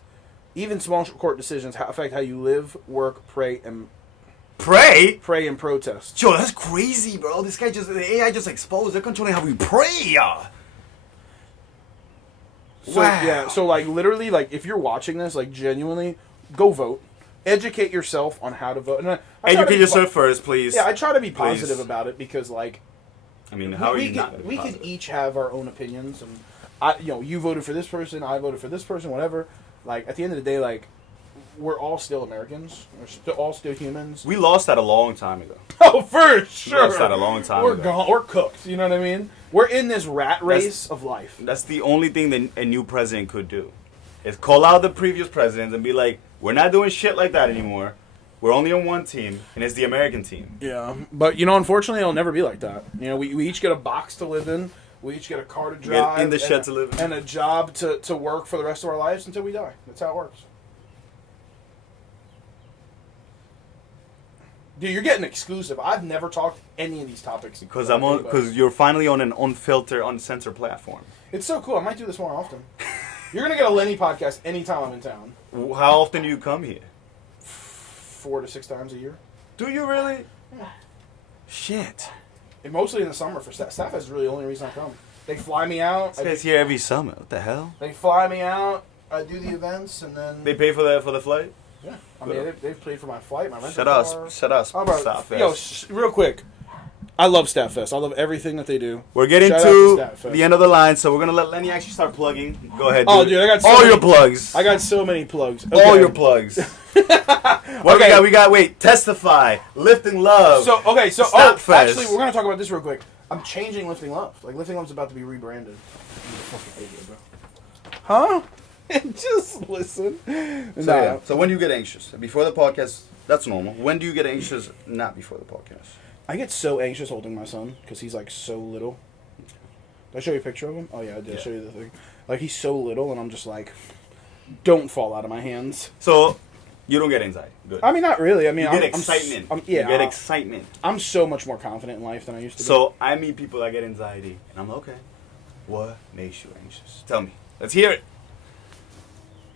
how you live, work, pray, and protest. Joe, that's crazy, bro. The AI just exposed. They're controlling how we pray. So, wow. Yeah, so like literally, like if you're watching this, like genuinely, go vote. Educate yourself on how to vote. And Educate yourself first, please. Yeah, I try to be positive about it because, like, I mean, how are you not? We could each have our own opinions, and you voted for this person, I voted for this person, whatever. Like at the end of the day, like we're all still Americans. We're all still humans. We lost that a long time ago. Oh, for sure. We lost that a long time We're ago. gone. We're cooked. You know what I mean? We're in this rat race of life. That's the only thing that a new president could do. Is call out the previous presidents and be like, we're not doing shit like that anymore. We're only on one team, and it's the American team. Yeah, but unfortunately, it'll never be like that. We each get a box to live in. We each get a car to drive. In the shed to live in. And a job to work for the rest of our lives until we die. That's how it works. Dude, you're getting exclusive. I've never talked any of these topics. Because you're finally on an unfiltered, uncensored platform. It's so cool. I might do this more often. You're gonna get a Lenny podcast anytime I'm in town. How often do you come here? 4 to 6 times a year. Do you really? Yeah. Shit. And mostly in the summer for staff. Staff is really the only reason I come. They fly me out. This guy's here every summer. What the hell? They fly me out. I do the events, and then they pay for the flight. Yeah, I mean they've paid for my flight, my rental Shut car. us. Oh, bro, Staff Fest. real quick. I love Staff Fest. I love everything that they do. We're getting to the end of the line, so we're gonna let Lenny actually start plugging. Go ahead. Dude, I got all your plugs. I got so many plugs. Okay. All your plugs. What we got? Wait, testify, lifting love. Staff Fest. Actually, we're gonna talk about this real quick. I'm changing Lifting Love. Like Lifting Love's about to be rebranded. Huh? Just listen. So when do you get anxious? Before the podcast, that's normal. When do you get anxious? Not before the podcast. I get so anxious holding my son because he's like so little. Did I show you a picture of him? Oh yeah, I did. Yeah. Show you the thing. Like he's so little, and I'm just like, don't fall out of my hands. So you don't get anxiety. Good. I mean, not really. I mean, you get excitement. You get excitement. I'm so much more confident in life than I used to be. So I meet people that get anxiety, and I'm like, okay, what makes you anxious? Tell me. Let's hear it.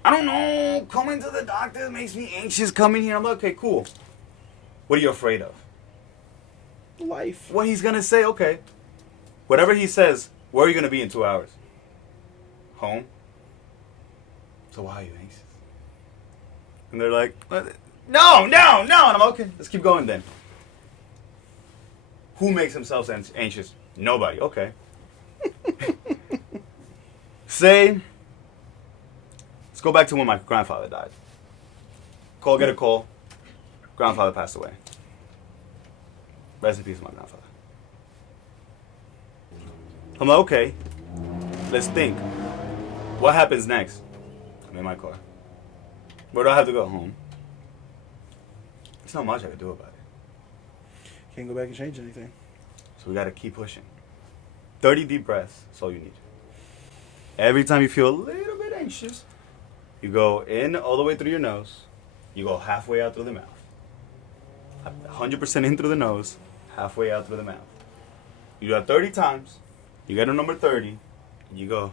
I don't know. Coming to the doctor makes me anxious. Coming here, I'm like, okay, cool. What are you afraid of? Life. What he's gonna say, okay. Whatever he says, where are you gonna be in 2 hours? Home. So why are you anxious? And they're like, no. And I'm okay. Let's keep going then. Who makes themselves anxious? Nobody. Okay. Let's go back to when my grandfather died. Get a call. Grandfather passed away. Rest in peace, my grandfather. I'm like, okay, let's think. What happens next? I'm in my car. Where do I have to go? Home. There's not much I can do about it. Can't go back and change anything. So we gotta keep pushing. 30 deep breaths, that's all you need. Every time you feel a little bit anxious, you go in all the way through your nose. You go halfway out through the mouth. 100% in through the nose, halfway out through the mouth. You do that 30 times. You get to number 30, and you go.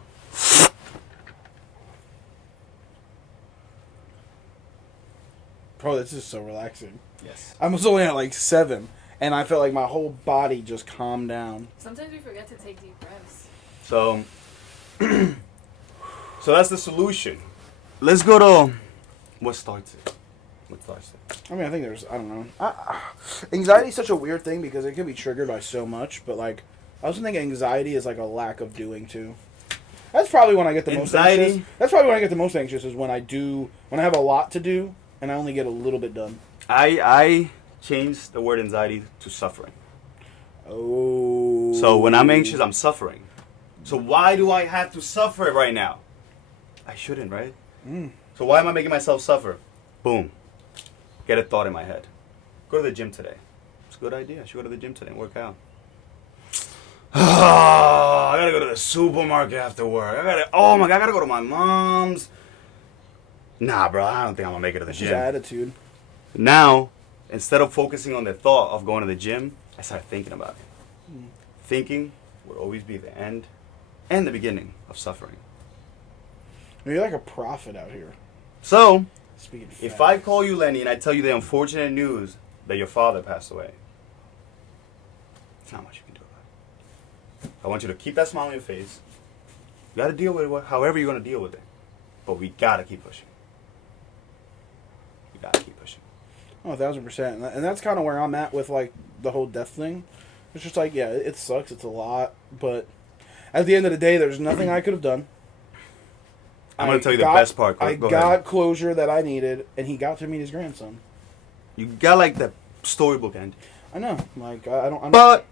Bro, this is so relaxing. Yes. I was only at like 7, and I felt like my whole body just calmed down. Sometimes we forget to take deep breaths. So, so that's the solution. Let's go to what starts it. What starts it? I mean, I think I don't know. Anxiety is such a weird thing because it can be triggered by so much, but like, I also think anxiety is like a lack of doing too. That's probably when I get the most anxious. That's probably when I get the most anxious is when I have a lot to do and I only get a little bit done. I changed the word anxiety to suffering. Oh. So when I'm anxious, I'm suffering. So why do I have to suffer right now? I shouldn't, right? So why am I making myself suffer? Boom. Get a thought in my head. Go to the gym today. It's a good idea. I should go to the gym today and work out. I gotta go to the supermarket after work. I gotta go to my mom's. Nah, bro, I don't think I'm gonna make it to the It's gym. just attitude. Now, instead of focusing on the thought of going to the gym, I started thinking about it. Thinking would always be the end and the beginning of suffering. You're like a prophet out here. So, Speaking if facts. I call you, Lenny, and I tell you the unfortunate news that your father passed away, it's not much you can do about it. I want you to keep that smile on your face. You gotta deal with it however you're gonna deal with it. But we gotta keep pushing. We gotta keep pushing. Oh, 1,000%. And that's kind of where I'm at with like the whole death thing. It's just like, yeah, it sucks. It's a lot. But at the end of the day, there's nothing I could have done. I'm going to tell you the best part. I got closure that I needed, and he got to meet his grandson. You got like the storybook end. I know. Like, I don't. But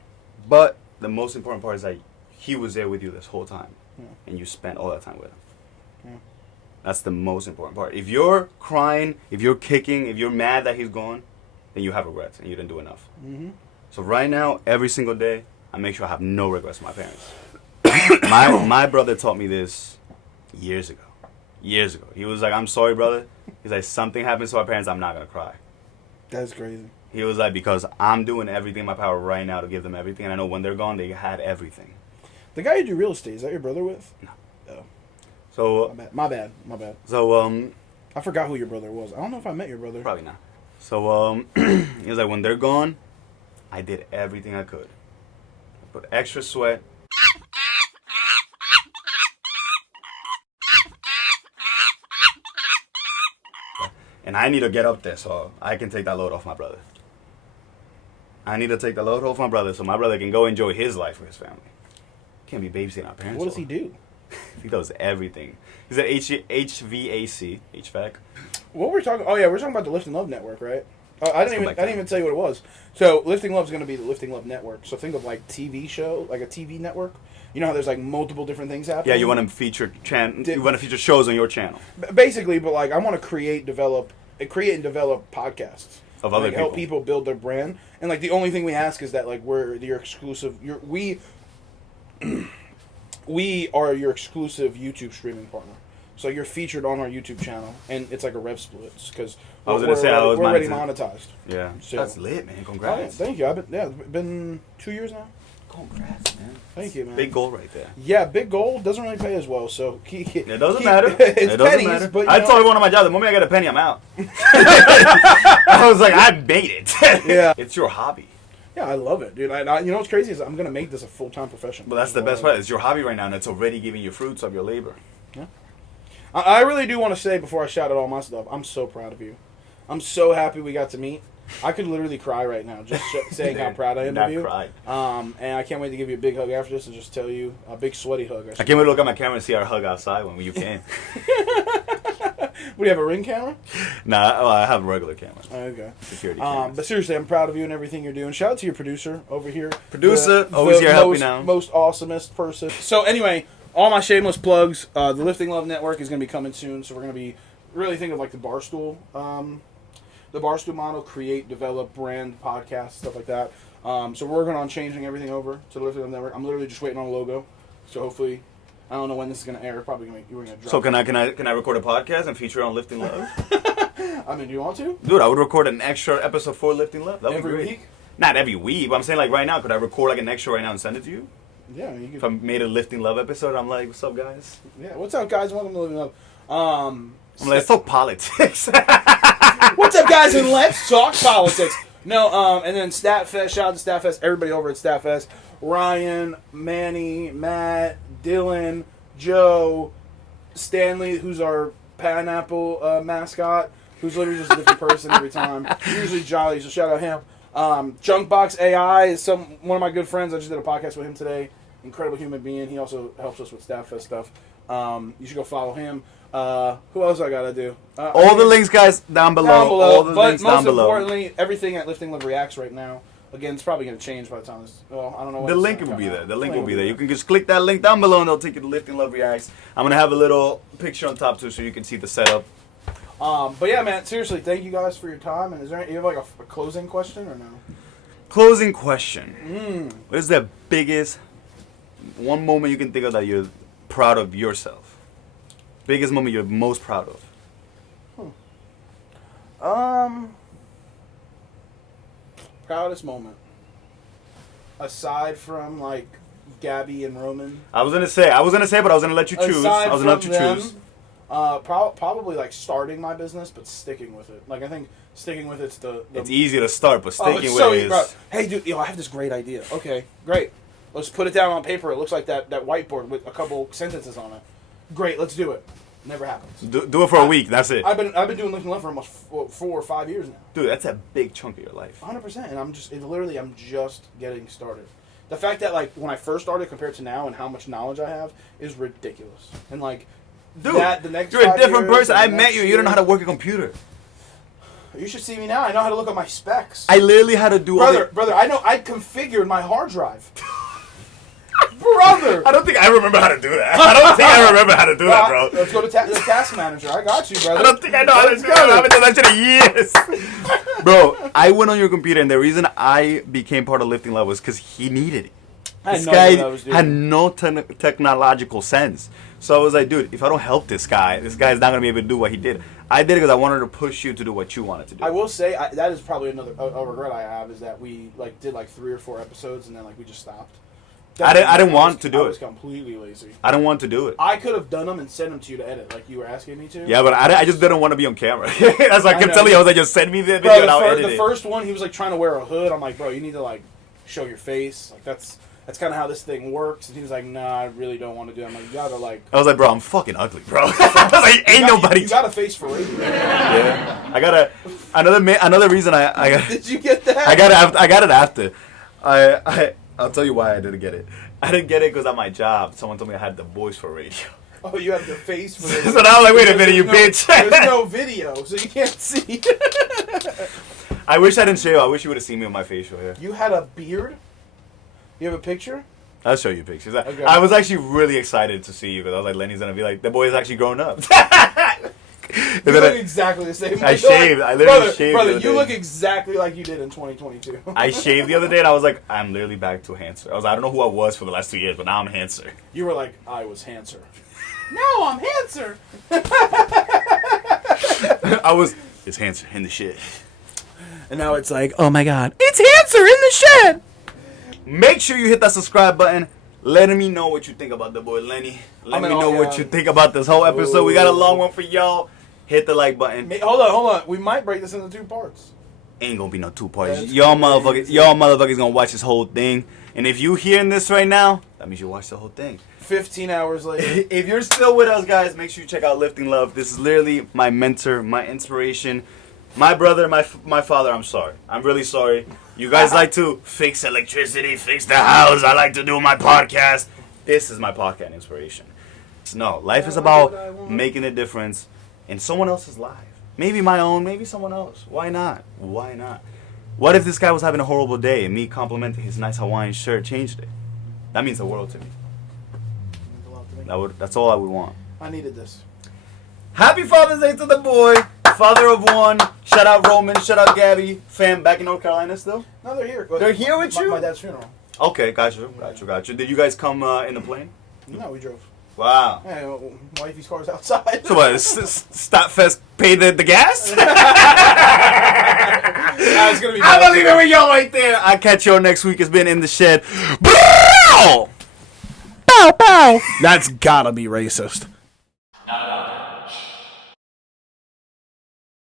the most important part is that he was there with you this whole time. Yeah. And you spent all that time with him. Yeah. That's the most important part. If you're crying, if you're kicking, if you're mad that he's gone, then you have regrets and you didn't do enough. Mm-hmm. So right now, every single day, I make sure I have no regrets for my parents. my brother taught me this years ago. Years ago. He was like, I'm sorry, brother. He's like, something happens to our parents, I'm not going to cry. That's crazy. He was like, because I'm doing everything in my power right now to give them everything. And I know when they're gone, they had everything. The guy you do real estate, is that your brother with? No. Oh. So, My bad. So, I forgot who your brother was. I don't know if I met your brother. probably not. So, he was like, when they're gone, I did everything I could. I put extra sweat. And I need to get up there so I can take that load off my brother. I need to take the load off my brother so my brother can go enjoy his life with his family. Can't be babysitting our parents. What does he do? He does everything. He's at HVAC. What were we talking? Oh yeah, we're talking about the Lift and Love Network, right? I didn't even tell you what it was. So Lifting Love is going to be the Lifting Love Network. So think of like TV show, like a TV network. You know how there's like multiple different things happening. Yeah, you want to feature shows on your channel. Basically, but like I want to create and develop podcasts Of other people. Help people build their brand. And like the only thing we ask is that like we're your exclusive. We are your exclusive YouTube streaming partner. So you're featured on our YouTube channel, and it's like a rev split because we're already monetized. Yeah, so, that's lit, man. Congrats. Thank you. It's been 2 years now. Congrats, man. Thank you, man. Big goal right there. Yeah, big goal doesn't really pay as well, so it doesn't matter. It's it doesn't pennies, matter. but I told one of my jobs the moment I get a penny, I'm out. I was like, I made it. Yeah, it's your hobby. Yeah, I love it, dude. I you know what's crazy is I'm gonna make this a full-time profession. But that's the best part. It's your hobby right now, and it's already giving you fruits of your labor. Yeah. I really do want to say before I shout out all my stuff, I'm so proud of you. I'm so happy we got to meet. I could literally cry right now just saying how proud I am of you. Cried. And I can't wait to give you a big hug after this and just tell you a big sweaty hug. I can't wait to look at my camera and see our hug outside when you came. What, do you have a Ring camera? Nah, I have a regular camera. Okay. Security cameras. But seriously, I'm proud of you and everything you're doing. Shout out to your producer over here. Producer, always here helping out. Most awesomest person. So anyway, all my shameless plugs. The Lifting Love Network is going to be coming soon, so we're going to be really think of like the Barstool model: create, develop, brand, podcast, stuff like that. So we're working on changing everything over to the Lifting Love Network. I'm literally just waiting on a logo. So hopefully, I don't know when this is going to air. Probably going to drop. So can I record a podcast and feature on Lifting Love? I mean, do you want to? Dude, I would record an extra episode for Lifting Love. That would be Every great. week? Not every week, but I'm saying like right now, could I record like an extra right now and send it to you? Yeah, you If could. I made a Lifting Love episode, I'm like, what's up, guys? Yeah, what's up, guys? Welcome to Living Love. I'm like, let's talk politics. What's up, guys? And let's talk politics. No, and then StatFest. Shout out to StatFest. Everybody over at StatFest. Ryan, Manny, Matt, Dylan, Joe, Stanley, who's our pineapple mascot, who's literally just a different person every time. Usually Jolly, so shout out him. Junkbox AI is one of my good friends. I just did a podcast with him today. Incredible human being. He also helps us with StatFest stuff. You should go follow him. Who else I gotta do? All the links, guys, down below. All the But links down most below. importantly, everything at Lifting Love Reacts right now. Again, it's probably going to change by the time this... Well, I don't know what The it's link gonna will be come there. out. The link will be there. You can just click that link down below and they'll take you to Lifting Love Reacts. I'm going to have a little picture on top too so you can see the setup. But yeah, man, seriously, thank you guys for your time. And is there you have like a closing question or no? Closing question. What is the biggest one moment you can think of that you're proud of yourself? Biggest moment you're most proud of? Proudest moment. Aside from like Gabby and Roman. I was gonna say, but I was gonna let you choose. Aside I was gonna let from you them, choose. Probably like starting my business, but sticking with it. Like I think sticking with it's the It's easy to start, but sticking it's with so it easy, is. bro. Hey, dude, I have this great idea. Okay, great. Let's put it down on paper. It looks like that whiteboard with a couple sentences on it. Great, let's do it. Never happens. Do it for a week. That's it. I've been doing Lifting Love for almost 4 or 5 years now. Dude, that's a big chunk of your life. 100%, and I'm just getting started. The fact that like when I first started compared to now and how much knowledge I have is ridiculous. And like, Dude, the next you're a 5 different years person. and I the met next you. You don't know how to year- work a computer. You should see me now. I know how to look at my specs. I literally had to do brother, I know. I configured my hard drive. Brother! I don't think I remember how to do that. I don't think I remember how to do that, bro. Let's go to the task manager. I got you, brother. I don't think I know how to do that. I haven't done that shit in years. Bro, I went on your computer, and the reason I became part of Lifting Love was because he needed it. I had This no guy idea what I was doing. had no technological sense. So I was like, dude, if I don't help this guy's not going to be able to do what he did. I did it because I wanted to push you to do what you wanted to do. I will say that is probably another a regret I have is that we like did like 3 or 4 episodes and then like we just stopped. I didn't want to do I it. was completely lazy. I didn't want to do it. I could have done them and sent them to you to edit, like you were asking me to. Yeah, but I just didn't want to be on camera. That's why I kept know. telling you. I was like, just send me the video Bro, and I'll edit the it. first one, he was like trying to wear a hood. I'm like, bro, you need to like show your face. Like that's kind of how this thing works. And he was like, nah, I really don't want to do it. I'm like, you gotta like. I was like, bro, I'm fucking ugly, bro. I was like, ain't nobody. You got a face for radio. Yeah, I got another reason I got. Did you get that? I got it after. I'll tell you why I didn't get it. I didn't get it because at my job, someone told me I had the voice for radio. Oh, you have the face for radio. So now I'm like, wait a minute, you There's bitch. There's no video, so you can't see. I wish I didn't shave. I wish you would have seen me with my facial hair. You had a beard? You have a picture? I'll show you pictures. Okay. I was actually really excited to see you because I was like, Lenny's gonna be like, the boy is actually grown up. You look exactly the same. I shaved. I literally shaved. Brother, the other you day. look exactly like you did in 2022. I shaved the other day and I was like, I'm literally back to Hancer. I was like, I don't know who I was for the last 2 years, but now I'm Hancer. You were like, I was Hancer. No, I'm Hancer. It's Hancer in the shed. And now it's like, oh my god, it's Hancer in the shed. Make sure you hit that subscribe button. Let me know what you think about the boy Lenny. Let me know what you think about this whole episode. We got a long one for y'all. Hit the like button. Hold on. We might break this into 2 parts. Ain't gonna be no 2 parts. That's Y'all crazy. motherfuckers gonna watch this whole thing. And if you hearing this right now, that means you watch the whole thing. 15 hours later. If you're still with us, guys, make sure you check out Lifting Love. This is literally my mentor, my inspiration, my brother, my father. I'm sorry. I'm really sorry. You guys like to fix electricity, fix the house. I like to do my podcast. This is my podcast inspiration. No, life is about making a difference, in someone else's life. Maybe my own, maybe someone else. Why not? Why not? What if this guy was having a horrible day and me complimenting his nice Hawaiian shirt changed it? That means the world to me. That's all I would want. I needed this. Happy Father's Day to the boy, father of one. Shout out Roman, shout out Gabby. Fam, back in North Carolina still? No, they're here. They're here with you? My dad's funeral. Okay, gotcha. Did you guys come in the plane? No, we drove. Wow. Hey, wifey's car's outside. So what, Statfest pay the gas? It's gonna be I'm gonna leave it with y'all right there. I'll catch y'all next week. It's been In the Shed. Bow! Bow, bow. That's gotta be racist.